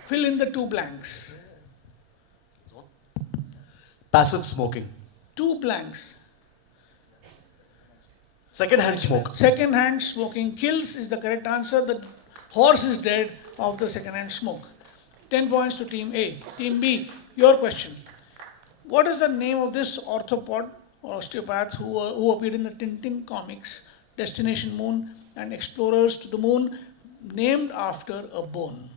Fill in the 2 blanks. Passive smoking. 2 blanks. Second-hand smoke. Second-hand smoking kills is the correct answer. The horse is dead of the second-hand smoke. 10 points to Team A. Team B, your question. What is the name of this orthopod or osteopath who appeared in the Tintin comics, Destination Moon and Explorers to the Moon, named after a bone?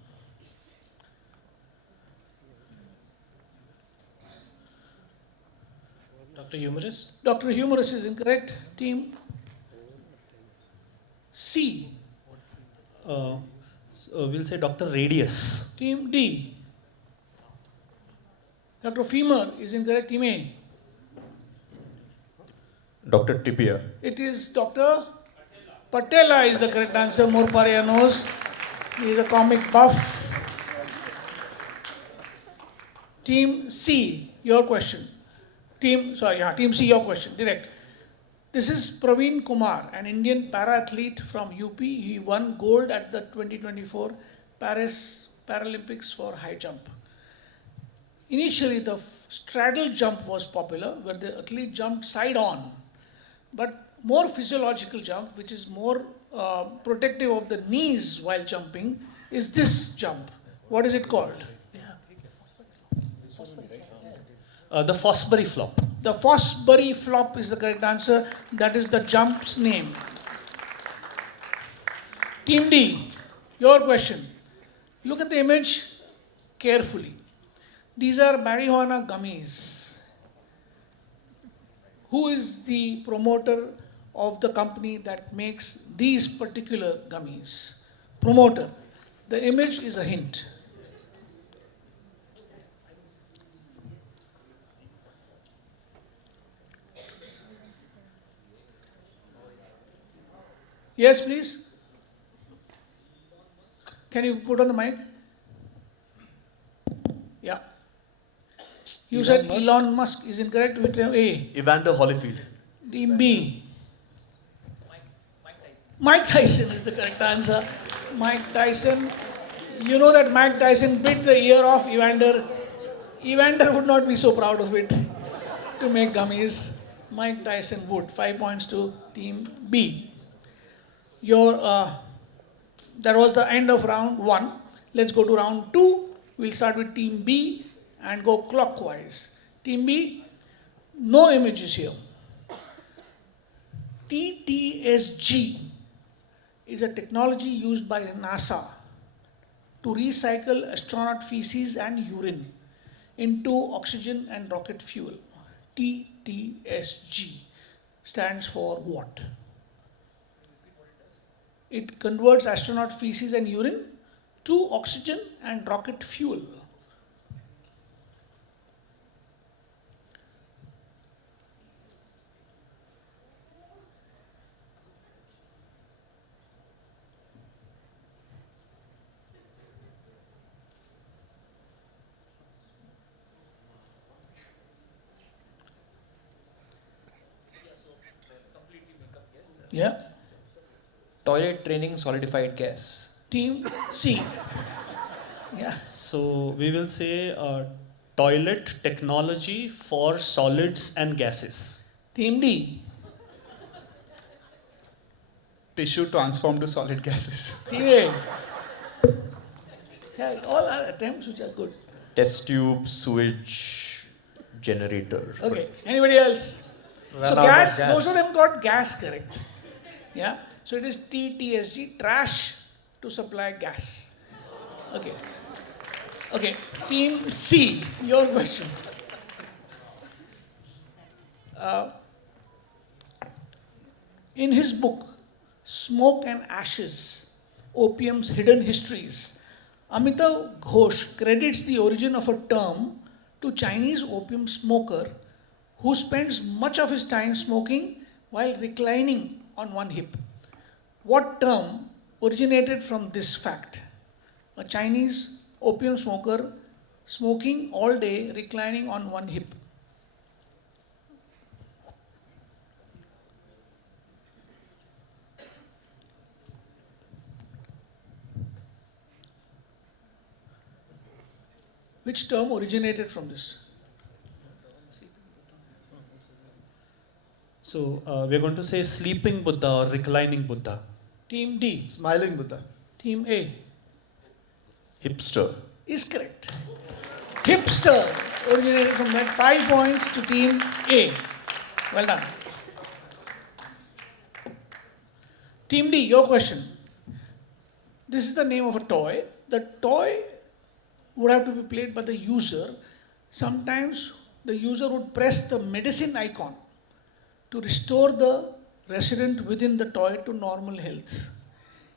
Dr. Humorous? Dr. Humorous is incorrect. Team C. We'll say Dr. Radius. Team D. Dr. Femur is incorrect. Team A. Dr. Tibia. It is Dr. Patella is the correct answer. Morparia knows. He is a comic buff. Team C, your question. Team C, your question. Direct. This is Praveen Kumar, an Indian para-athlete from UP. He won gold at the 2024 Paris Paralympics for high jump. Initially, the straddle jump was popular, where the athlete jumped side on. But more physiological jump, which is more protective of the knees while jumping, is this jump. What is it called? The Fosbury flop. The Fosbury flop is the correct answer. That is the jump's name. Team D, your question. Look at the image carefully. These are marijuana gummies. Who is the promoter of the company that makes these particular gummies? Promoter. The image is a hint. Yes, please. Can you put on the mic? Yeah. You said Elon Musk is incorrect with A. Evander Holyfield. Team B. Mike Tyson is the correct answer. Mike Tyson. You know that Mike Tyson bit the ear off Evander. Evander would not be so proud of it to make gummies. Mike Tyson would. 5 points to Team B. That was the end of round 1. Let's go to round 2. We'll start with Team B and go clockwise. Team B, no images here. TTSG is a technology used by NASA to recycle astronaut feces and urine into oxygen and rocket fuel. TTSG stands for what? It converts astronaut feces and urine to oxygen and rocket fuel. Yeah. Toilet training solidified gas. Team C. Yeah. So we will say toilet technology for solids and gases. Team D. Tissue transformed to solid gases. Team A. Yeah, all are attempts which are good. Test tube sewage generator. Okay. Anybody else? Run So out of gas, gas. most of them got gas correct. Yeah. So it is TTSG, trash to supply gas. Okay. Okay. Team C, your question. In his book, Smoke and Ashes, Opium's Hidden Histories, Amitav Ghosh credits the origin of a term to Chinese opium smoker who spends much of his time smoking while reclining on one hip. What term originated from this fact? A Chinese opium smoker smoking all day, reclining on one hip. Which term originated from this? So we're going to say sleeping Buddha or reclining Buddha. Team D. Smiling Buddha. Team A. Hipster. Is correct. Hipster originated from that. 5 points to Team A. Well done. Team D, your question. This is the name of a toy. The toy would have to be played by the user. Sometimes the user would press the medicine icon to restore the resident within the toy to normal health.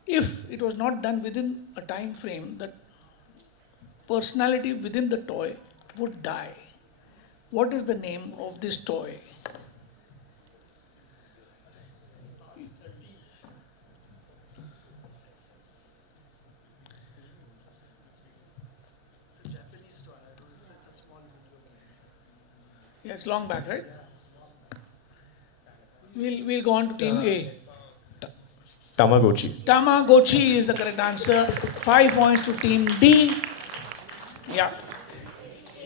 If it was not done within a time frame, the personality within the toy would die. What is the name of this toy? Yeah, it's long back, right? We'll go on to Team A. Tamagotchi. Tamagotchi is the correct answer. 5 points to Team D. Yeah.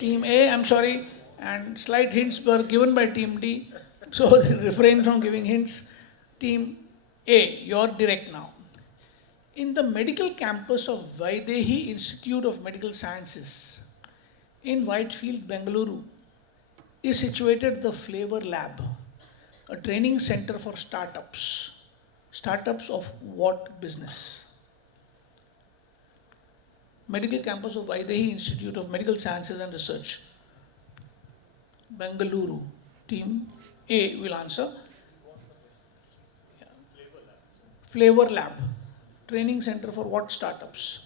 Team A, I'm sorry, and slight hints were given by Team D, so refrain from giving hints. Team A, you're direct now. In the medical campus of Vaidehi Institute of Medical Sciences in Whitefield, Bengaluru, is situated the Flavor Lab, a training center for startups. Startups of what business? Medical campus of Vaidehi Institute of Medical Sciences and Research, Bengaluru. Team A will answer. Yeah. Flavor Lab, training center for what startups?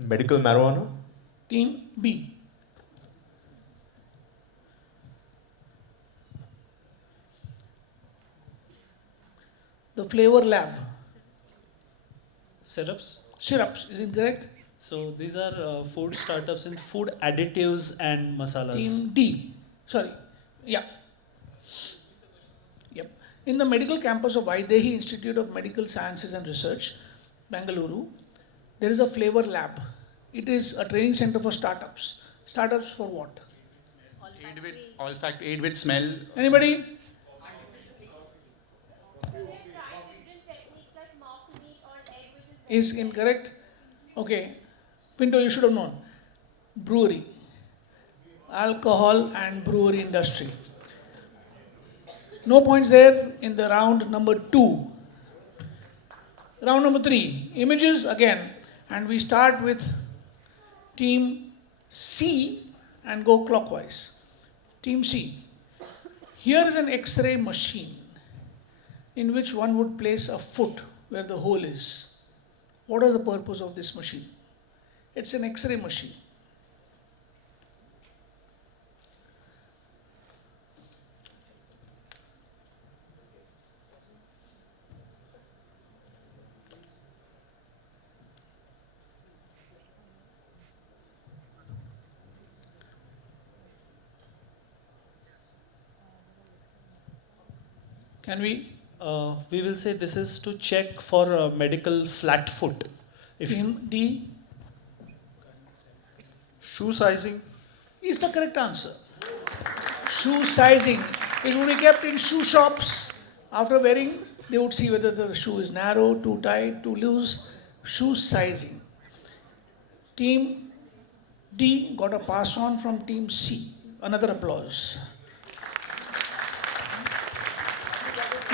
Medical marijuana. Team B. The Flavor Lab. Syrups. Syrups is incorrect. So these are food startups in food additives and masalas. Team D. Sorry. Yeah. Yep. In the medical campus of Vaidehi Institute of Medical Sciences and Research, Bengaluru, there is a Flavor Lab. It is a training center for startups. Startups for what? Aid with smell. Anybody? Is incorrect. Okay. Pinto, you should have known. Brewery. Alcohol and brewery industry. No points there in the round number 2. Round number 3. Images again. And we start with Team C and go clockwise. Team C. Here is an X-ray machine in which one would place a foot where the hole is. What is the purpose of this machine? It's an X-ray machine. Can we? We will say this is to check for medical flat foot. If Team D Shoe sizing. is the correct answer. Shoe sizing. It would be kept in shoe shops. After wearing, they would see whether the shoe is narrow, too tight, too loose. Shoe sizing. Team D got a pass on from Team C. Another applause.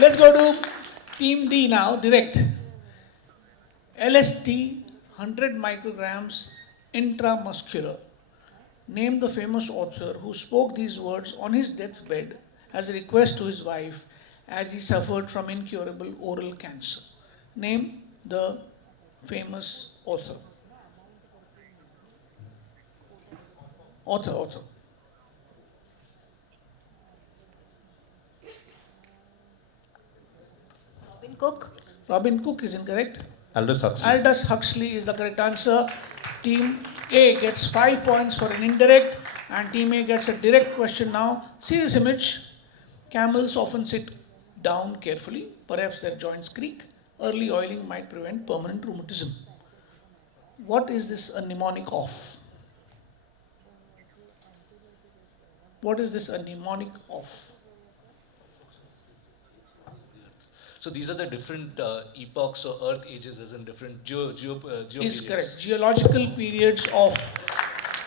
Let's go to Team D now, direct. LSD, 100 micrograms intramuscular. Name the famous author who spoke these words on his deathbed as a request to his wife as he suffered from incurable oral cancer. Name the famous author. Author. Robin Cook. Robin Cook is incorrect. Aldous Huxley. Aldous Huxley is the correct answer. Team A gets 5 points for an indirect, and Team A gets a direct question now. See this image. Camels often sit down carefully. Perhaps their joints creak. Early oiling might prevent permanent rheumatism. What is this a mnemonic of? What is this a mnemonic of? So these are the different epochs or earth ages, as in different geo Is periods. correct. Geological periods of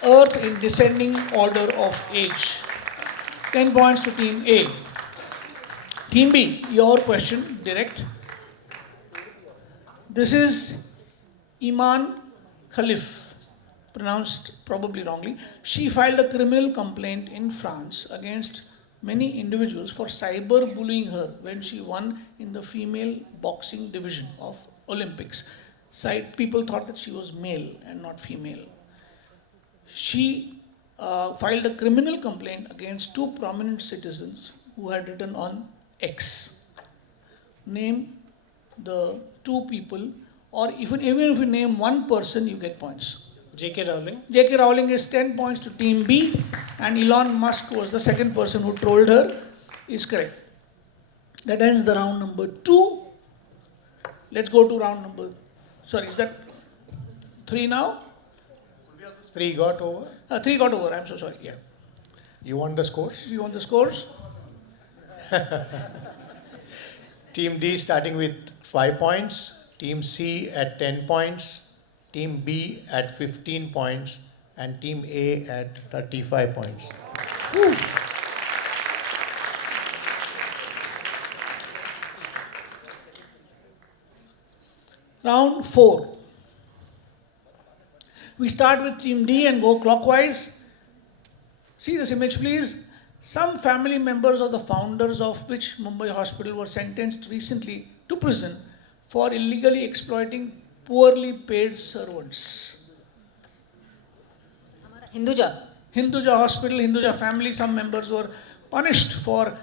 Earth in descending order of age. 10 points to Team A. Team B, your question, direct. This is Iman Khalif, pronounced probably wrongly. She filed a criminal complaint in France against many individuals for cyberbullying her when she won in the female boxing division of Olympics. People thought that she was male and not female. She filed a criminal complaint against two prominent citizens who had written on X. Name the two people, or even if you name one person, you get points. J.K. Rowling. J.K. Rowling is 10 points to Team B, and Elon Musk was the second person who trolled her, is correct. That ends the round number 2. Let's go to round number, is that 3 now? 3 got over. 3 got over, I'm so sorry, yeah. You want the scores? You want the scores? Team D starting with 5 points, Team C at 10 points, Team B at 15 points, and Team A at 35 points. Woo. Round 4. We start with Team D and go clockwise. See this image, please. Some family members of the founders of which Mumbai hospital were sentenced recently to prison for illegally exploiting poorly paid servants. Hinduja. Hinduja hospital, Hinduja family, some members were punished for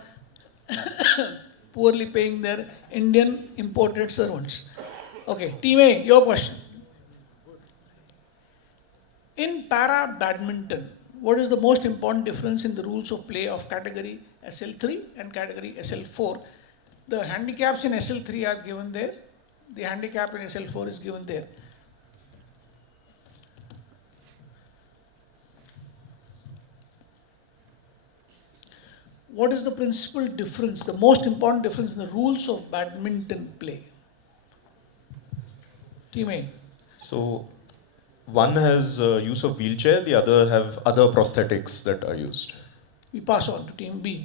poorly paying their Indian imported servants. Okay, Team A, your question. In para badminton, what is the most important difference in the rules of play of category SL3 and category SL4? The handicaps in SL3 are given there. The handicap in SL4 is given there. What is the principal difference, the most important difference in the rules of badminton play? Team A. So one has use of wheelchair, the other have other prosthetics that are used. We pass on to Team B.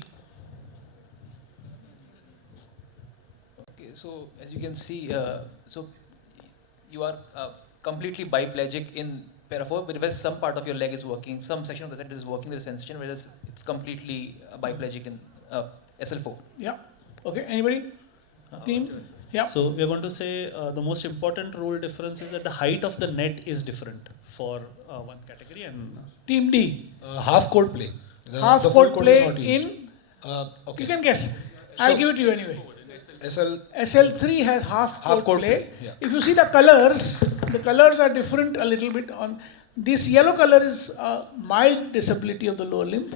Okay, so as you can see, so you are completely biplegic in para 4, but whereas some part of your leg is working, some section of the leg is working, there is sensation, whereas it's completely biplegic in SL4. Yeah. Okay, anybody? Team? Yeah. So we are going to say the most important rule difference is that the height of the net is different for one category and Team D. Half court play. Half the court full play is not used. in. Okay. You can guess. I'll give it to you anyway. SL3 has half court play. Yeah. If you see the colors are different a little bit. On this yellow color is a mild disability of the lower limb.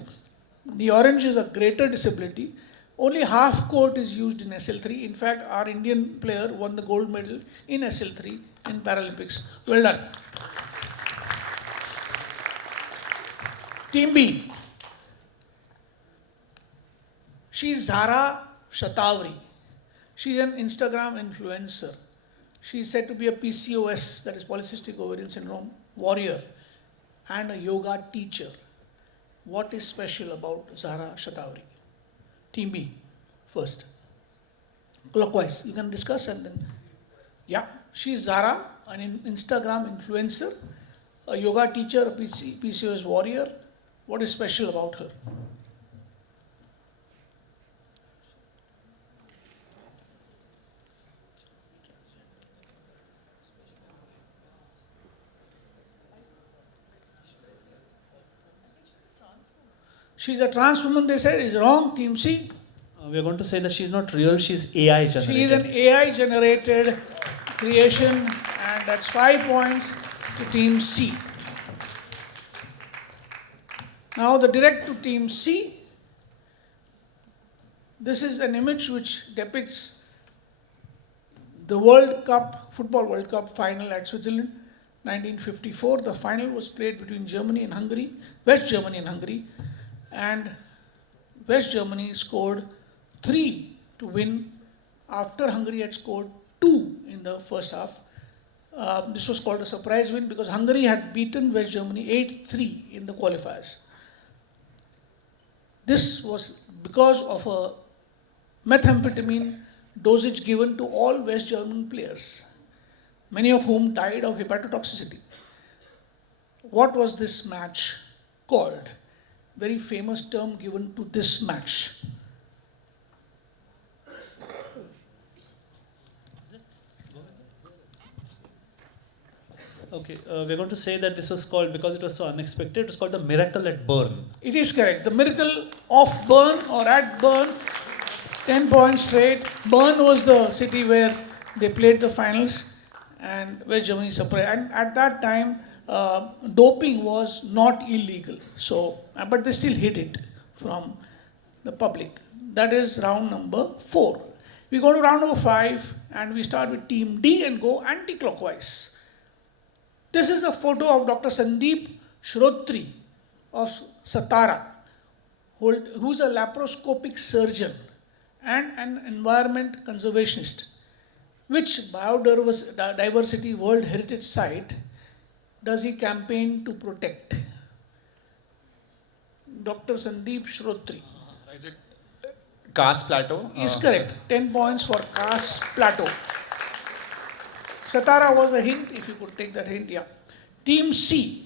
The orange is a greater disability. Only half court is used in SL3. In fact, our Indian player won the gold medal in SL3 in Paralympics. Well done. Team B. She's Zara Shatawri. She's an Instagram influencer. She's said to be a PCOS, that is polycystic ovarian syndrome, warrior and a yoga teacher. What is special about Zara Shatawri? Team B, first. Clockwise, you can discuss and then. Yeah, she's Zara, an Instagram influencer, a yoga teacher, a PCOS warrior. What is special about her? She's a trans woman, they said, is wrong. Team C. We are going to say that she's not real, she's AI generated. She is an AI generated creation, and that's 5 points to Team C. Now the direct to Team C. This is an image which depicts the World Cup, Football World Cup final at Switzerland, 1954. The final was played between Germany and Hungary, West Germany and Hungary, and West Germany scored 3 to win after Hungary had scored 2 in the first half. This was called a surprise win because Hungary had beaten West Germany 8-3 in the qualifiers. This was because of a methamphetamine dosage given to all West German players, many of whom died of hepatotoxicity. What was this match called? Very famous term given to this match. Okay, we're going to say that this was called, because it was so unexpected, it was called the Miracle at Bern. It is correct. The Miracle of Bern or at Bern, 10 points straight. Bern was the city where they played the finals and West Germany surprised. And at that time, doping was not illegal. So, but they still hid it from the public. That is round number 4. We go to round number 5 and we start with Team D and go anti-clockwise. This is the photo of Dr. Sandeep Shrotri of Satara, who's a laparoscopic surgeon and an environment conservationist. Which biodiversity World Heritage Site does he campaign to protect? Dr. Sandeep Shrotri. Is it Kars Plateau? Is correct. 10 points for Kars Plateau. Satara was a hint, if you could take that hint, yeah. Team C.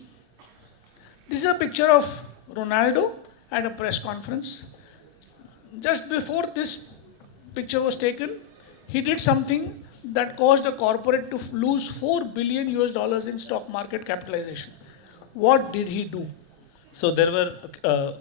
This is a picture of Ronaldo at a press conference. Just before this picture was taken, he did something that caused a corporate to lose $4 billion in stock market capitalization. What did he do? So there were,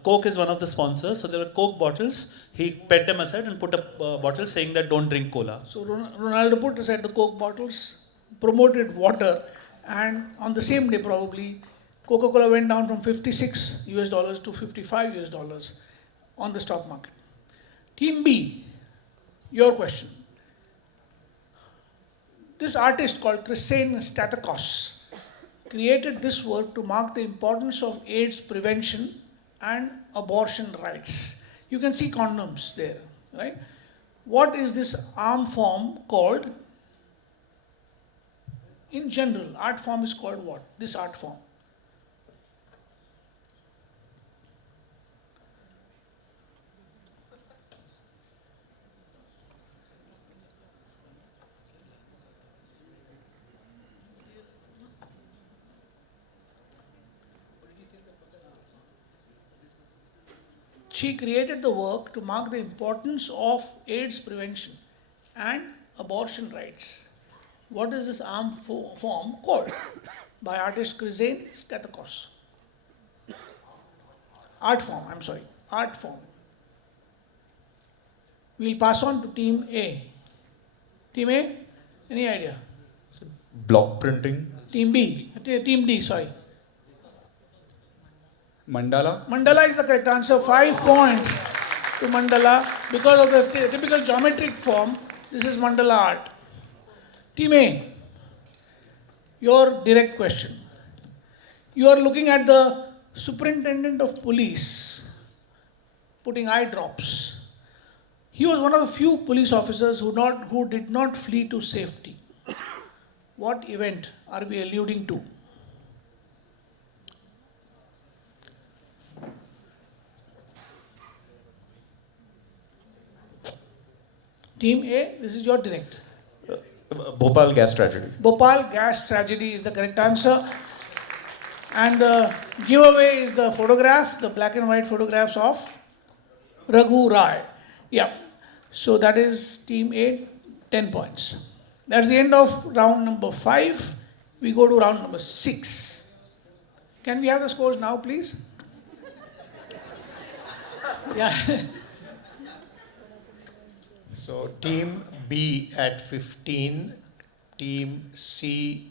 Coke is one of the sponsors, so there were Coke bottles. He put them aside and put a bottle saying that don't drink cola. So Ronaldo put aside the Coke bottles, promoted water, and on the same day probably, Coca-Cola went down from $56 to $55 on the stock market. Team B, your question. This artist called Christine Stathakos created this work to mark the importance of AIDS prevention and abortion rights. You can see condoms there, right? What is this art form called? In general, art form is called what? This art form. She created the work to mark the importance of AIDS prevention and abortion rights. What is this art form called? By artist Christine Stathakos. Art form. We'll pass on to Team A. Team A, any idea? Block printing. Team B, Team D, sorry. Mandala? Mandala is the correct answer, 5 points. to mandala. Because of the typical geometric form, this is mandala art. Team A, your direct question. You are looking at the superintendent of police putting eye drops. He was one of the few police officers who did not flee to safety. What event are we alluding to? Team A, this is your direct. Bhopal gas tragedy. Bhopal gas tragedy is the correct answer. And the giveaway is the photograph, the black and white photographs of Raghu Rai. Yeah. So that is Team A, 10 points. That's the end of round number 5. We go to round number 6. Can we have the scores now, please? Yeah. So team B at 15, team C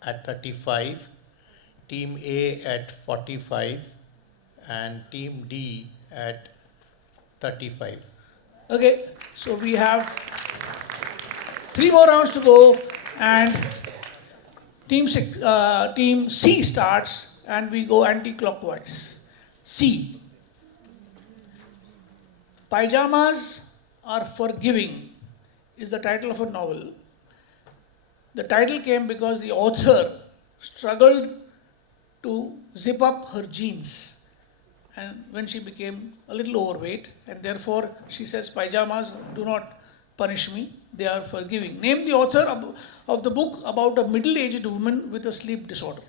at 35, team A at 45, and team D at 35. Okay, so we have 3 more rounds to go, and team C starts, and we go anti-clockwise. C. Pyjamas Are Forgiving is the title of a novel. The title came because the author struggled to zip up her jeans, and when she became a little overweight, and therefore she says, pyjamas do not punish me, they are forgiving. Name the author of the book about a middle-aged woman with a sleep disorder.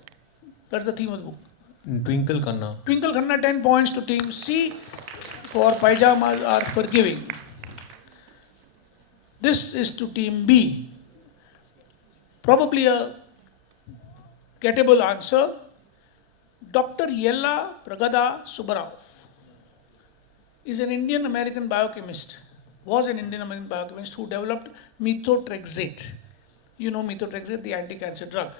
That's the theme of the book. Twinkle Khanna. Twinkle Khanna, 10 points to team C for Pyjamas Are Forgiving. This is to team B. Probably a gettable answer. Dr. Yella Pragada Subbarao is an Indian-American biochemist, was an Indian-American biochemist who developed methotrexate. You know methotrexate, the anti-cancer drug.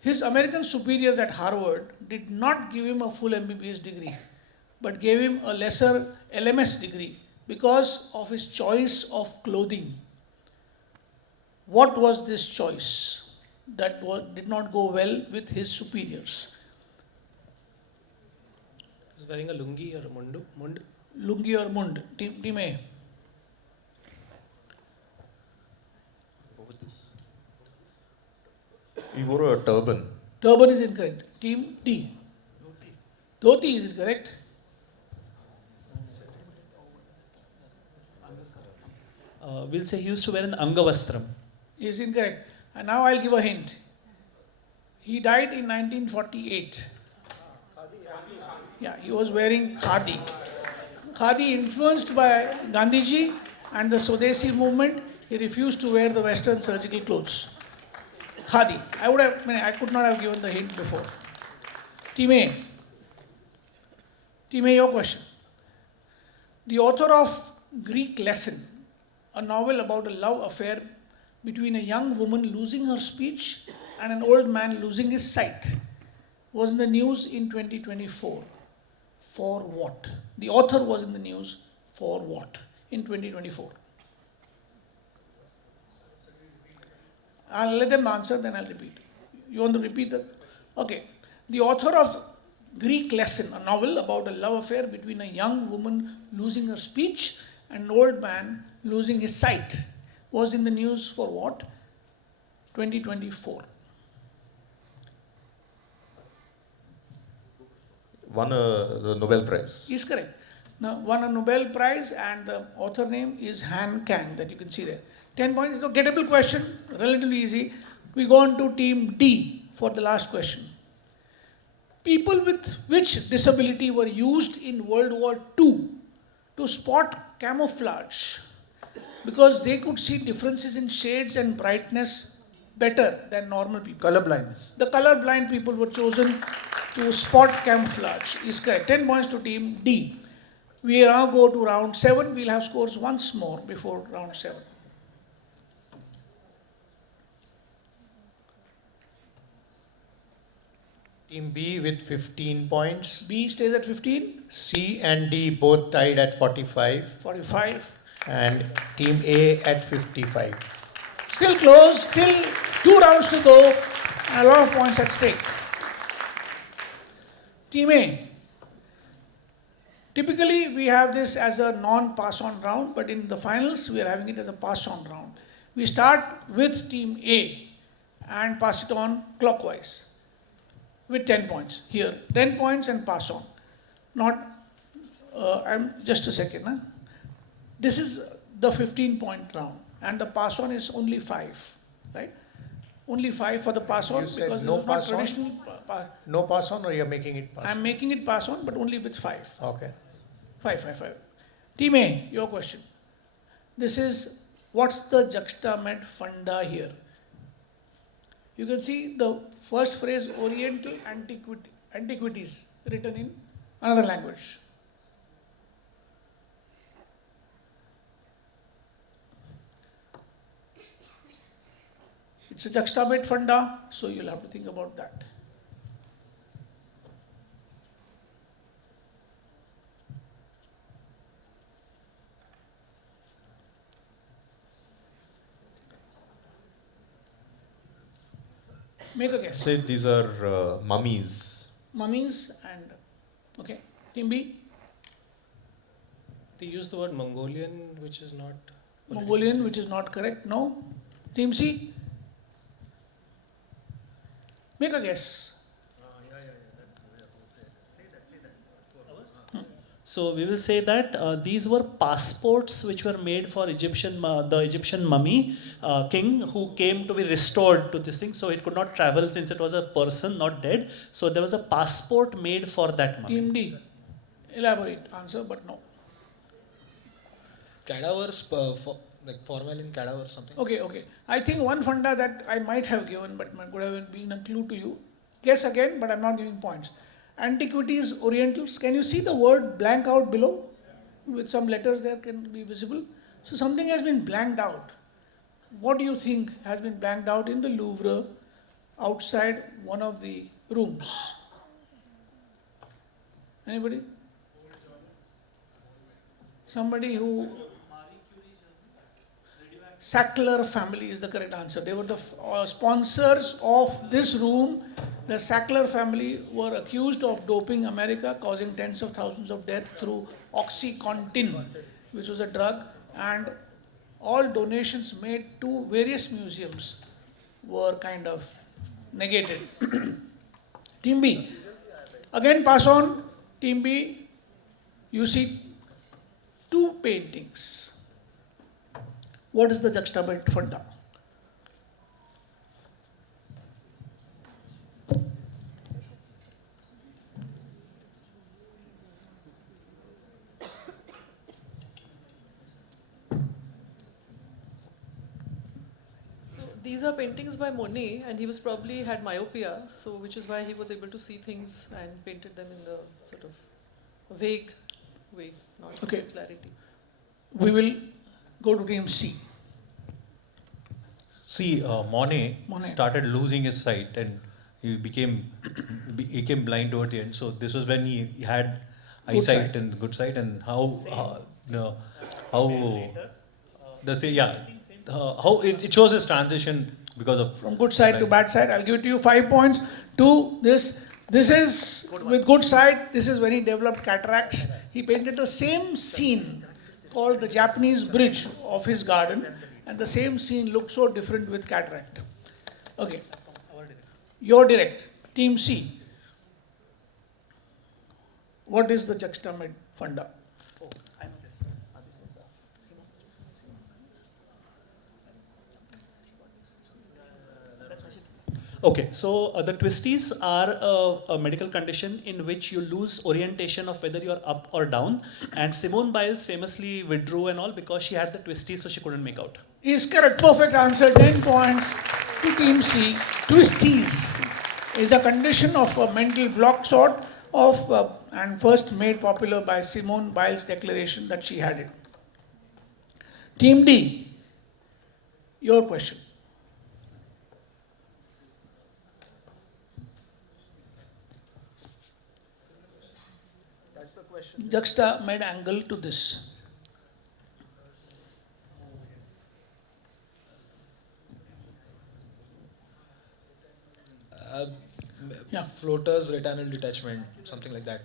His American superiors at Harvard did not give him a full MBBS degree, but gave him a lesser LMS degree because of his choice of clothing. What was this choice that did not go well with his superiors? He was wearing a lungi or a mund. Lungi or mund. Team A. He wore a turban. Turban is incorrect. Team D. Dhoti is incorrect. We'll say he used to wear an angavastram. Is incorrect. And now I'll give a hint. He died in 1948. Yeah, he was wearing khadi. Khadi, influenced by Gandhiji and the Swadesi movement, he refused to wear the Western surgical clothes. Khadi. I could not have given the hint before. Team A. Team A, your question. The author of Greek Lesson, a novel about a love affair between a young woman losing her speech and an old man losing his sight, was in the news in 2024. For what? The author was in the news for what in 2024? I'll let them answer, then I'll repeat. You want to repeat that? Okay. The author of Greek Lesson, a novel about a love affair between a young woman losing her speech and an old man losing his sight, was in the news for what? 2024. Won the Nobel Prize. Is correct. Now, won a Nobel Prize, and the author name is Han Kang, that you can see there. 10 points. So, gettable question, relatively easy. We go on to team D for the last question. People with which disability were used in World War II to spot camouflage because they could see differences in shades and brightness better than normal people? Color blindness. The color-blind people were chosen to spot camouflage. Is correct. 10 points to team D. We now go to round 7. We'll have scores once more before round 7. Team B with 15 points. B stays at 15. C and D both tied at 45. 45. And Team A at 55. Still close, still 2 rounds to go, and a lot of points at stake. Team A. Typically, we have this as a non-pass-on round, but in the finals, we are having it as a pass-on round. We start with Team A and pass it on clockwise with 10 points. Here, 10 points and pass on. Not, just a second. Huh? This is the 15-point round, and the pass on is only 5, right? Only 5 for the pass on, You said because no this is not pass on? traditional. No pass on, or you're making it pass on? I'm making it pass on, but only with 5. Okay. 5. Team A, your question. This is, what's the Juxtamed funda here? You can see the first phrase, Oriental antiquities, written in another language. It's a Juxtamed funda, so you'll have to think about that. Make a guess. Say these are mummies. Mummies and, okay. Team B? They use the word Mongolian, which is not. Mongolian, which is not correct. No. Team C? Make a guess. So we will say that these were passports which were made for the Egyptian mummy king who came to be restored to this thing. So it could not travel since it was a person, not dead. So there was a passport made for that mummy. Team D? Elaborate answer, but no. Cadavers, like formalin cadaver or something. Okay. I think one funda that I might have given, but could have been a clue to you. Guess again, but I'm not giving points. Antiquities, Orientals. Can you see the word blank out below? With some letters there can be visible. So something has been blanked out. What do you think has been blanked out in the Louvre outside one of the rooms? Anybody? Somebody who... Sackler family is the correct answer. They were the sponsors of this room. The Sackler family were accused of doping America, causing tens of thousands of deaths through OxyContin, which was a drug, and all donations made to various museums were kind of negated. Team B. Again pass on. Team B, you see 2 paintings. What is the Juxtamed funda? So these are paintings by Monet, and he was probably had myopia, so which is why he was able to see things and painted them in the sort of vague way, not Okay. clarity. We will go to Team C. See, Monet Monet. started losing his sight and he became blind toward the end. So this was when he had Good eyesight sight. and good sight, and how it shows his transition because of From good side to bad side. I'll give it to you 5 points. To this is with good side. This is when he developed cataracts. He painted the same scene called the Japanese bridge of his garden, and the same scene looked so different with cataract. Okay. Your direct. Team C. What is the Juxtamed funda? Okay, so the twisties are a medical condition in which you lose orientation of whether you're up or down. And Simone Biles famously withdrew and all because she had the twisties, so she couldn't make out. Is correct. Perfect answer. 10 points to Team C. Twisties is a condition of a mental block sort of, and first made popular by Simone Biles' declaration that she had it. Team D, your question. Juxtamed angle to this. Yeah. Floaters, retinal detachment, something like that.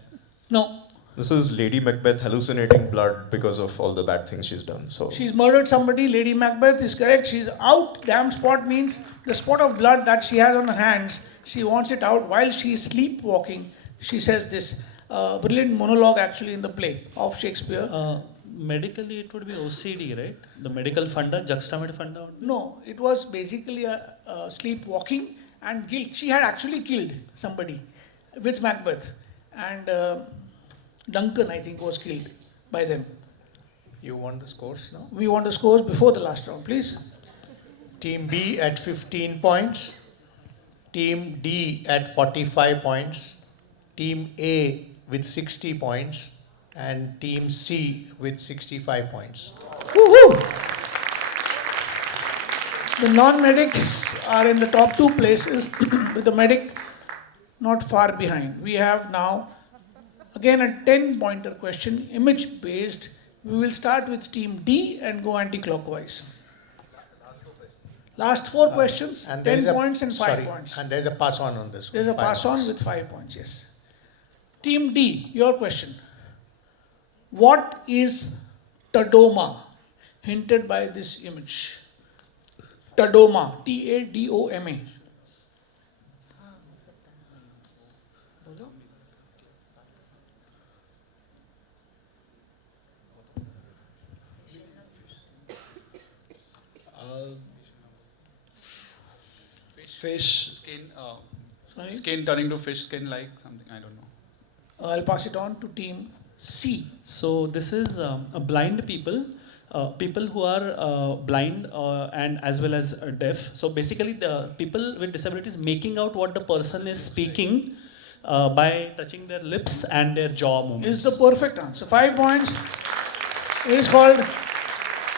No, This is Lady Macbeth hallucinating blood because of all the bad things she's done. So she's murdered somebody. Lady Macbeth is correct. She's out. Damn spot means the spot of blood that she has on her hands. She wants it out while she is sleepwalking. She says this brilliant monologue actually in the play of Shakespeare. Medically, it would be OCD, right? The medical funda, Juxtamed funda would be? No, it was basically a sleepwalking and guilt. She had actually killed somebody with Macbeth, and Duncan, I think, was killed by them. You want the scores now? We want the scores before the last round, please. Team B at 15 points, Team D at 45 points, Team A with 60 points, and Team C with 65 points. Woo-hoo! The non-medics are in the top two places, with the medic not far behind. We have now again a 10-pointer question, image-based. We will start with Team D and go anti-clockwise. Last four questions, And 10 points and 5 sorry, points. And there's a pass on this. There's a one, 5 pass on marks. with 5 points, yes. Team D, your question. What is Tadoma, hinted by this image? Tadoma, T-A-D-O-M-A. Fish skin. Sorry? Skin turning to fish skin like something. I don't know. I'll pass it on to Team C. So this is a blind people, people who are blind and as well as deaf. So basically, the people with disabilities making out what the person is speaking by touching their lips and their jaw movements. Is the perfect answer. 5 points. It is called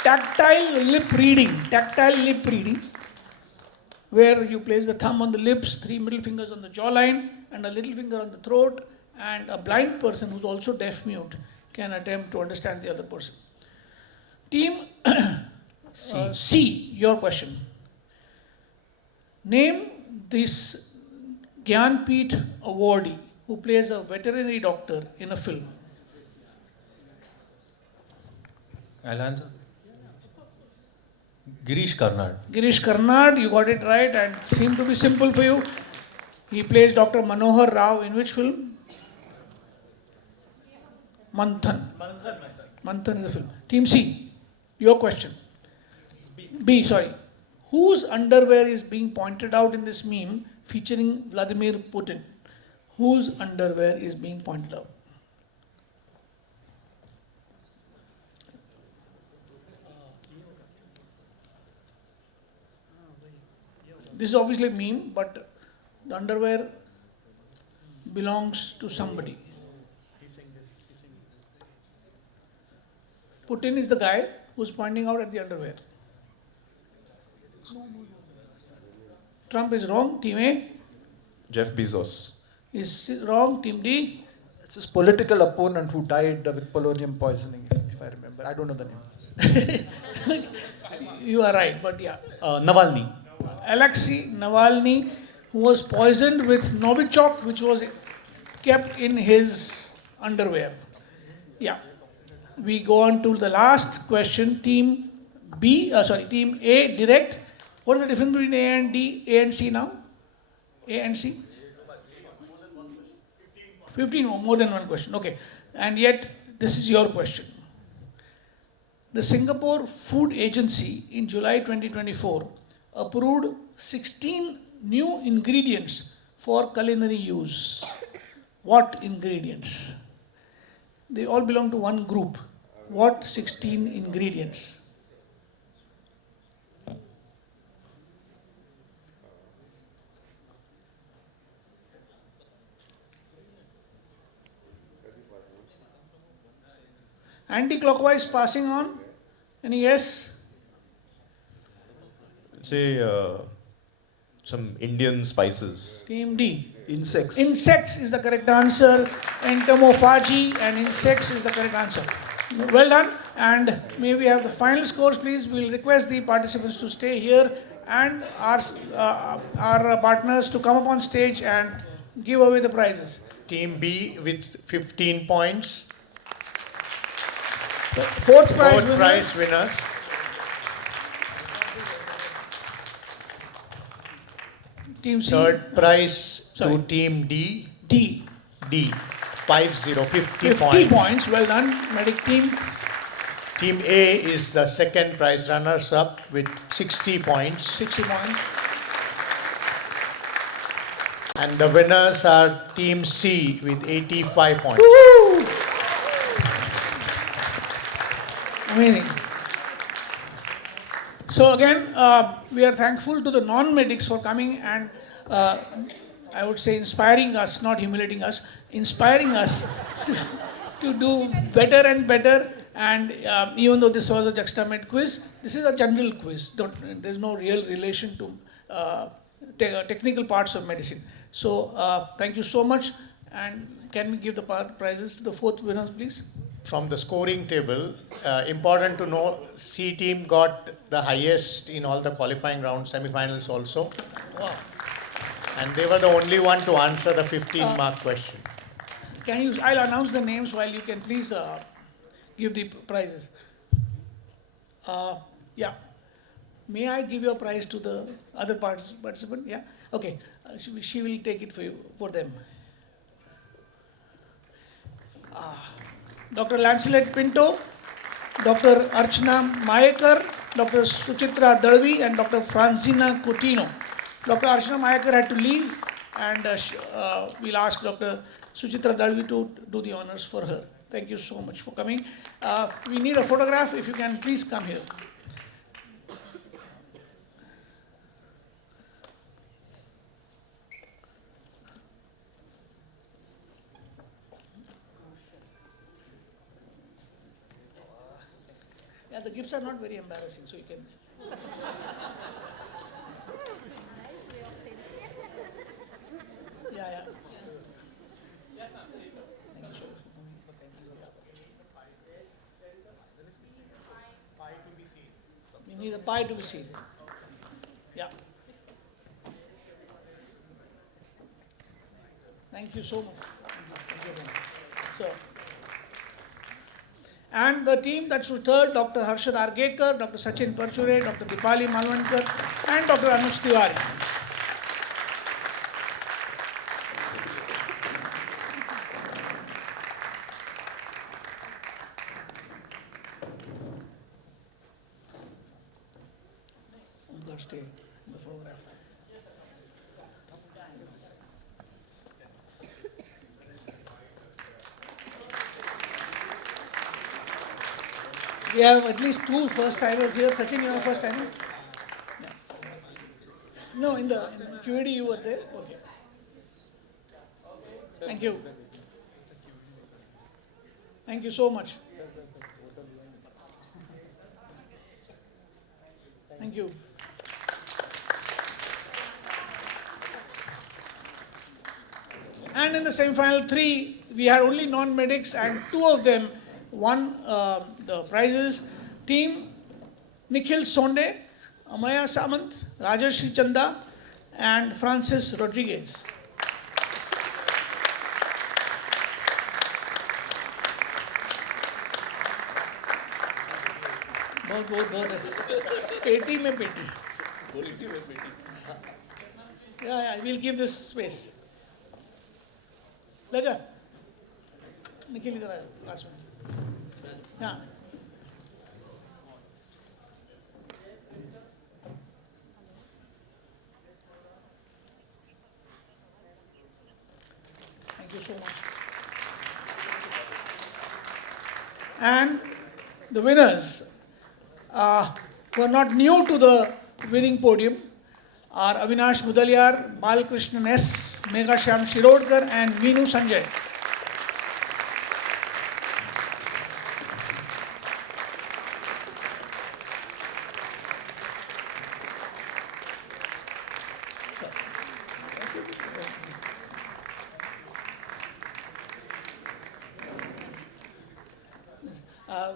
tactile lip reading. Tactile lip reading, where you place the thumb on the lips, 3 middle fingers on the jawline, and a little finger on the throat, and a blind person who's also deaf mute can attempt to understand the other person. Team C, your question. Name this Gyanpeeth awardee who plays a veterinary doctor in a film. I'll answer. Girish Karnad. Girish Karnad, you got it right, and seemed to be simple for you. He plays Dr. Manohar Rao in which film? Manthan. Manthan is a film. Team C, your question. B, sorry. Whose underwear is being pointed out in this meme featuring Vladimir Putin? Whose underwear is being pointed out? This is obviously a meme, but the underwear belongs to somebody. Putin is the guy who's pointing out at the underwear. Trump is wrong. Team A Jeff Bezos. is wrong. Team D. It's his political opponent who died with polonium poisoning, if I remember. I don't know the name. You are right, but yeah. Navalny. Alexei Navalny, who was poisoned with Novichok, which was kept in his underwear. Yeah. We go on to the last question. Team Team A, direct. What is the difference between A and D, A and C now? A and C? 15, more than one question. Okay. And yet, this is your question. The Singapore Food Agency in July 2024 approved 16 new ingredients for culinary use. What ingredients? They all belong to one group. What 16 ingredients? Anti-clockwise passing on. Any guess? Say some Indian spices. Team D. Insects. Insects is the correct answer. Entomophagy and insects is the correct answer. Well done. And may we have the final scores, please. We'll request the participants to stay here and our partners to come up on stage and give away the prizes. Team B with 15 points. Fourth prize Fourth prize winners. Team C. Third prize to Team D. D. 50 50 points. points. Well done, medic team. Team A is the second prize runners up with 60 points. 60 points. And the winners are Team C with 85 points. Woo! Amazing. So again, we are thankful to the non-medics for coming and I would say inspiring us, not humiliating us, inspiring us to do better and better. And even though this was a Juxtamed quiz, this is a general quiz. There's no real relation to technical parts of medicine. So thank you so much. And can we give the prizes to the fourth winners, please? From the scoring table, important to know, C team got the highest in all the qualifying rounds, semi-finals also. Wow. And they were the only one to answer the 15-mark question. I'll announce the names while you can please give the prizes. Yeah. May I give your prize to the other participant? Yeah. Okay. She will take it for them. Dr. Lancelot Pinto, Dr. Archana Mayekar, Dr. Suchitra Dalvi, and Dr. Francina Coutinho. Dr. Archana Mayekar had to leave, and we'll ask Dr. Suchitra Dalvi to do the honors for her. Thank you so much for coming. We need a photograph. If you can, please come here. Yeah, the gifts are not very embarrassing, so you can. Yeah. You need a pie to be seen. Yeah. Thank you so much. Thank you. So, and the team that stood third, Dr. Harshad Argekar, Dr. Sachin Parchure, Dr. Dipali Malvankar, and Dr. Anuj Tiwari. Stay in the photograph. We have at least two first timers here. Sachin, you are first timer? Yeah. No, in the QED you were there? Okay. Thank you. Thank you so much. Thank you. And in the semi-final 3, we had only non-medics and 2 of them won the prizes. Team Nikhil Sonde, Amaya Samant, Rajarshi Chanda, and Francis Rodriguez. बहुत पेटी में पेटी. Yeah, we'll give this space. Leja, Nikhil इधर आया last one. Yeah. Thank you so much. And the winners who are not new to the winning podium are Avinash Mudaliar, Balkrishnan S, Megha Shyam Shirodkar, and Veenu Sanjay.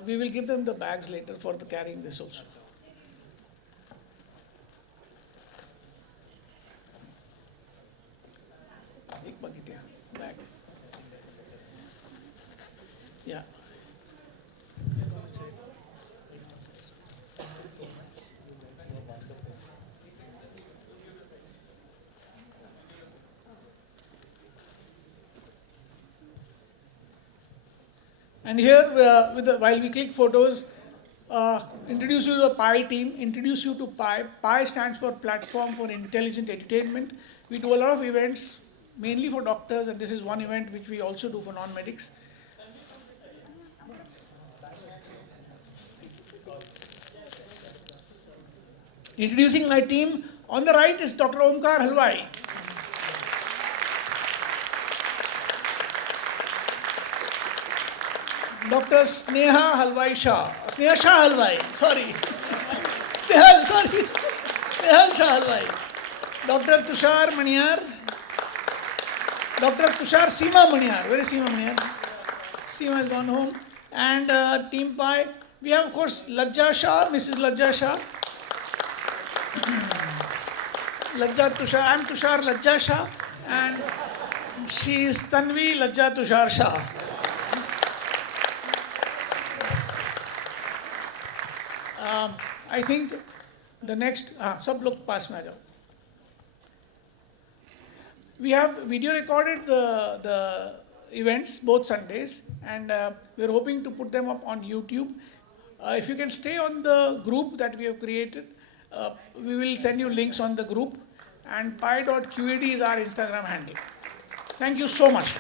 We will give them the bags later for the carrying this also. एक bucket, yeah, bag. Yeah. And here, while we click photos, introduce you to the PI team, introduce you to PI. PI stands for Platform for Intelligent Edutainment. We do a lot of events, mainly for doctors, and this is one event which we also do for non-medics. Introducing my team, on the right is Dr. Omkar Halwai. Dr. Sneha Halwai Shah. Sneha Shah Halwai, sorry. Snehal Shah Halwai. Dr. Tushar Maniyar. Dr. Tushar Seema Maniyar. Where is Seema Maniyar? Seema has gone home. And Team Pi. We have, of course, Lajja Shah, Mrs. Lajja Shah. Lajja Tushar. I am Tushar Lajja Shah. And she is Tanvi Lajja Tushar Shah. I think the next, sab log paas mein aa jao. We have video recorded the events both Sundays, and we're hoping to put them up on YouTube. If you can stay on the group that we have created, we will send you links on the group, and pi.qed is our Instagram handle. Thank you so much.